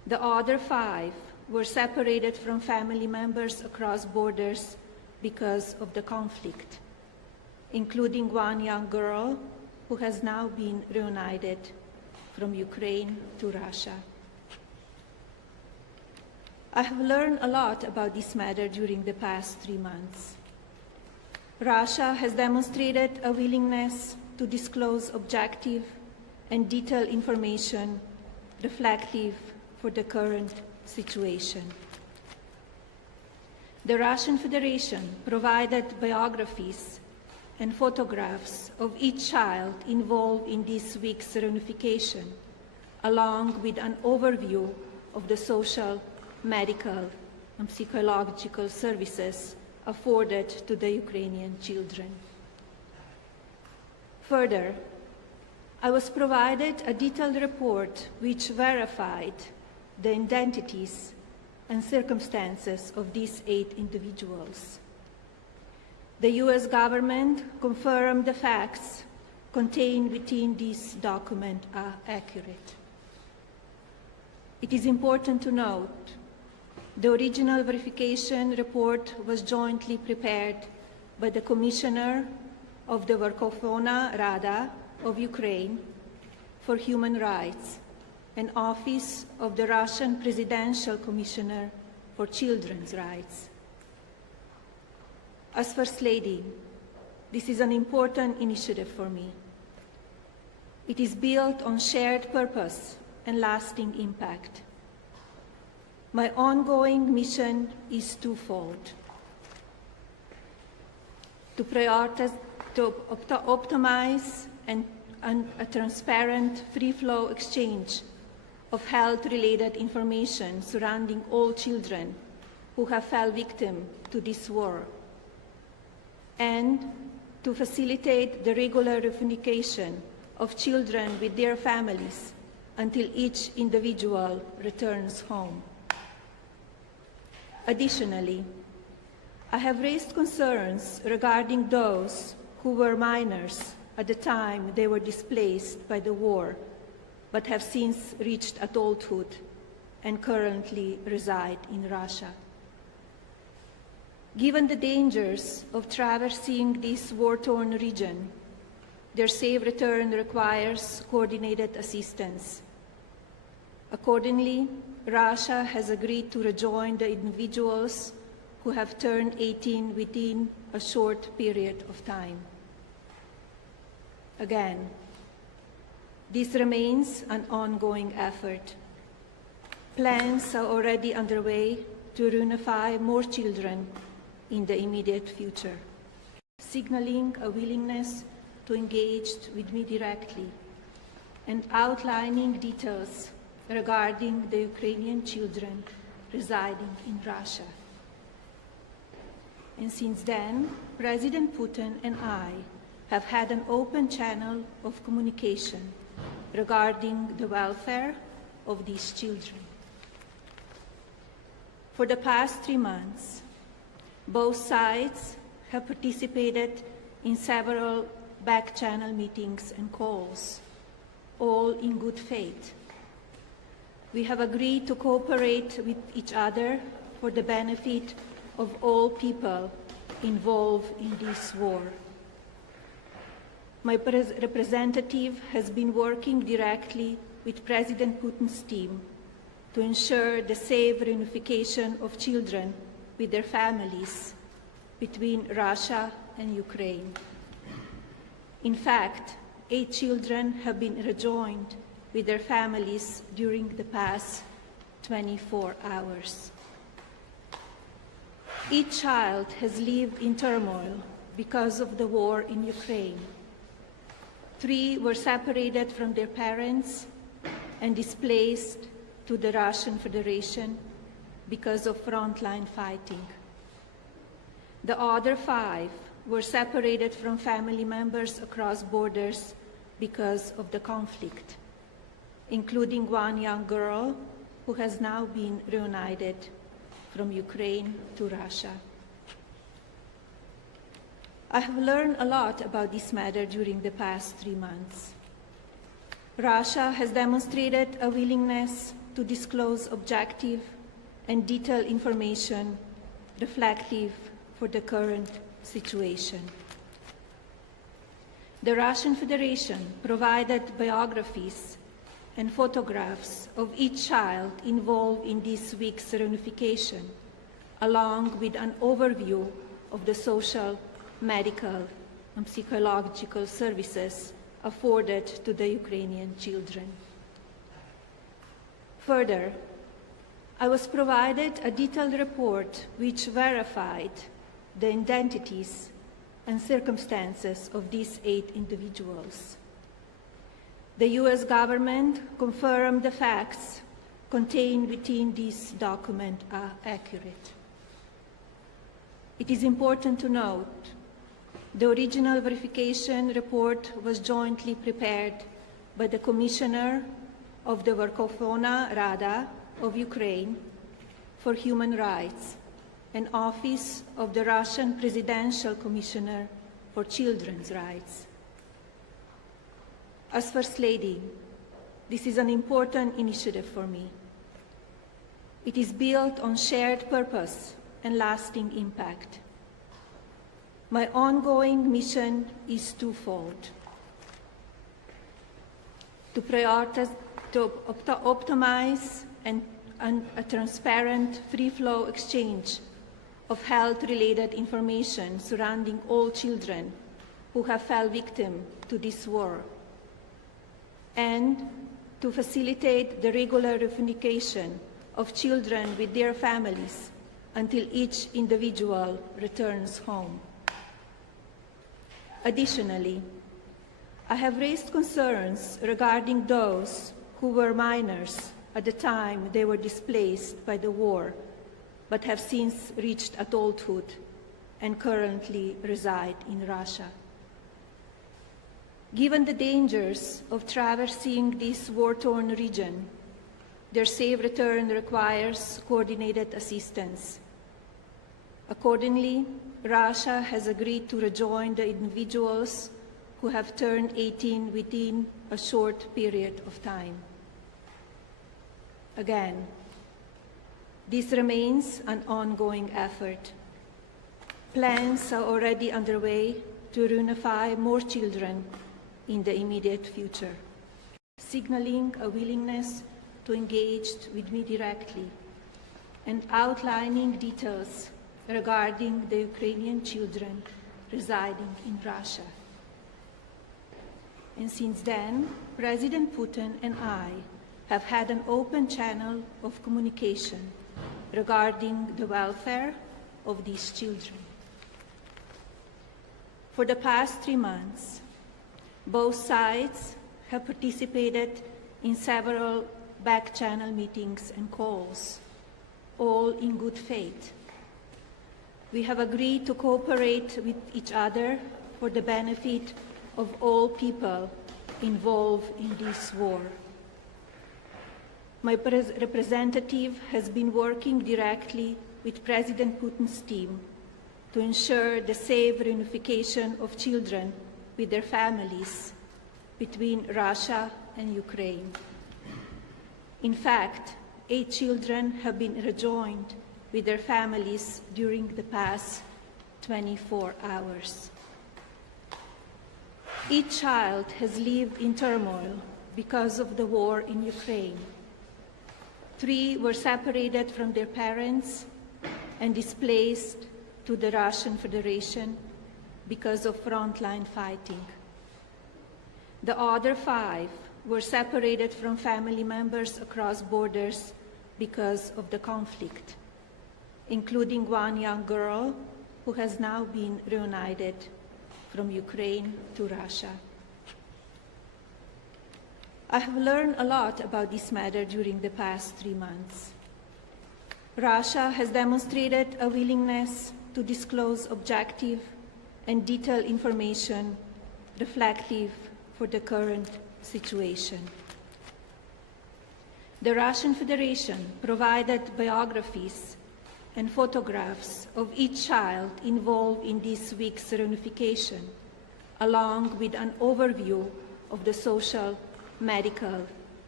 The other 5 were separated from family members across borders because of the conflict, including one young girl who has now been reunited from Ukraine to Russia. I have learned a lot about this matter during the past 3 months. Russia has demonstrated a willingness to disclose objective and detailed information reflective for the current situation. The Russian Federation provided biographies and photographs of each child involved in this week's reunification, along with an overview of the social, medical, and psychological services afforded to the Ukrainian children. Further, I was provided a detailed report which verified the identities and circumstances of these 8 individuals. The US government confirmed the facts contained within this document are accurate. It is important to note the original verification report was jointly prepared by the Commissioner of the Verkhovna Rada of Ukraine for Human Rights and Office of the Russian Presidential Commissioner for Children's Rights. As First Lady, this is an important initiative for me. It is built on shared purpose and lasting impact. My ongoing mission is twofold: to optimize a transparent, free-flow exchange of health-related information surrounding all children who have fell victim to this war, and to facilitate the regular reunification of children with their families until each individual returns home. Additionally, I have raised concerns regarding those who were minors at the time they were displaced by the war, but have since reached adulthood and currently reside in Russia. Given the dangers of traversing this war-torn region, their safe return requires coordinated assistance. Accordingly, Russia has agreed to rejoin the individuals who have turned 18 within a short period of time. Again, this remains an ongoing effort. Plans are already underway to reunify more children in the immediate future, signaling a willingness to engage with me directly and outlining details regarding the Ukrainian children residing in Russia. And since then, President Putin and I have had an open channel of communication regarding the welfare of these children. For the past 3 months, both sides have participated in several back-channel meetings and calls, all in good faith. We have agreed to cooperate with each other for the benefit of all people involved in this war. My representative has been working directly with President Putin's team to ensure the safe reunification of children with their families between Russia and Ukraine. In fact, 8 children have been rejoined with their families during the past 24 hours. Each child has lived in turmoil because of the war in Ukraine. 3 were separated from their parents and displaced to the Russian Federation because of frontline fighting. The other 5 were separated from family members across borders because of the conflict, including one young girl who has now been reunited from Ukraine to Russia. I have learned a lot about this matter during the past 3 months. Russia has demonstrated a willingness to disclose objective and detailed information reflective for the current situation. The Russian Federation provided biographies and photographs of each child involved in this week's reunification, along with an overview of the social, medical, and psychological services afforded to the Ukrainian children. Further, I was provided a detailed report which verified the identities and circumstances of these 8 individuals. The US government confirmed the facts contained within this document are accurate. It is important to note the original verification report was jointly prepared by the Commissioner of the Verkhovna Rada of Ukraine for Human Rights and Office of the Russian Presidential Commissioner for Children's Rights. As First Lady, this is an important initiative for me. It is built on shared purpose and lasting impact. My ongoing mission is twofold: to optimize a transparent, free-flow exchange of health-related information surrounding all children who have fell victim to this war, and to facilitate the regular reunification of children with their families until each individual returns home. Additionally, I have raised concerns regarding those who were minors at the time they were displaced by the war, but have since reached adulthood and currently reside in Russia. Given the dangers of traversing this war-torn region, their safe return requires coordinated assistance. Accordingly, Russia has agreed to rejoin the individuals who have turned 18 within a short period of time. Again, this remains an ongoing effort. Plans are already underway to reunify more children in the immediate future, signaling a willingness to engage with me directly and outlining details regarding the Ukrainian children residing in Russia. And since then, President Putin and I have had an open channel of communication regarding the welfare of these children. For the past 3 months, both sides have participated in several back-channel meetings and calls, all in good faith. We have agreed to cooperate with each other for the benefit of all people involved in this war. My representative has been working directly with President Putin's team to ensure the safe reunification of children with their families between Russia and Ukraine. In fact, 8 children have been rejoined with their families during the past 24 hours. Each child has lived in turmoil because of the war in Ukraine. 3 were separated from their parents and displaced to the Russian Federation because of frontline fighting. The other 5 were separated from family members across borders because of the conflict, including 1 young girl who has now been reunited from Ukraine to Russia. I have learned a lot about this matter during the past 3 months. Russia has demonstrated a willingness to disclose objective and detailed information reflective for the current situation. The Russian Federation provided biographies and photographs of each child involved in this week's reunification, along with an overview of the social, medical,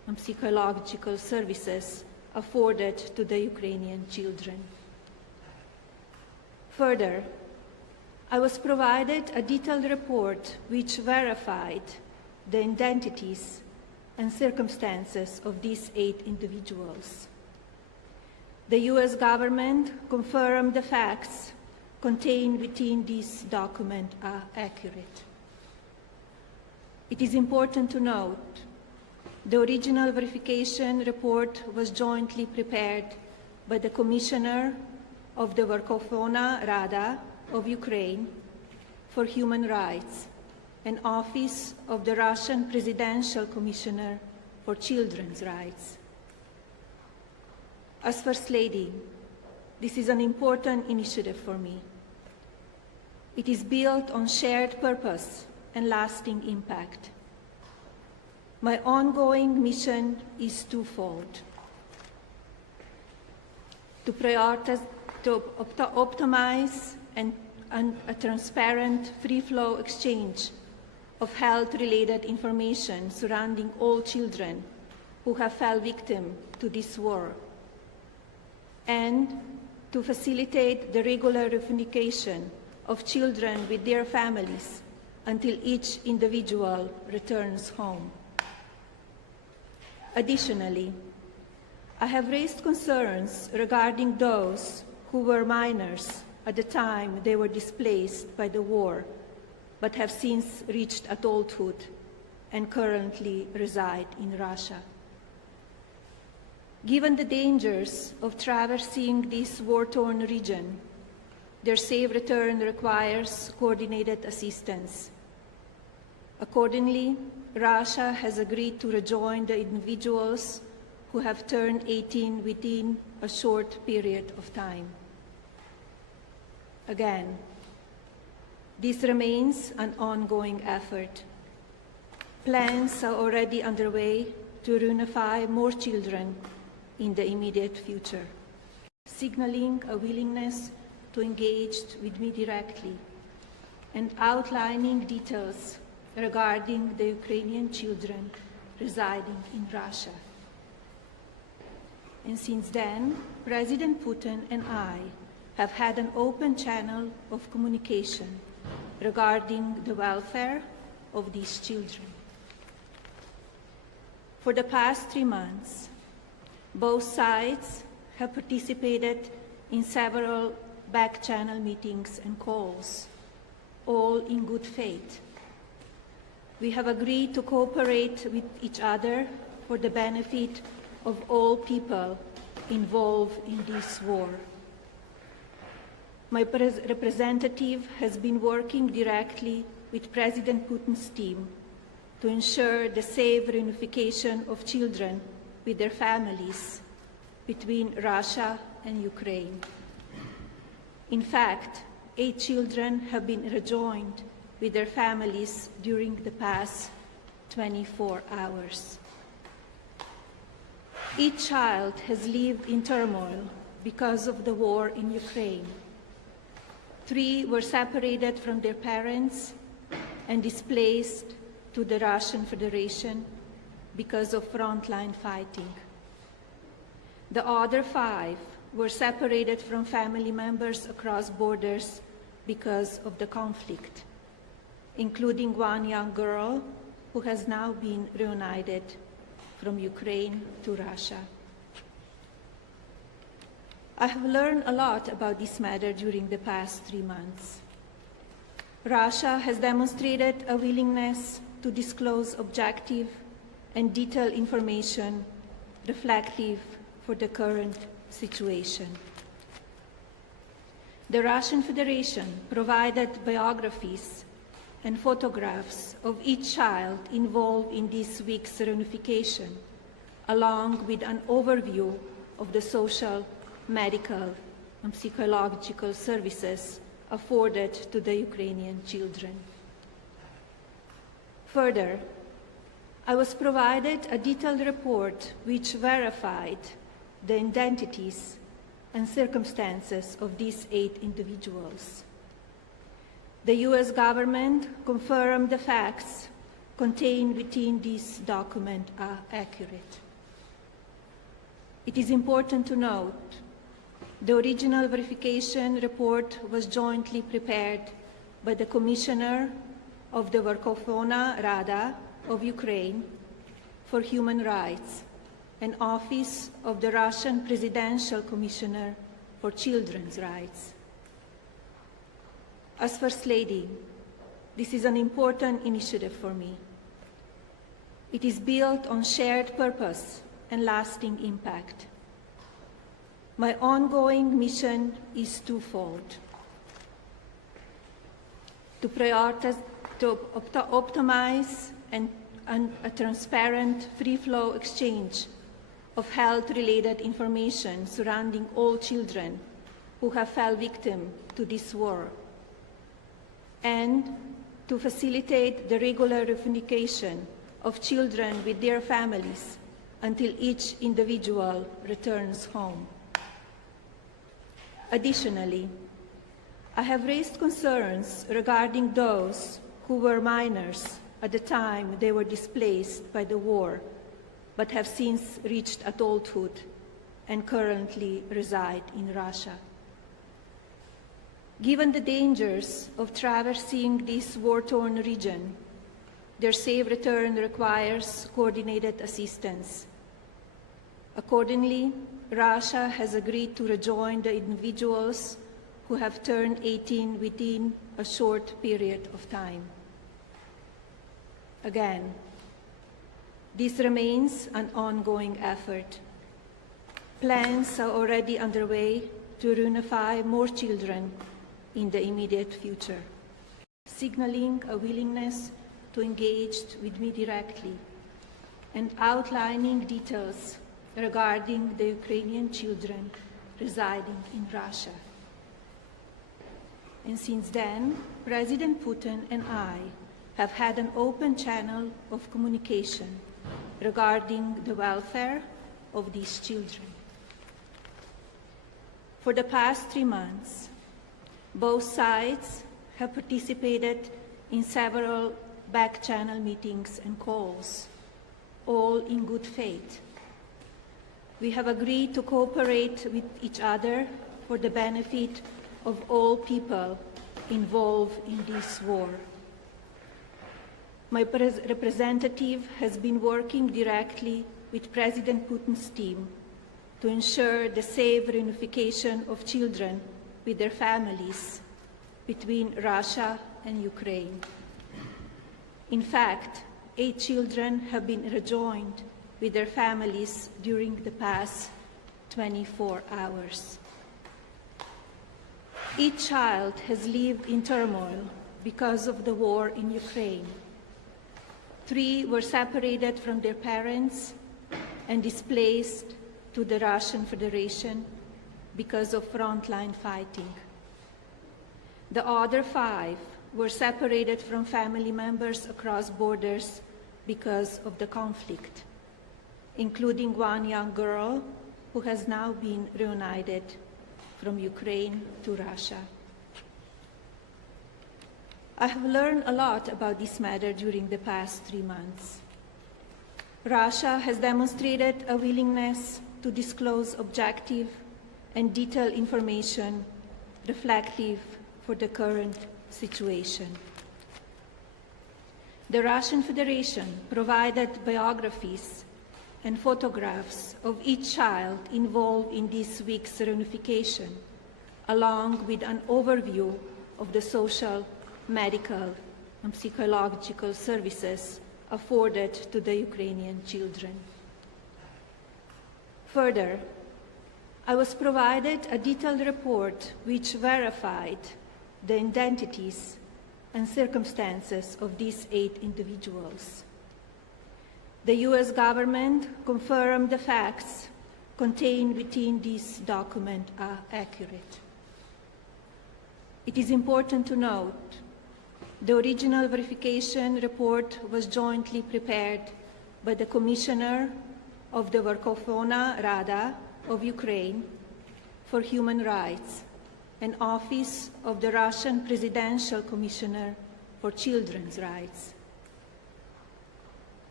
and psychological services afforded to the Ukrainian children. Further, I was provided a detailed report which verified the identities and circumstances of these 8 individuals. The US government confirmed the facts contained within this document are accurate. It is important to note the original verification report was jointly prepared by the Commissioner of the Verkhovna Rada of Ukraine for Human Rights and Office of the Russian Presidential Commissioner for Children's Rights. As First Lady, this is an important initiative for me. It is built on shared purpose and lasting impact. My ongoing mission is twofold: to optimize a transparent, free-flow exchange of health-related information surrounding all children who have fell victim to this war, and to facilitate the regular reunification of children with their families until each individual returns home. Additionally, I have raised concerns regarding those who were minors at the time they were displaced by the war, but have since reached adulthood and currently reside in Russia. Given the dangers of traversing this war-torn region, their safe return requires coordinated assistance. Accordingly, Russia has agreed to rejoin the individuals who have turned 18 within a short period of time. Again, this remains an ongoing effort. Plans are already underway to reunify more children in the immediate future, signaling a willingness to engage with me directly and outlining details regarding the Ukrainian children residing in Russia. And since then, President Putin and I have had an open channel of communication regarding the welfare of these children. For the past 3 months, both sides have participated in several back-channel meetings and calls, all in good faith. We have agreed to cooperate with each other for the benefit of all people involved in this war. My representative has been working directly with President Putin's team to ensure the safe reunification of children with their families between Russia and Ukraine. In fact, 8 children have been rejoined with their families during the past 24 hours. Each child has lived in turmoil because of the war in Ukraine. 3 were separated from their parents and displaced to the Russian Federation because of frontline fighting. The other 5 were separated from family members across borders because of the conflict, including 1 young girl who has now been reunited from Ukraine to Russia. I have learned a lot about this matter during the past 3 months. Russia has demonstrated a willingness to disclose objective and detailed information reflective for the current situation. The Russian Federation provided biographies and photographs of each child involved in this week's reunification, along with an overview of the social, medical, and psychological services afforded to the Ukrainian children. Further, I was provided a detailed report which verified the identities and circumstances of these 8 individuals. The US government confirmed the facts contained within this document are accurate. It is important to note the original verification report was jointly prepared by the Commissioner of the Verkhovna Rada of Ukraine for Human Rights and Office of the Russian Presidential Commissioner for Children's Rights. As First Lady, this is an important initiative for me. It is built on shared purpose and lasting impact. My ongoing mission is twofold: to optimize a transparent, free-flow exchange of health-related information surrounding all children who have fell victim to this war, and to facilitate the regular reunification of children with their families until each individual returns home. Additionally, I have raised concerns regarding those who were minors at the time they were displaced by the war, but have since reached adulthood and currently reside in Russia. Given the dangers of traversing this war-torn region, their safe return requires coordinated assistance. Accordingly, Russia has agreed to rejoin the individuals who have turned 18 within a short period of time. Again, this remains an ongoing effort. Plans are already underway to reunify more children in the immediate future, signaling a willingness to engage with me directly and outlining details regarding the Ukrainian children residing in Russia. And since then, President Putin and I have had an open channel of communication regarding the welfare of these children. For the past 3 months, both sides have participated in several back-channel meetings and calls, all in good faith. We have agreed to cooperate with each other for the benefit of all people involved in this war. My representative has been working directly with President Putin's team to ensure the safe reunification of children with their families between Russia and Ukraine. In fact, 8 children have been rejoined with their families during the past 24 hours. Each child has lived in turmoil because of the war in Ukraine. 3 were separated from their parents and displaced to the Russian Federation because of frontline fighting. The other 5 were separated from family members across borders because of the conflict, including one young girl who has now been reunited from Ukraine to Russia. I have learned a lot about this matter during the past 3 months. Russia has demonstrated a willingness to disclose objective and detailed information reflective for the current situation. The Russian Federation provided biographies and photographs of each child involved in this week's reunification, along with an overview of the social, medical, and psychological services afforded to the Ukrainian children. Further, I was provided a detailed report which verified the identities and circumstances of these 8 individuals. The US government confirmed the facts contained within this document are accurate. It is important to note the original verification report was jointly prepared by the Commissioner of the Verkhovna Rada of Ukraine for Human Rights and Office of the Russian Presidential Commissioner for Children's Rights.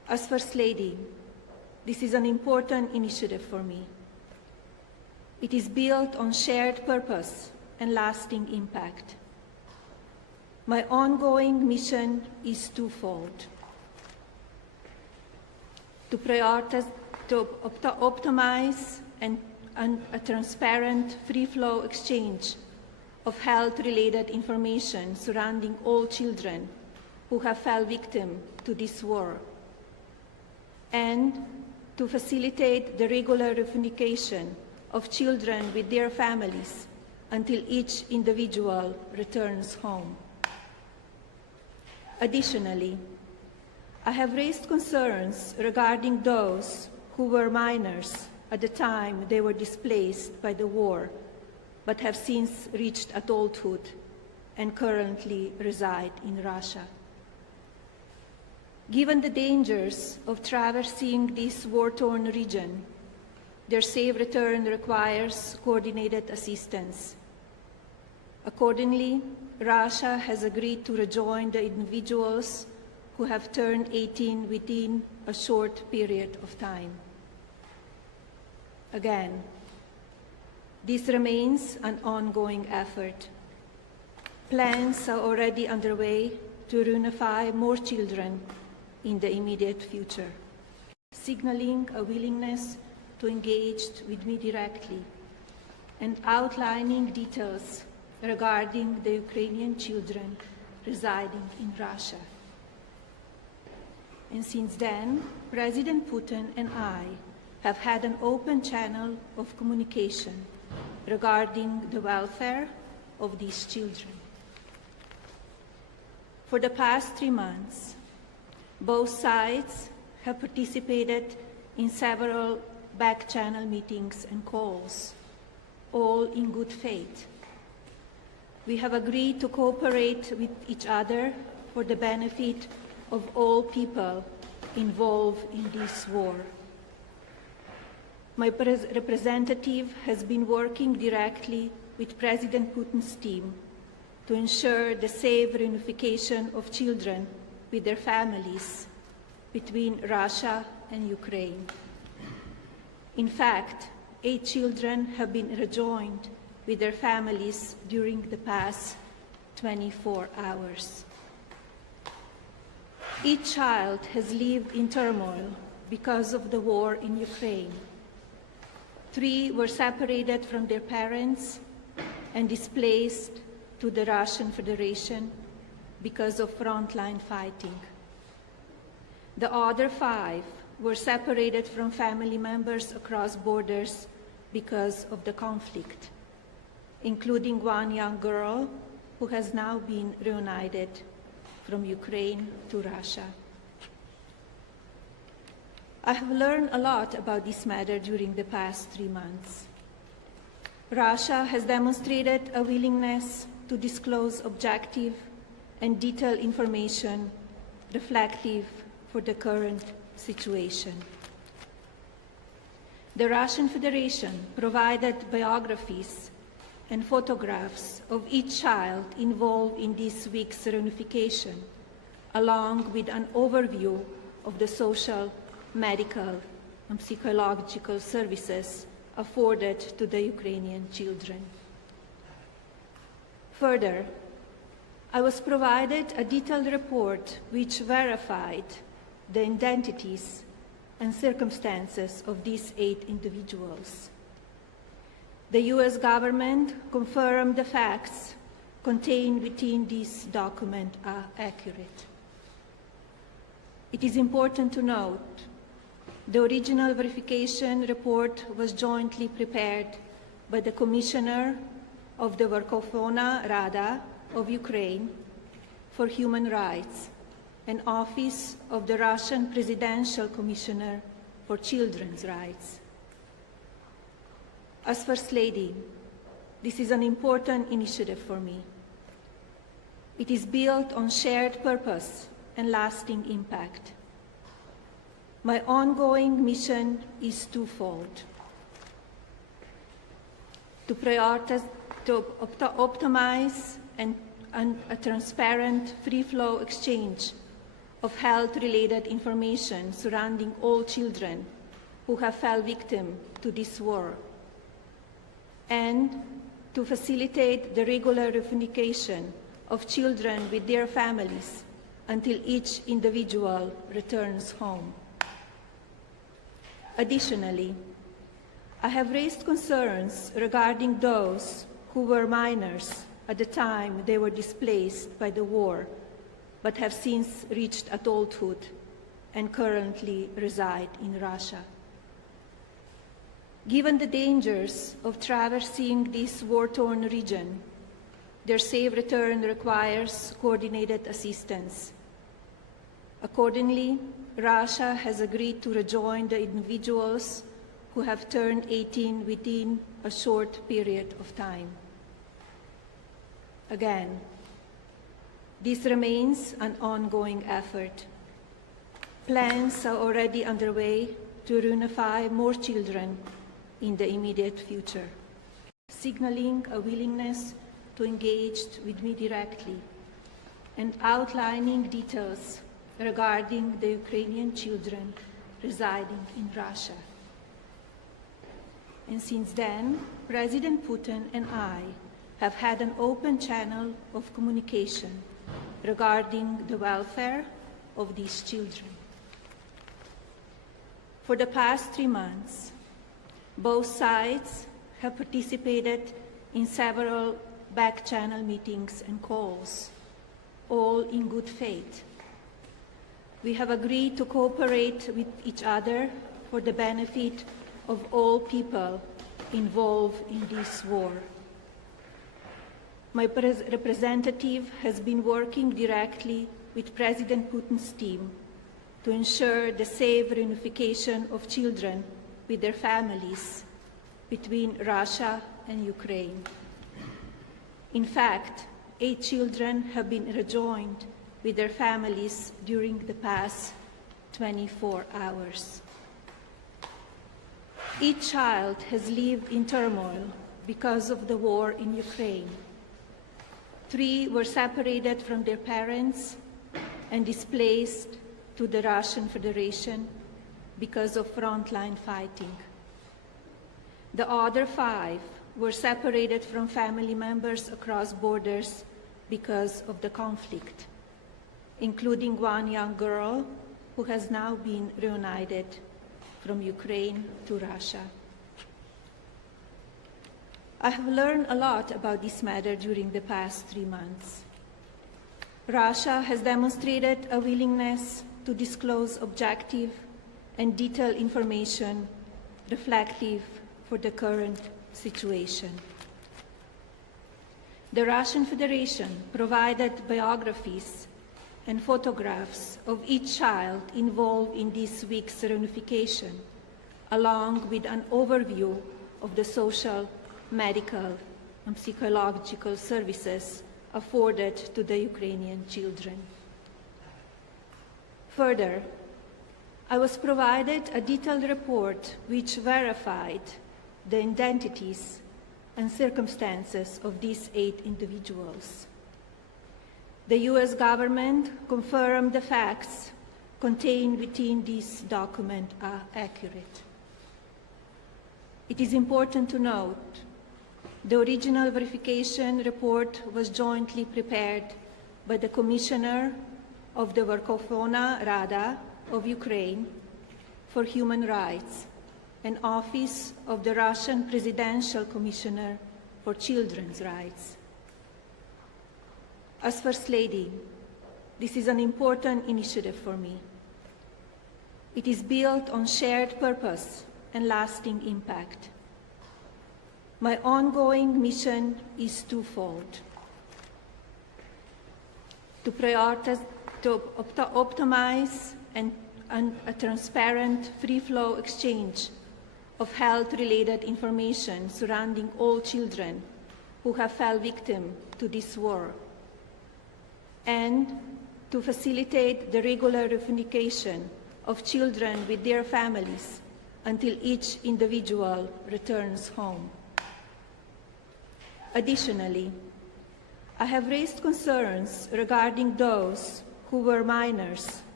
As First Lady, this is an important initiative for me. It is built on shared purpose and lasting impact. My ongoing mission is twofold: to prioritize, to optimize a transparent, free-flow exchange of health-related information surrounding all children who have fell victim to this war, and to facilitate the regular reunification of children with their families until each individual returns home. Additionally, I have raised concerns regarding those who were minors at the time they were displaced by the war, but have since reached adulthood and currently reside in Russia. Given the dangers of traversing this war-torn region, their safe return requires coordinated assistance. Accordingly, Russia has agreed to rejoin the individuals who have turned 18 within a short period of time. Again, this remains an ongoing effort. Plans are already underway to reunify more children in the immediate future, signaling a willingness to engage with me directly and outlining details regarding the Ukrainian children residing in Russia. And since then, President Putin and I have had an open channel of communication regarding the welfare of these children. For the past 3 months, both sides have participated in several back-channel meetings and calls, all in good faith. We have agreed to cooperate with each other for the benefit of all people involved in this war. My representative has been working directly with President Putin's team to ensure the safe reunification of children with their families between Russia and Ukraine. In fact, 8 children have been rejoined with their families during the past 24 hours. Each child has lived in turmoil because of the war in Ukraine. 3 were separated from their parents and displaced to the Russian Federation because of frontline fighting. The other 5 were separated from family members across borders because of the conflict, including 1 young girl who has now been reunited from Ukraine to Russia. I have learned a lot about this matter during the past 3 months. Russia has demonstrated a willingness to disclose objective and detailed information reflective for the current situation. The Russian Federation provided biographies and photographs of each child involved in this week's reunification, along with an overview of the social, medical, and psychological services afforded to the Ukrainian children. Further, I was provided a detailed report which verified the identities and circumstances of these 8 individuals. The US government confirmed the facts contained within this document are accurate. It is important to note the original verification report was jointly prepared by the Commissioner of the Verkhovna Rada of Ukraine for Human Rights and Office of the Russian Presidential Commissioner for Children's Rights. As First Lady, this is an important initiative for me. It is built on shared purpose and lasting impact. My ongoing mission is twofold: to prioritize, to optimize a transparent, free-flow exchange of health-related information surrounding all children who have fell victim to this war, and to facilitate the regular reunification of children with their families until each individual returns home. Additionally, I have raised concerns regarding those who were minors at the time they were displaced by the war, but have since reached adulthood and currently reside in Russia. Given the dangers of traversing this war-torn region, their safe return requires coordinated assistance. Accordingly, Russia has agreed to rejoin the individuals who have turned 18 within a short period of time. Again, this remains an ongoing effort. Plans are already underway to reunify more children in the immediate future, signaling a willingness to engage with me directly and outlining details regarding the Ukrainian children residing in Russia. And since then, President Putin and I have had an open channel of communication regarding the welfare of these children. For the past 3 months, both sides have participated in several back-channel meetings and calls, all in good faith. We have agreed to cooperate with each other for the benefit of all people involved in this war. My representative has been working directly with President Putin's team to ensure the safe reunification of children with their families between Russia and Ukraine. In fact, 8 children have been rejoined with their families during the past 24 hours. Each child has lived in turmoil because of the war in Ukraine. 3 were separated from their parents and displaced to the Russian Federation because of frontline fighting. The other 5 were separated from family members across borders because of the conflict, including 1 young girl who has now been reunited from Ukraine to Russia. I have learned a lot about this matter during the past 3 months. Russia has demonstrated a willingness to disclose objective and detailed information reflective for the current situation. The Russian Federation provided biographies and photographs of each child involved in this week's reunification, along with an overview of the social, medical, and psychological services afforded to the Ukrainian children. Further, I was provided a detailed report which verified the identities and circumstances of these 8 individuals. The US government confirmed the facts contained within this document are accurate. It is important to note the original verification report was jointly prepared by the Commissioner of the Verkhovna Rada of Ukraine for Human Rights and Office of the Russian Presidential Commissioner for Children's Rights. As First Lady, this is an important initiative for me. It is built on shared purpose and lasting impact. My ongoing mission is twofold: to optimize a transparent, free-flow exchange of health-related information surrounding all children who have fell victim to this war, and to facilitate the regular reunification of children with their families until each individual returns home. Additionally, I have raised concerns regarding those who were minors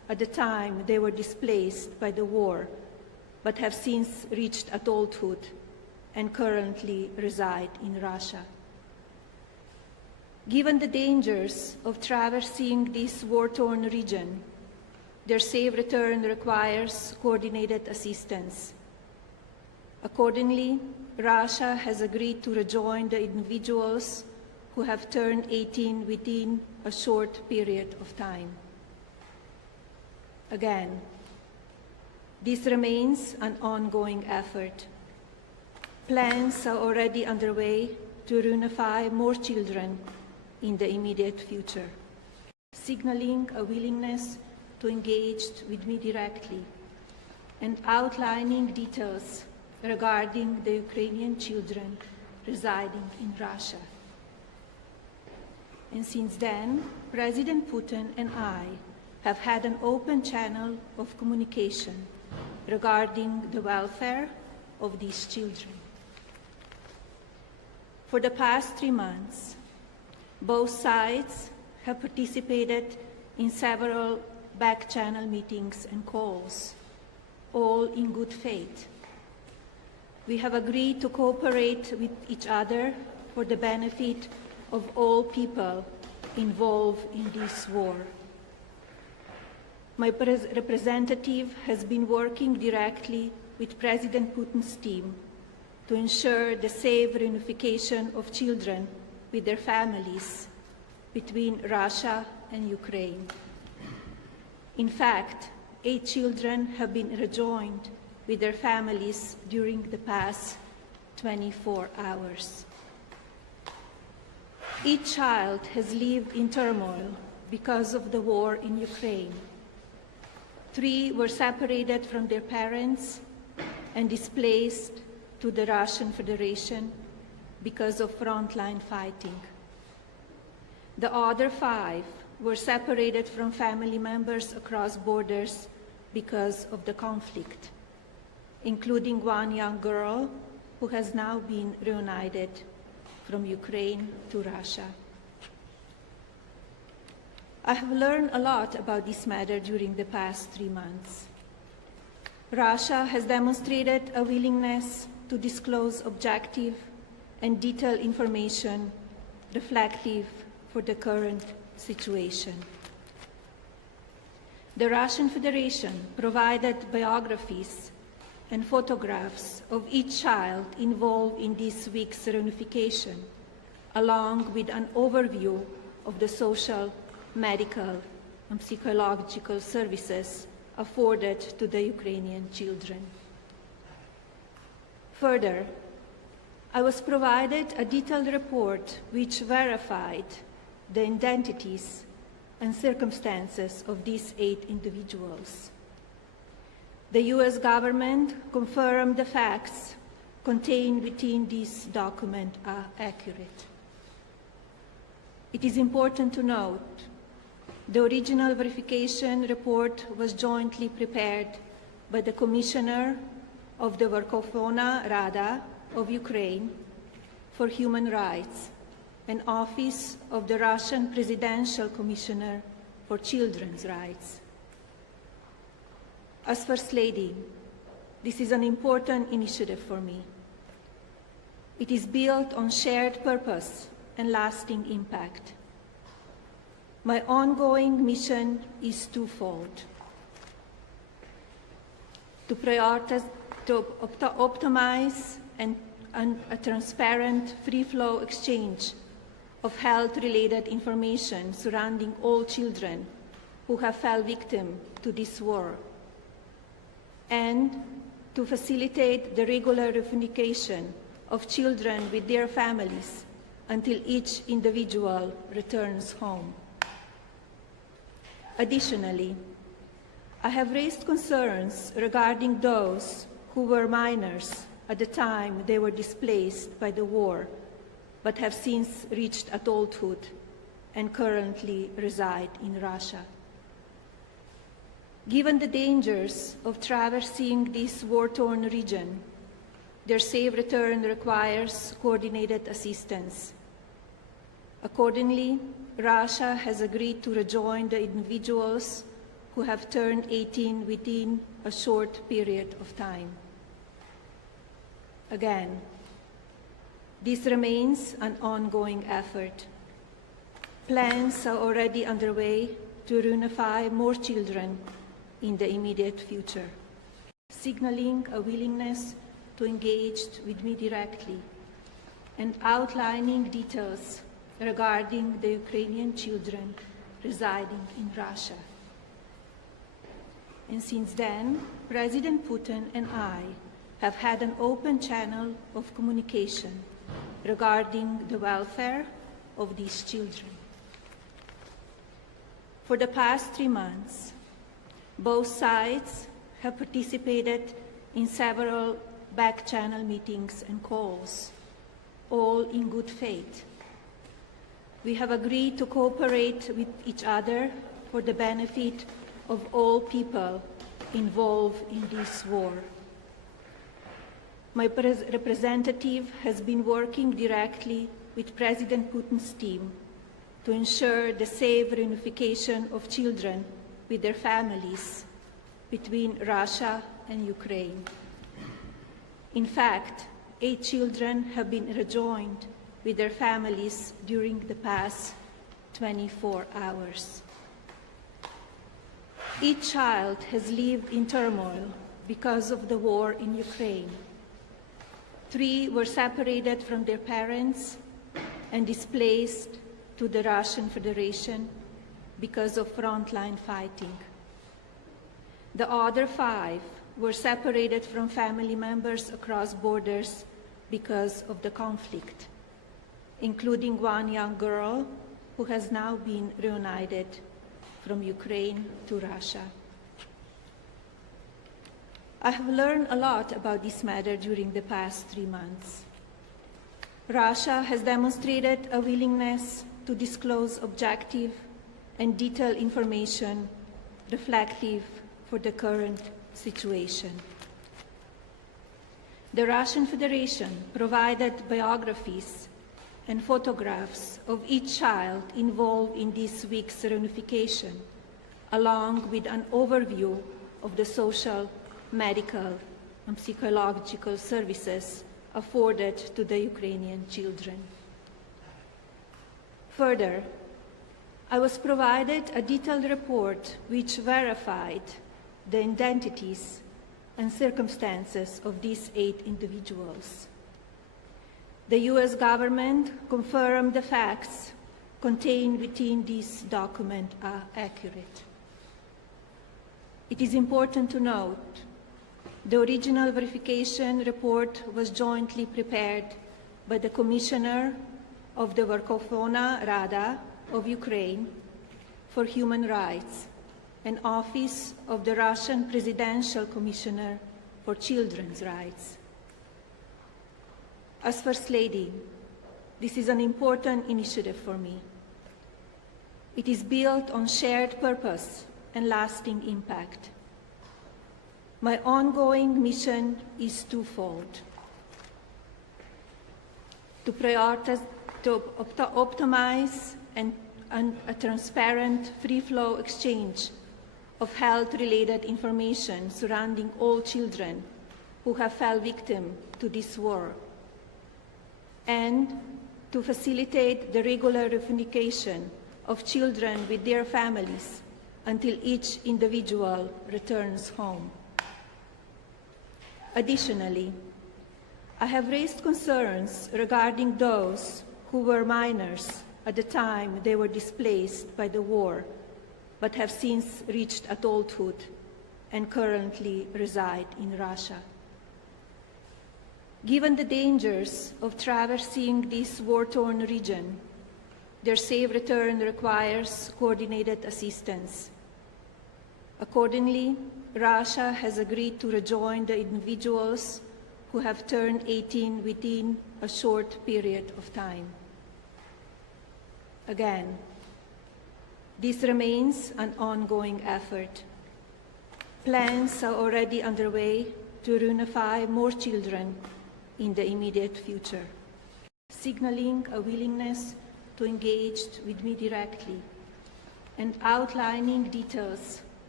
at the time they were displaced by the war, but have since reached adulthood and currently reside in Russia. Given the dangers of traversing this war-torn region, their safe return requires coordinated assistance. Accordingly, Russia has agreed to rejoin the individuals who have turned 18 within a short period of time. Again, this remains an ongoing effort. Plans are already underway to reunify more children in the immediate future, signaling a willingness to engage with me directly and outlining details regarding the Ukrainian children residing in Russia. And since then, President Putin and I have had an open channel of communication regarding the welfare of these children. For the past 3 months, both sides have participated in several back-channel meetings and calls, all in good faith. We have agreed to cooperate with each other for the benefit of all people involved in this war. My representative has been working directly with President Putin's team to ensure the safe reunification of children with their families between Russia and Ukraine. In fact, 8 children have been rejoined with their families during the past 24 hours. Each child has lived in turmoil because of the war in Ukraine. 3 were separated from their parents and displaced to the Russian Federation because of frontline fighting. The other 5 were separated from family members across borders because of the conflict, including 1 young girl who has now been reunited from Ukraine to Russia. I have learned a lot about this matter during the past 3 months. Russia has demonstrated a willingness to disclose objective and detailed information reflective for the current situation. The Russian Federation provided biographies and photographs of each child involved in this week's reunification, along with an overview of the social, medical, and psychological services afforded to the Ukrainian children. Further, I was provided a detailed report which verified the identities and circumstances of these 8 individuals. The US government confirmed the facts contained within this document are accurate. It is important to note the original verification report was jointly prepared by the Commissioner of the Verkhovna Rada of Ukraine for Human Rights and Office of the Russian Presidential Commissioner for Children's Rights. As First Lady, this is an important initiative for me. It is built on shared purpose and lasting impact. My ongoing mission is twofold: to optimize a transparent, free-flow exchange of health-related information surrounding all children who have fell victim to this war, and to facilitate the regular reunification of children with their families until each individual returns home. Additionally, I have raised concerns regarding those who were minors at the time they were displaced by the war, but have since reached adulthood and currently reside in Russia. Given the dangers of traversing this war-torn region, their safe return requires coordinated assistance. Accordingly, Russia has agreed to rejoin the individuals who have turned 18 within a short period of time. Again, this remains an ongoing effort. Plans are already underway to reunify more children in the immediate future, signaling a willingness to engage with me directly and outlining details regarding the Ukrainian children residing in Russia. And since then, President Putin and I have had an open channel of communication regarding the welfare of these children. For the past 3 months, both sides have participated in several back-channel meetings and calls, all in good faith. We have agreed to cooperate with each other for the benefit of all people involved in this war. My representative has been working directly with President Putin's team to ensure the safe reunification of children with their families between Russia and Ukraine. In fact, 8 children have been rejoined with their families during the past 24 hours. Each child has lived in turmoil because of the war in Ukraine. 3 were separated from their parents and displaced to the Russian Federation because of frontline fighting. The other 5 were separated from family members across borders because of the conflict, including one young girl who has now been reunited from Ukraine to Russia. I have learned a lot about this matter during the past 3 months. Russia has demonstrated a willingness to disclose objective and detailed information reflective for the current situation. The Russian Federation provided biographies and photographs of each child involved in this week's reunification, along with an overview of the social, medical, and psychological services afforded to the Ukrainian children. Further, I was provided a detailed report which verified the identities and circumstances of these 8 individuals. The US government confirmed the facts contained within this document are accurate. It is important to note the original verification report was jointly prepared by the Commissioner of the Verkhovna Rada of Ukraine for Human Rights and Office of the Russian Presidential Commissioner for Children's Rights. As First Lady, this is an important initiative for me. It is built on shared purpose and lasting impact. My ongoing mission is twofold: to optimize a transparent, free-flow exchange of health-related information surrounding all children who have fell victim to this war, and to facilitate the regular reunification of children with their families until each individual returns home. Additionally, I have raised concerns regarding those who were minors at the time they were displaced by the war, but have since reached adulthood and currently reside in Russia. Given the dangers of traversing this war-torn region, their safe return requires coordinated assistance. Accordingly, Russia has agreed to rejoin the individuals who have turned 18 within a short period of time. Again, this remains an ongoing effort. Plans are already underway to reunify more children in the immediate future, signaling a willingness to engage with me directly and outlining details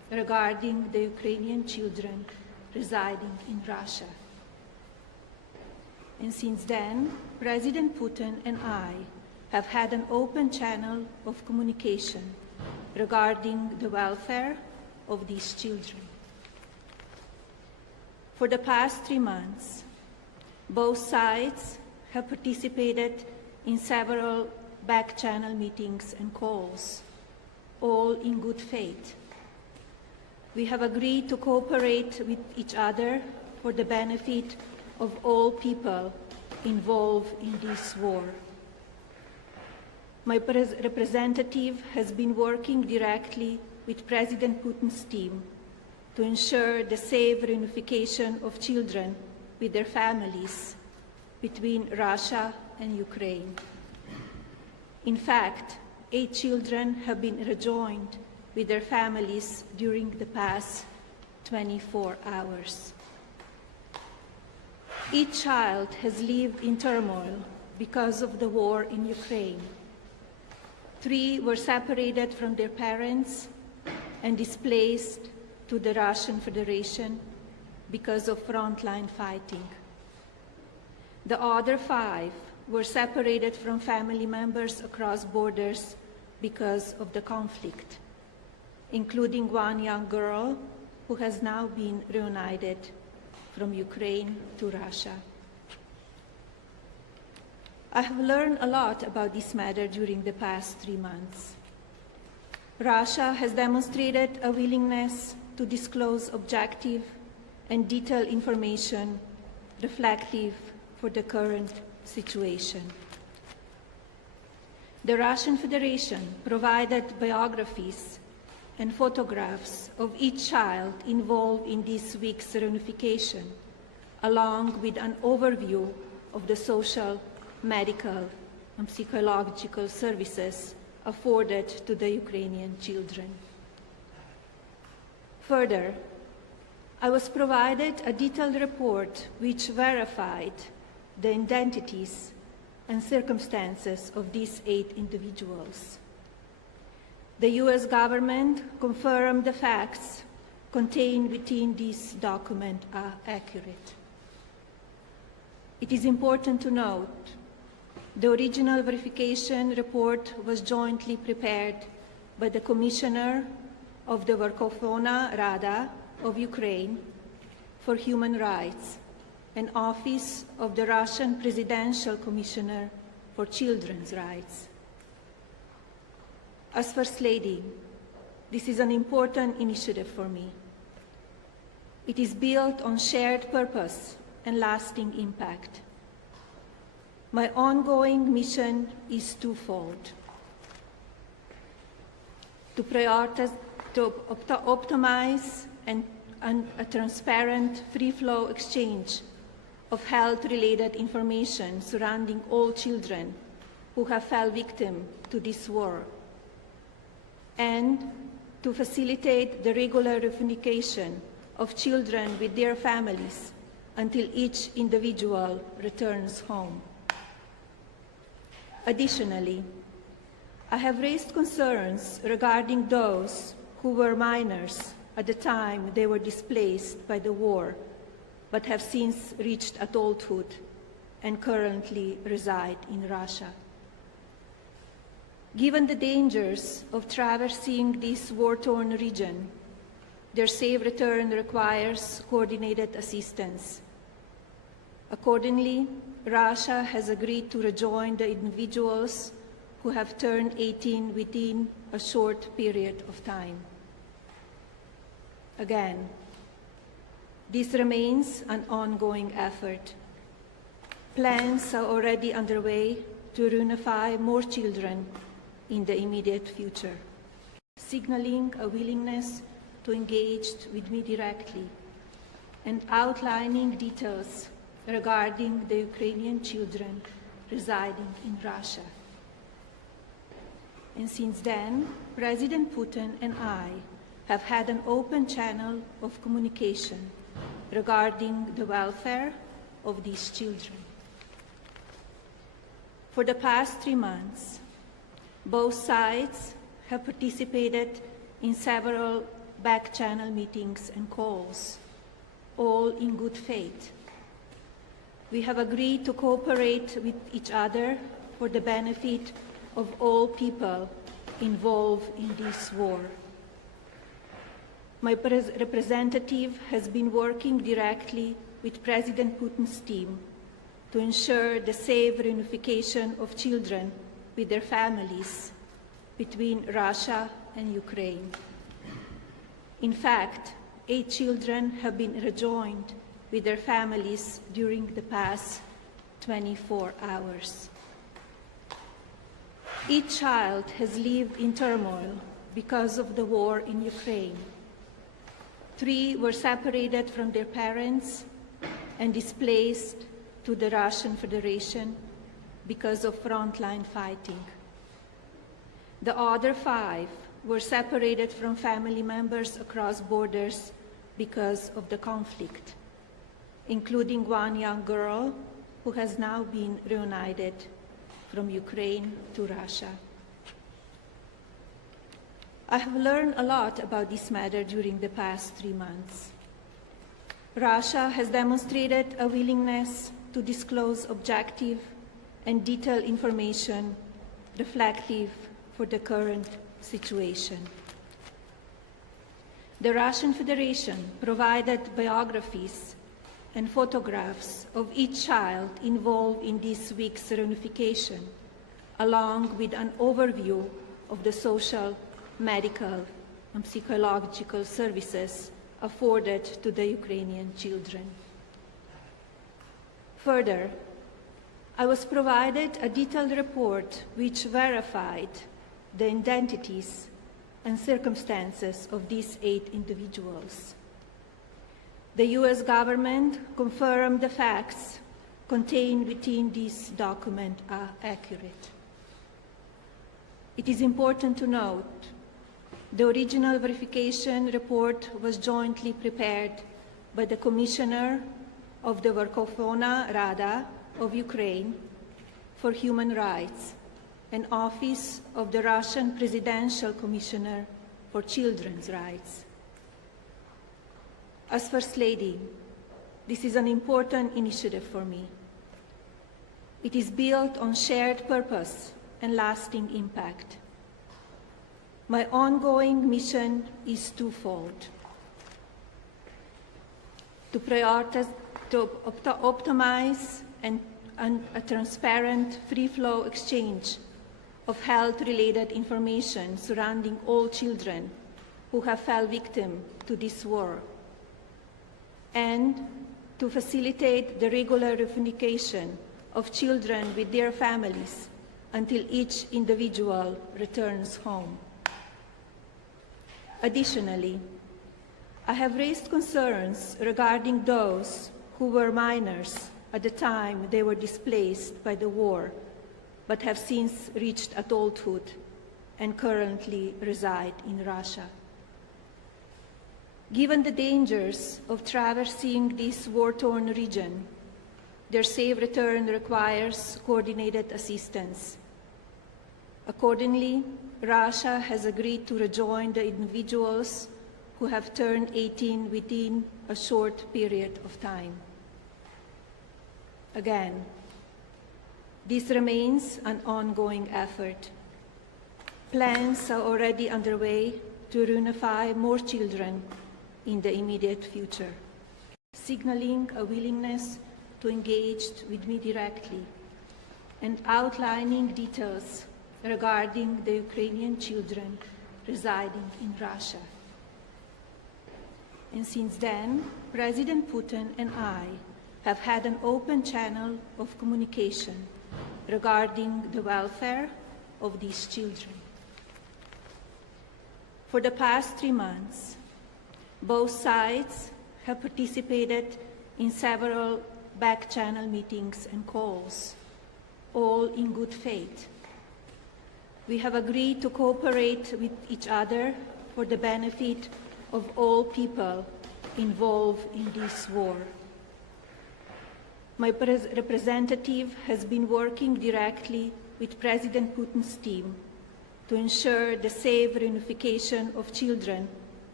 regarding the Ukrainian children residing in Russia. And since then, President Putin and I have had an open channel of communication regarding the welfare of these children. For the past 3 months, both sides have participated in several back-channel meetings and calls, all in good faith. We have agreed to cooperate with each other for the benefit of all people involved in this war. My representative has been working directly with President Putin's team to ensure the safe reunification of children with their families between Russia and Ukraine. In fact, 8 children have been rejoined with their families during the past 24 hours. Each child has lived in turmoil because of the war in Ukraine. 3 were separated from their parents and displaced to the Russian Federation because of frontline fighting. The other 5 were separated from family members across borders because of the conflict, including 1 young girl who has now been reunited from Ukraine to Russia. I have learned a lot about this matter during the past 3 months. Russia has demonstrated a willingness to disclose objective and detailed information reflective for the current situation. The Russian Federation provided biographies and photographs of each child involved in this week's reunification, along with an overview of the social, medical, and psychological services afforded to the Ukrainian children. Further, I was provided a detailed report which verified the identities and circumstances of these 8 individuals. The US government confirmed the facts contained within this document are accurate. It is important to note the original verification report was jointly prepared by the Commissioner of the Verkhovna Rada of Ukraine for Human Rights and Office of the Russian Presidential Commissioner for Children's Rights. As First Lady, this is an important initiative for me. It is built on shared purpose and lasting impact. My ongoing mission is twofold: to optimize a transparent, free-flow exchange of health-related information surrounding all children who have fell victim to this war, and to facilitate the regular reunification of children with their families until each individual returns home. Additionally, I have raised concerns regarding those who were minors at the time they were displaced by the war, but have since reached adulthood and currently reside in Russia. Given the dangers of traversing this war-torn region, their safe return requires coordinated assistance. Accordingly, Russia has agreed to rejoin the individuals who have turned 18 within a short period of time. Again, this remains an ongoing effort. Plans are already underway to reunify more children in the immediate future, signaling a willingness to engage with me directly and outlining details regarding the Ukrainian children residing in Russia. And since then, President Putin and I have had an open channel of communication regarding the welfare of these children. For the past 3 months, both sides have participated in several back-channel meetings and calls, all in good faith. We have agreed to cooperate with each other for the benefit of all people involved in this war. My representative has been working directly with President Putin's team to ensure the safe reunification of children with their families between Russia and Ukraine. In fact, 8 children have been rejoined with their families during the past 24 hours. Each child has lived in turmoil because of the war in Ukraine. 3 were separated from their parents and displaced to the Russian Federation because of frontline fighting. The other 5 were separated from family members across borders because of the conflict, including one young girl who has now been reunited from Ukraine to Russia. I have learned a lot about this matter during the past 3 months. Russia has demonstrated a willingness to disclose objective and detailed information reflective for the current situation. The Russian Federation provided biographies and photographs of each child involved in this week's reunification, along with an overview of the social, medical, and psychological services afforded to the Ukrainian children. Further, I was provided a detailed report which verified the identities and circumstances of these 8 individuals. The US government confirmed the facts contained within this document are accurate. It is important to note the original verification report was jointly prepared by the Commissioner of the Verkhovna Rada of Ukraine for Human Rights and Office of the Russian Presidential Commissioner for Children's Rights. As First Lady, this is an important initiative for me. It is built on shared purpose and lasting impact. My ongoing mission is twofold: to optimize a transparent, free-flow exchange of health-related information surrounding all children who have fell victim to this war, and to facilitate the regular reunification of children with their families until each individual returns home. Additionally, I have raised concerns regarding those who were minors at the time they were displaced by the war, but have since reached adulthood and currently reside in Russia. Given the dangers of traversing this war-torn region, their safe return requires coordinated assistance. Accordingly, Russia has agreed to rejoin the individuals who have turned 18 within a short period of time. Again, this remains an ongoing effort. Plans are already underway to reunify more children in the immediate future, signaling a willingness to engage with me directly and outlining details regarding the Ukrainian children residing in Russia. And since then, President Putin and I have had an open channel of communication regarding the welfare of these children. For the past 3 months, both sides have participated in several back-channel meetings and calls, all in good faith. We have agreed to cooperate with each other for the benefit of all people involved in this war. My representative has been working directly with President Putin's team to ensure the safe reunification of children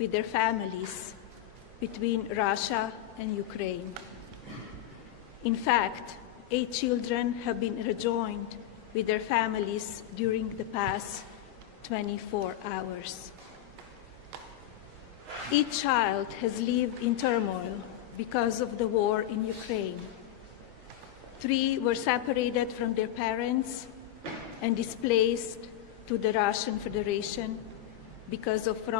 with their families between Russia and Ukraine. In fact, 8 children have been rejoined with their families during the past 24 hours. Each child has lived in turmoil because of the war in Ukraine. 3 were separated from their parents and displaced to the Russian Federation because of